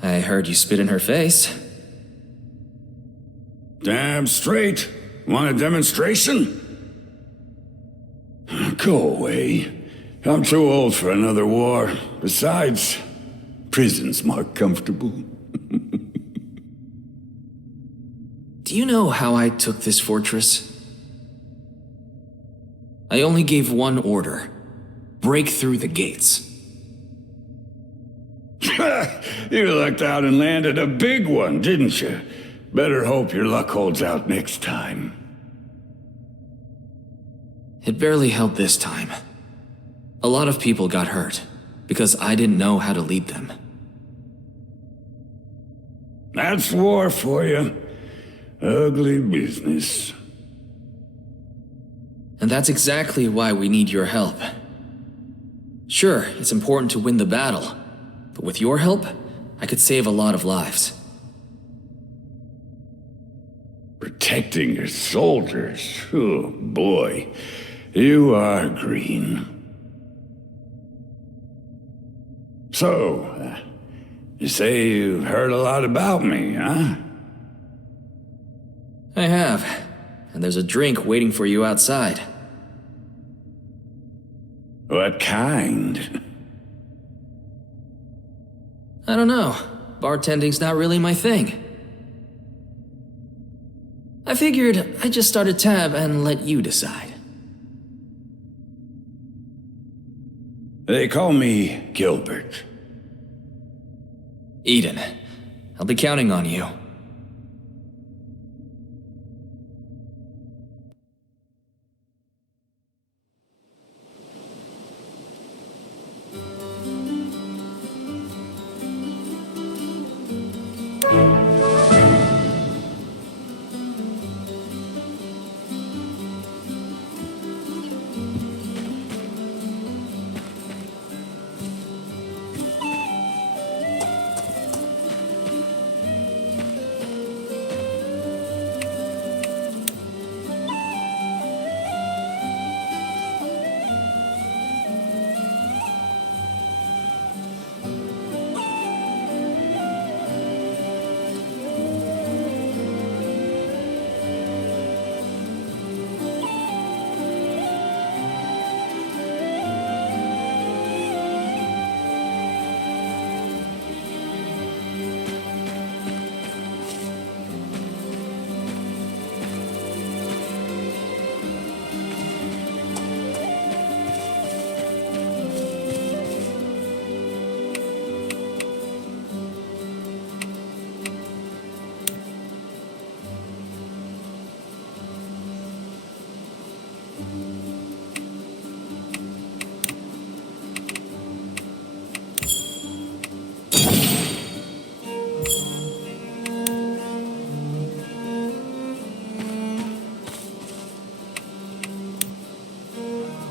I heard you spit in her face. Damn straight. Want a demonstration? Go away. I'm too old for another war. Besides, prison's more comfortable. Do you know how I took this fortress? I only gave one order. Break through the gates. You lucked out and landed a big one, didn't you? Better hope your luck holds out next time. It barely held this time. A lot of people got hurt, because I didn't know how to lead them. That's war for you. Ugly business. And that's exactly why we need your help. Sure, it's important to win the battle, but with your help, I could save a lot of lives. Protecting your soldiers? Oh, boy. You are green. So, you say you've heard a lot about me, huh? I have. And there's a drink waiting for you outside. What kind? I don't know. Bartending's not really my thing. I figured I'd just start a tab and let you decide. They call me Gilbert. Eden, I'll be counting on you.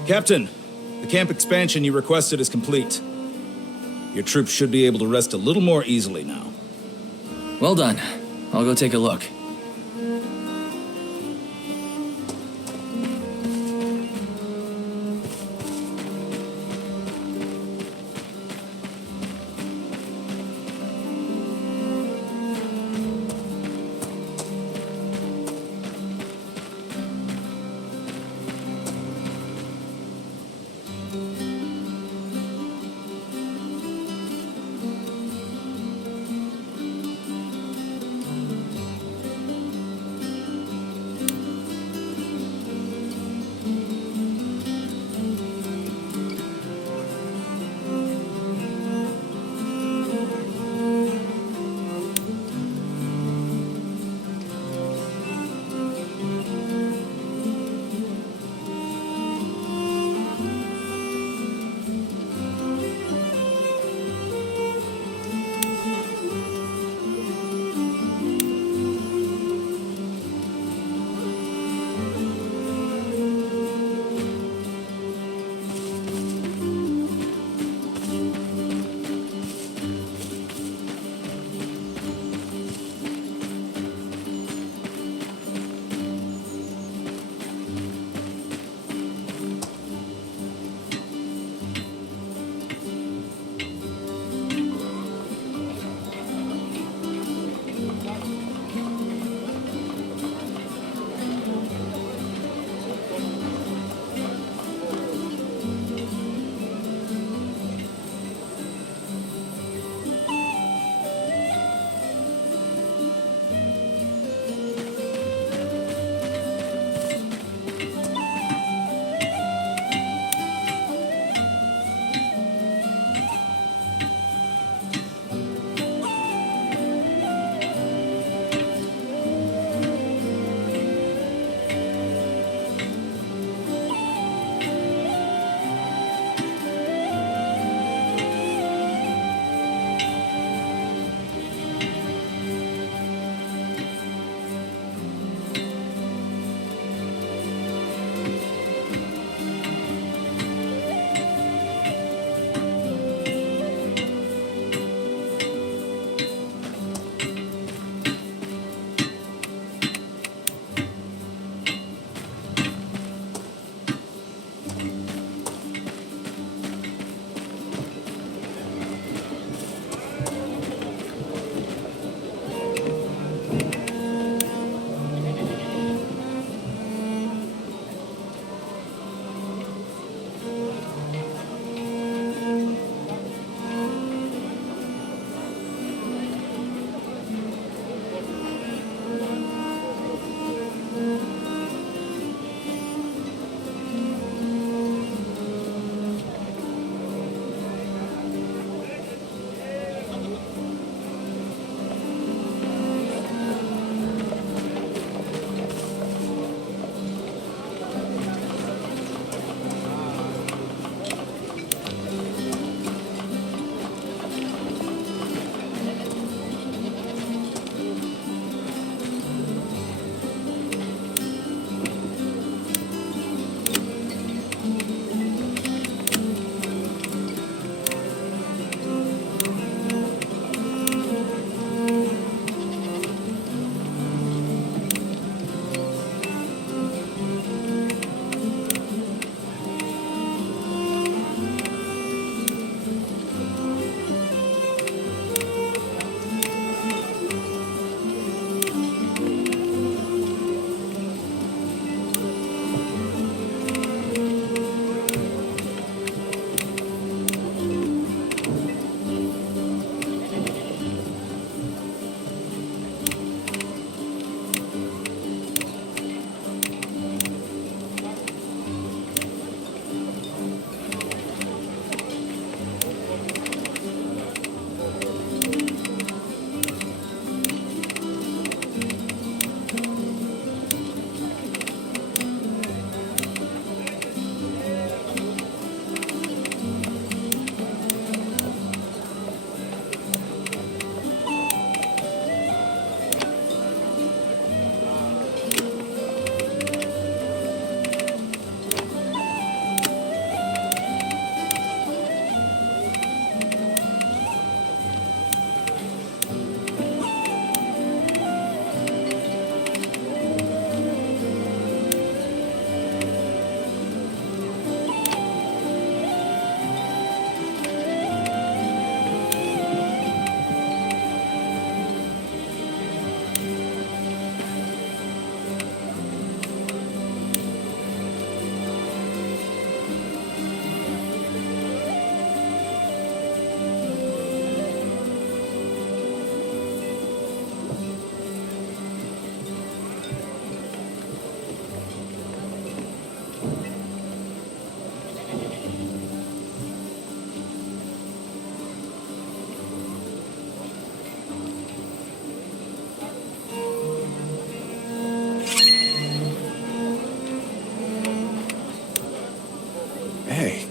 Captain, the camp expansion you requested is complete. Your troops should be able to rest a little more easily now. Well done. I'll go take a look.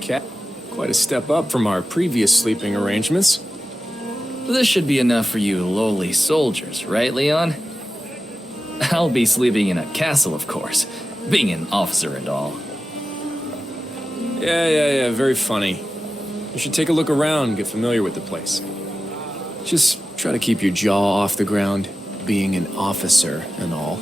Cap. Quite a step up from our previous sleeping arrangements. This should be enough for you lowly soldiers, right, Leon? I'll be sleeping in a castle, of course, being an officer and all. Yeah, very funny. You should take a look around, get familiar with the place. Just try to keep your jaw off the ground, being an officer and all.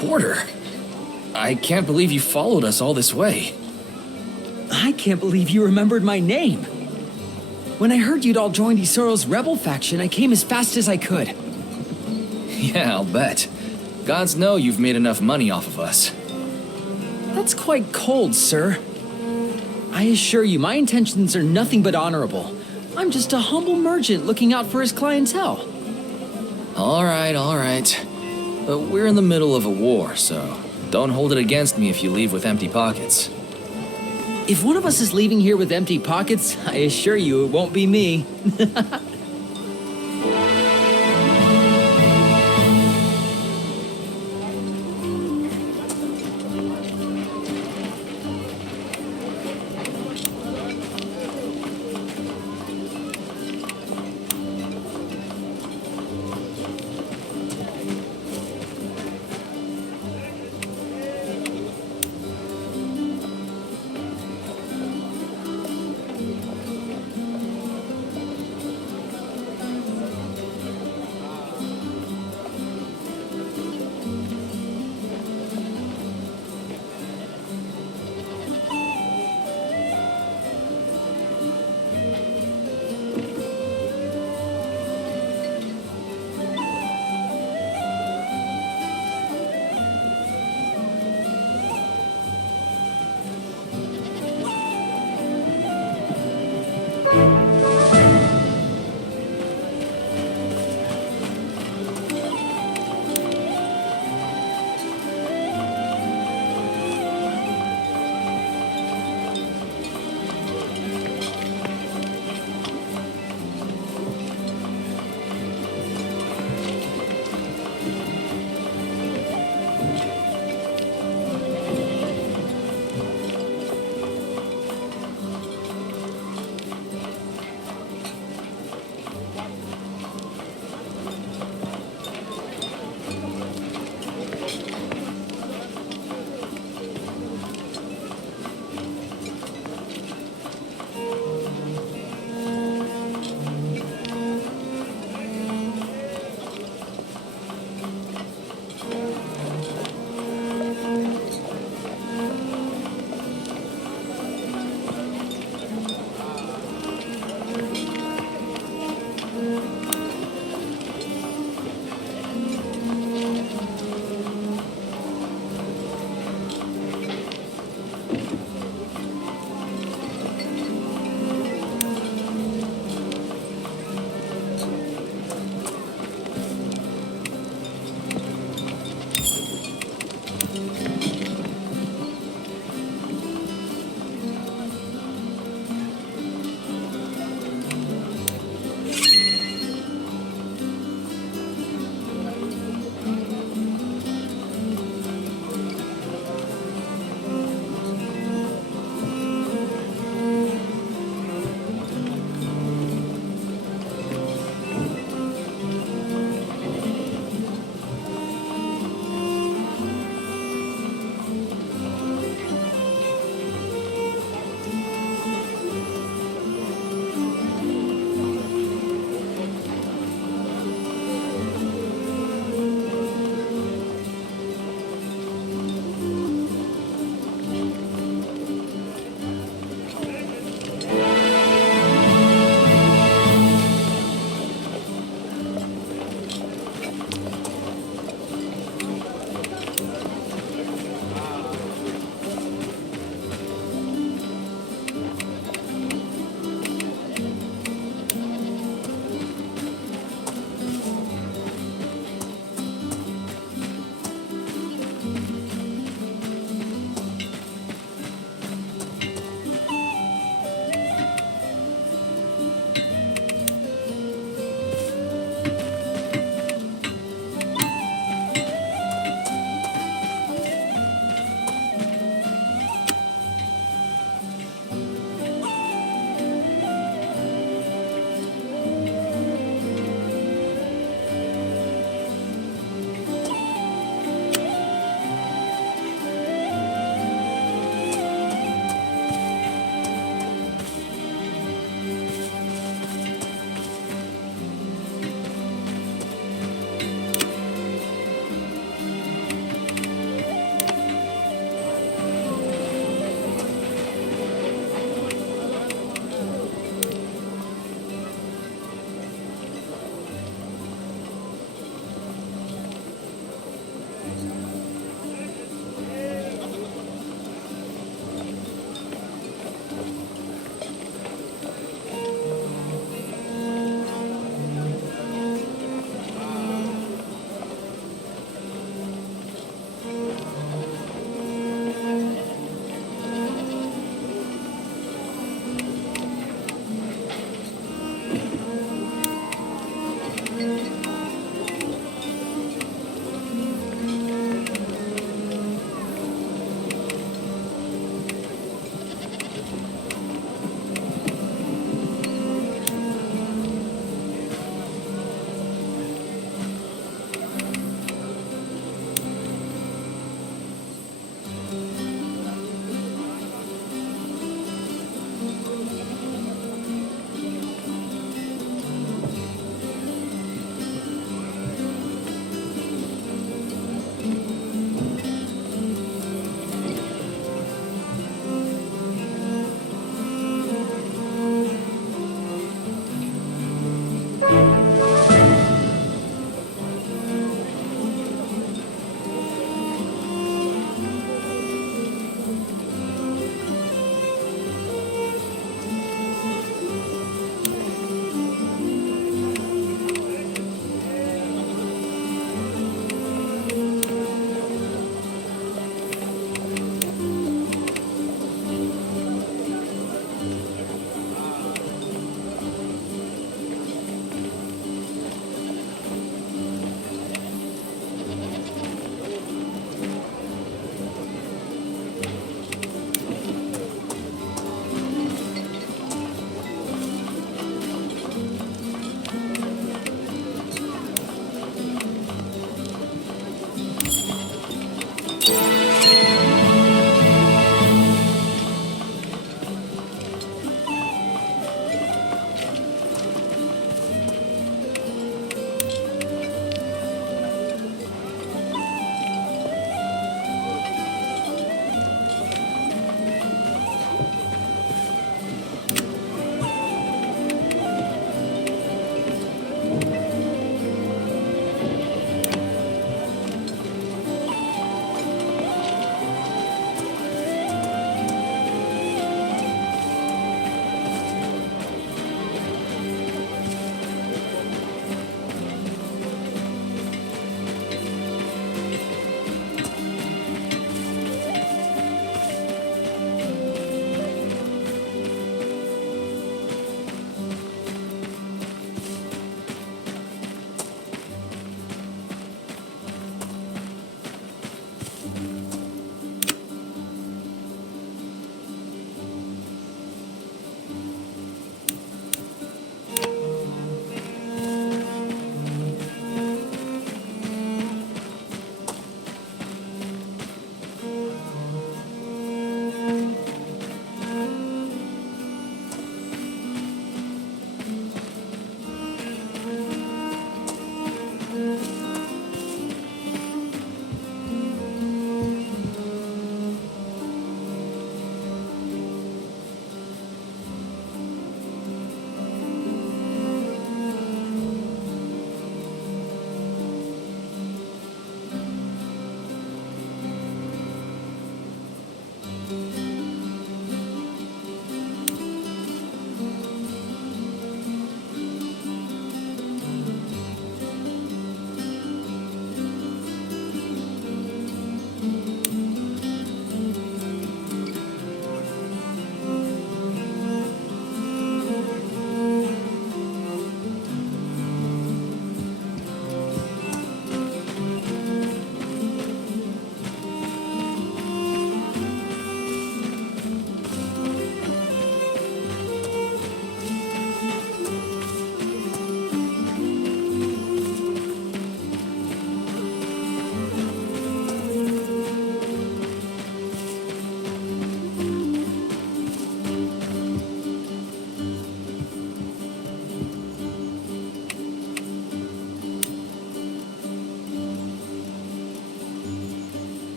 Porter, I can't believe you followed us all this way. I can't believe you remembered my name. When I heard you'd all joined Isoro's rebel faction, I came as fast as I could. Yeah, I'll bet. Gods know you've made enough money off of us. That's quite cold, sir. I assure you, my intentions are nothing but honorable. I'm just a humble merchant looking out for his clientele. All right. But we're in the middle of a war, so don't hold it against me if you leave with empty pockets. If one of us is leaving here with empty pockets, I assure you it won't be me.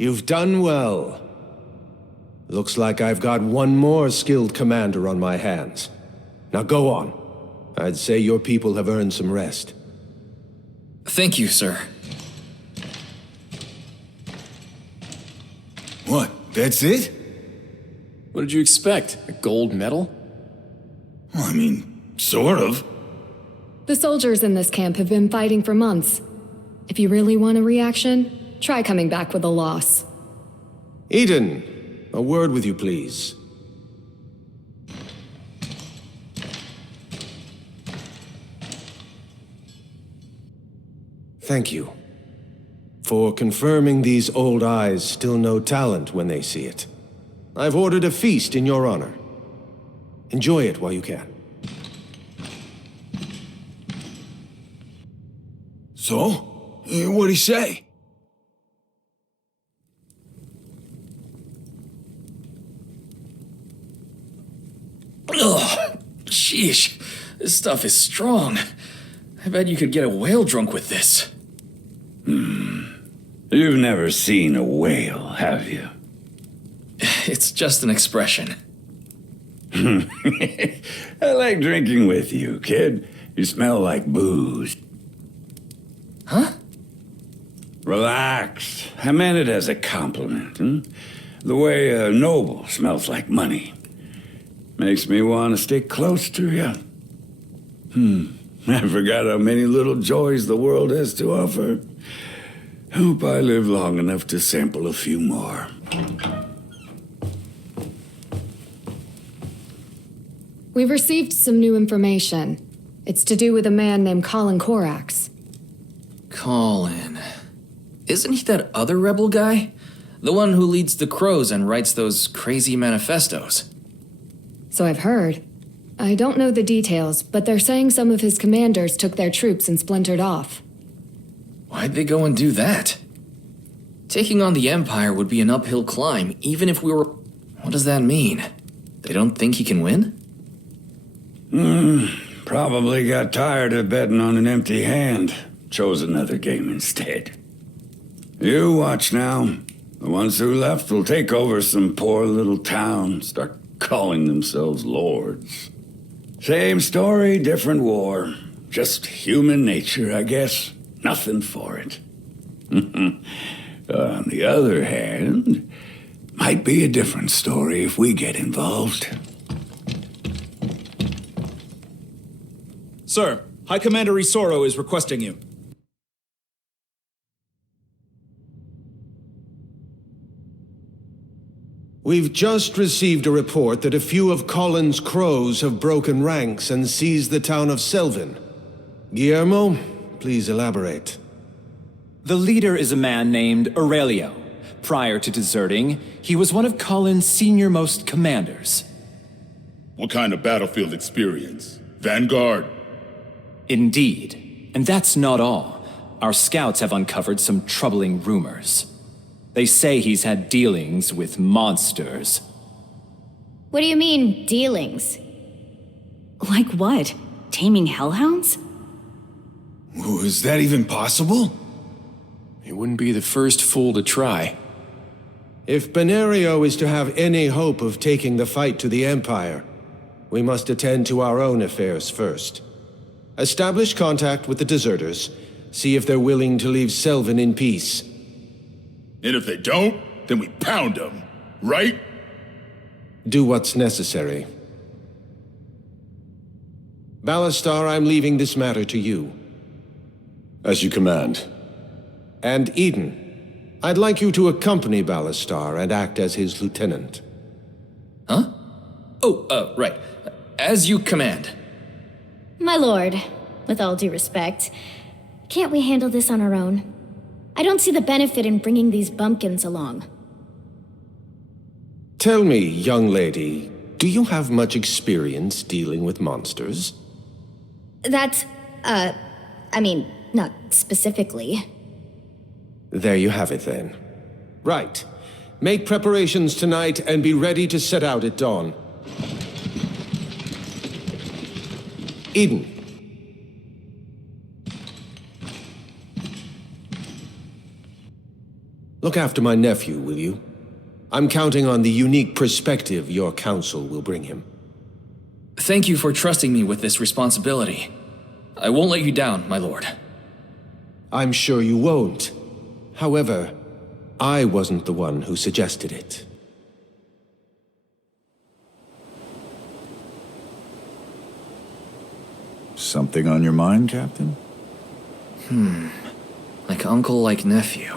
You've done well. Looks like I've got one more skilled commander on my hands. Now go on. I'd say your people have earned some rest. Thank you, sir. What? That's it? What did you expect? A gold medal? Well, I mean, sort of. The soldiers in this camp have been fighting for months. If you really want a reaction, try coming back with a loss. Eden, a word with you, please. Thank you for confirming these old eyes still know talent when they see it. I've ordered a feast in your honor. Enjoy it while you can. So? What'd he say? Ugh, sheesh. This stuff is strong. I bet you could get a whale drunk with this. You've never seen a whale, have you? It's just an expression. I like drinking with you, kid. You smell like booze. Huh? Relax. I meant it as a compliment. The way a noble smells like money. Makes me want to stay close to you. I forgot how many little joys the world has to offer. Hope I live long enough to sample a few more. We've received some new information. It's to do with a man named Colin Korax. Colin. Isn't he that other rebel guy? The one who leads the crows and writes those crazy manifestos. So I've heard. I don't know the details, but they're saying some of his commanders took their troops and splintered off. Why'd they go and do that? Taking on the Empire would be an uphill climb, even if we were... What does that mean? They don't think he can win? Probably got tired of betting on an empty hand. Chose another game instead. You watch now. The ones who left will take over some poor little town, start calling themselves lords. Same story, different war. Just human nature, I guess. Nothing for it. On the other hand, might be a different story if we get involved. Sir, High Commander Isoro is requesting you. We've just received a report that a few of Colin's crows have broken ranks and seized the town of Selvan. Guillermo, please elaborate. The leader is a man named Aurelio. Prior to deserting, he was one of Colin's senior-most commanders. What kind of battlefield experience? Vanguard? Indeed. And that's not all. Our scouts have uncovered some troubling rumors. They say he's had dealings with monsters. What do you mean, dealings? Like what? Taming hellhounds? Ooh, is that even possible? He wouldn't be the first fool to try. If Benario is to have any hope of taking the fight to the Empire, we must attend to our own affairs first. Establish contact with the deserters, see if they're willing to leave Selvan in peace. And if they don't, then we pound them, right? Do what's necessary. Ballastar, I'm leaving this matter to you. As you command. And Eden, I'd like you to accompany Ballastar and act as his lieutenant. Huh? Oh, right. As you command. My lord, with all due respect, can't we handle this on our own? I don't see the benefit in bringing these bumpkins along. Tell me, young lady, do you have much experience dealing with monsters? That's, I mean, not specifically. There you have it then. Right. Make preparations tonight and be ready to set out at dawn. Eden. Look after my nephew, will you? I'm counting on the unique perspective your council will bring him. Thank you for trusting me with this responsibility. I won't let you down, my lord. I'm sure you won't. However, I wasn't the one who suggested it. Something on your mind, Captain? Like uncle, like nephew.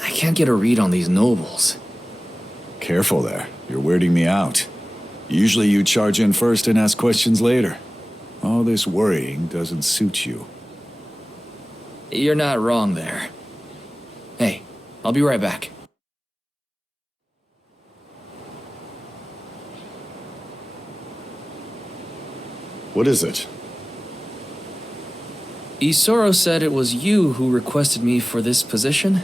I can't get a read on these nobles. Careful there. You're weirding me out. Usually you charge in first and ask questions later. All this worrying doesn't suit you. You're not wrong there. Hey, I'll be right back. What is it? Isoro said it was you who requested me for this position?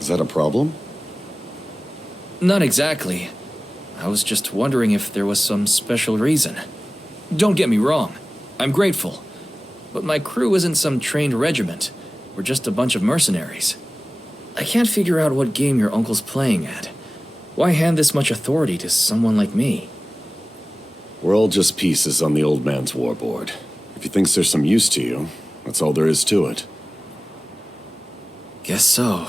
Is that a problem? Not exactly. I was just wondering if there was some special reason. Don't get me wrong, I'm grateful. But my crew isn't some trained regiment. We're just a bunch of mercenaries. I can't figure out what game your uncle's playing at. Why hand this much authority to someone like me? We're all just pieces on the old man's warboard. If he thinks there's some use to you, that's all there is to it. Guess so.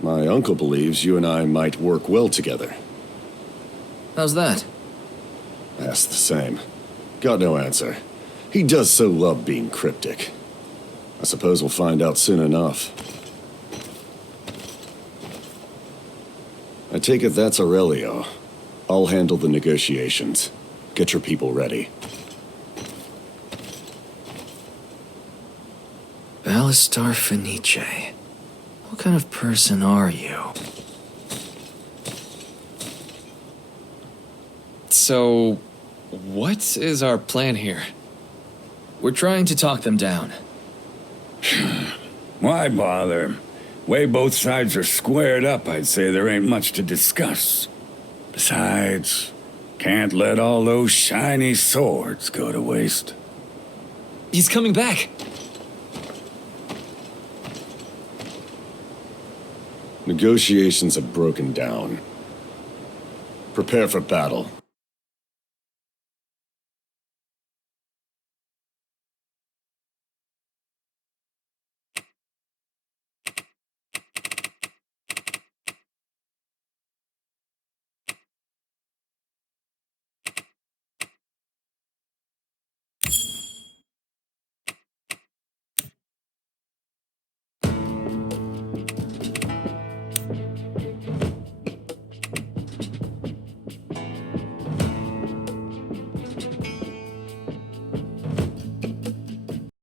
My uncle believes you and I might work well together. How's that? Asked the same. Got no answer. He does so love being cryptic. I suppose we'll find out soon enough. I take it that's Aurelio. I'll handle the negotiations. Get your people ready. Ballastar Fenice. What kind of person are you? So, what is our plan here? We're trying to talk them down. Why bother? Way both sides are squared up, I'd say there ain't much to discuss. Besides, can't let all those shiny swords go to waste. He's coming back. Negotiations have broken down. Prepare for battle.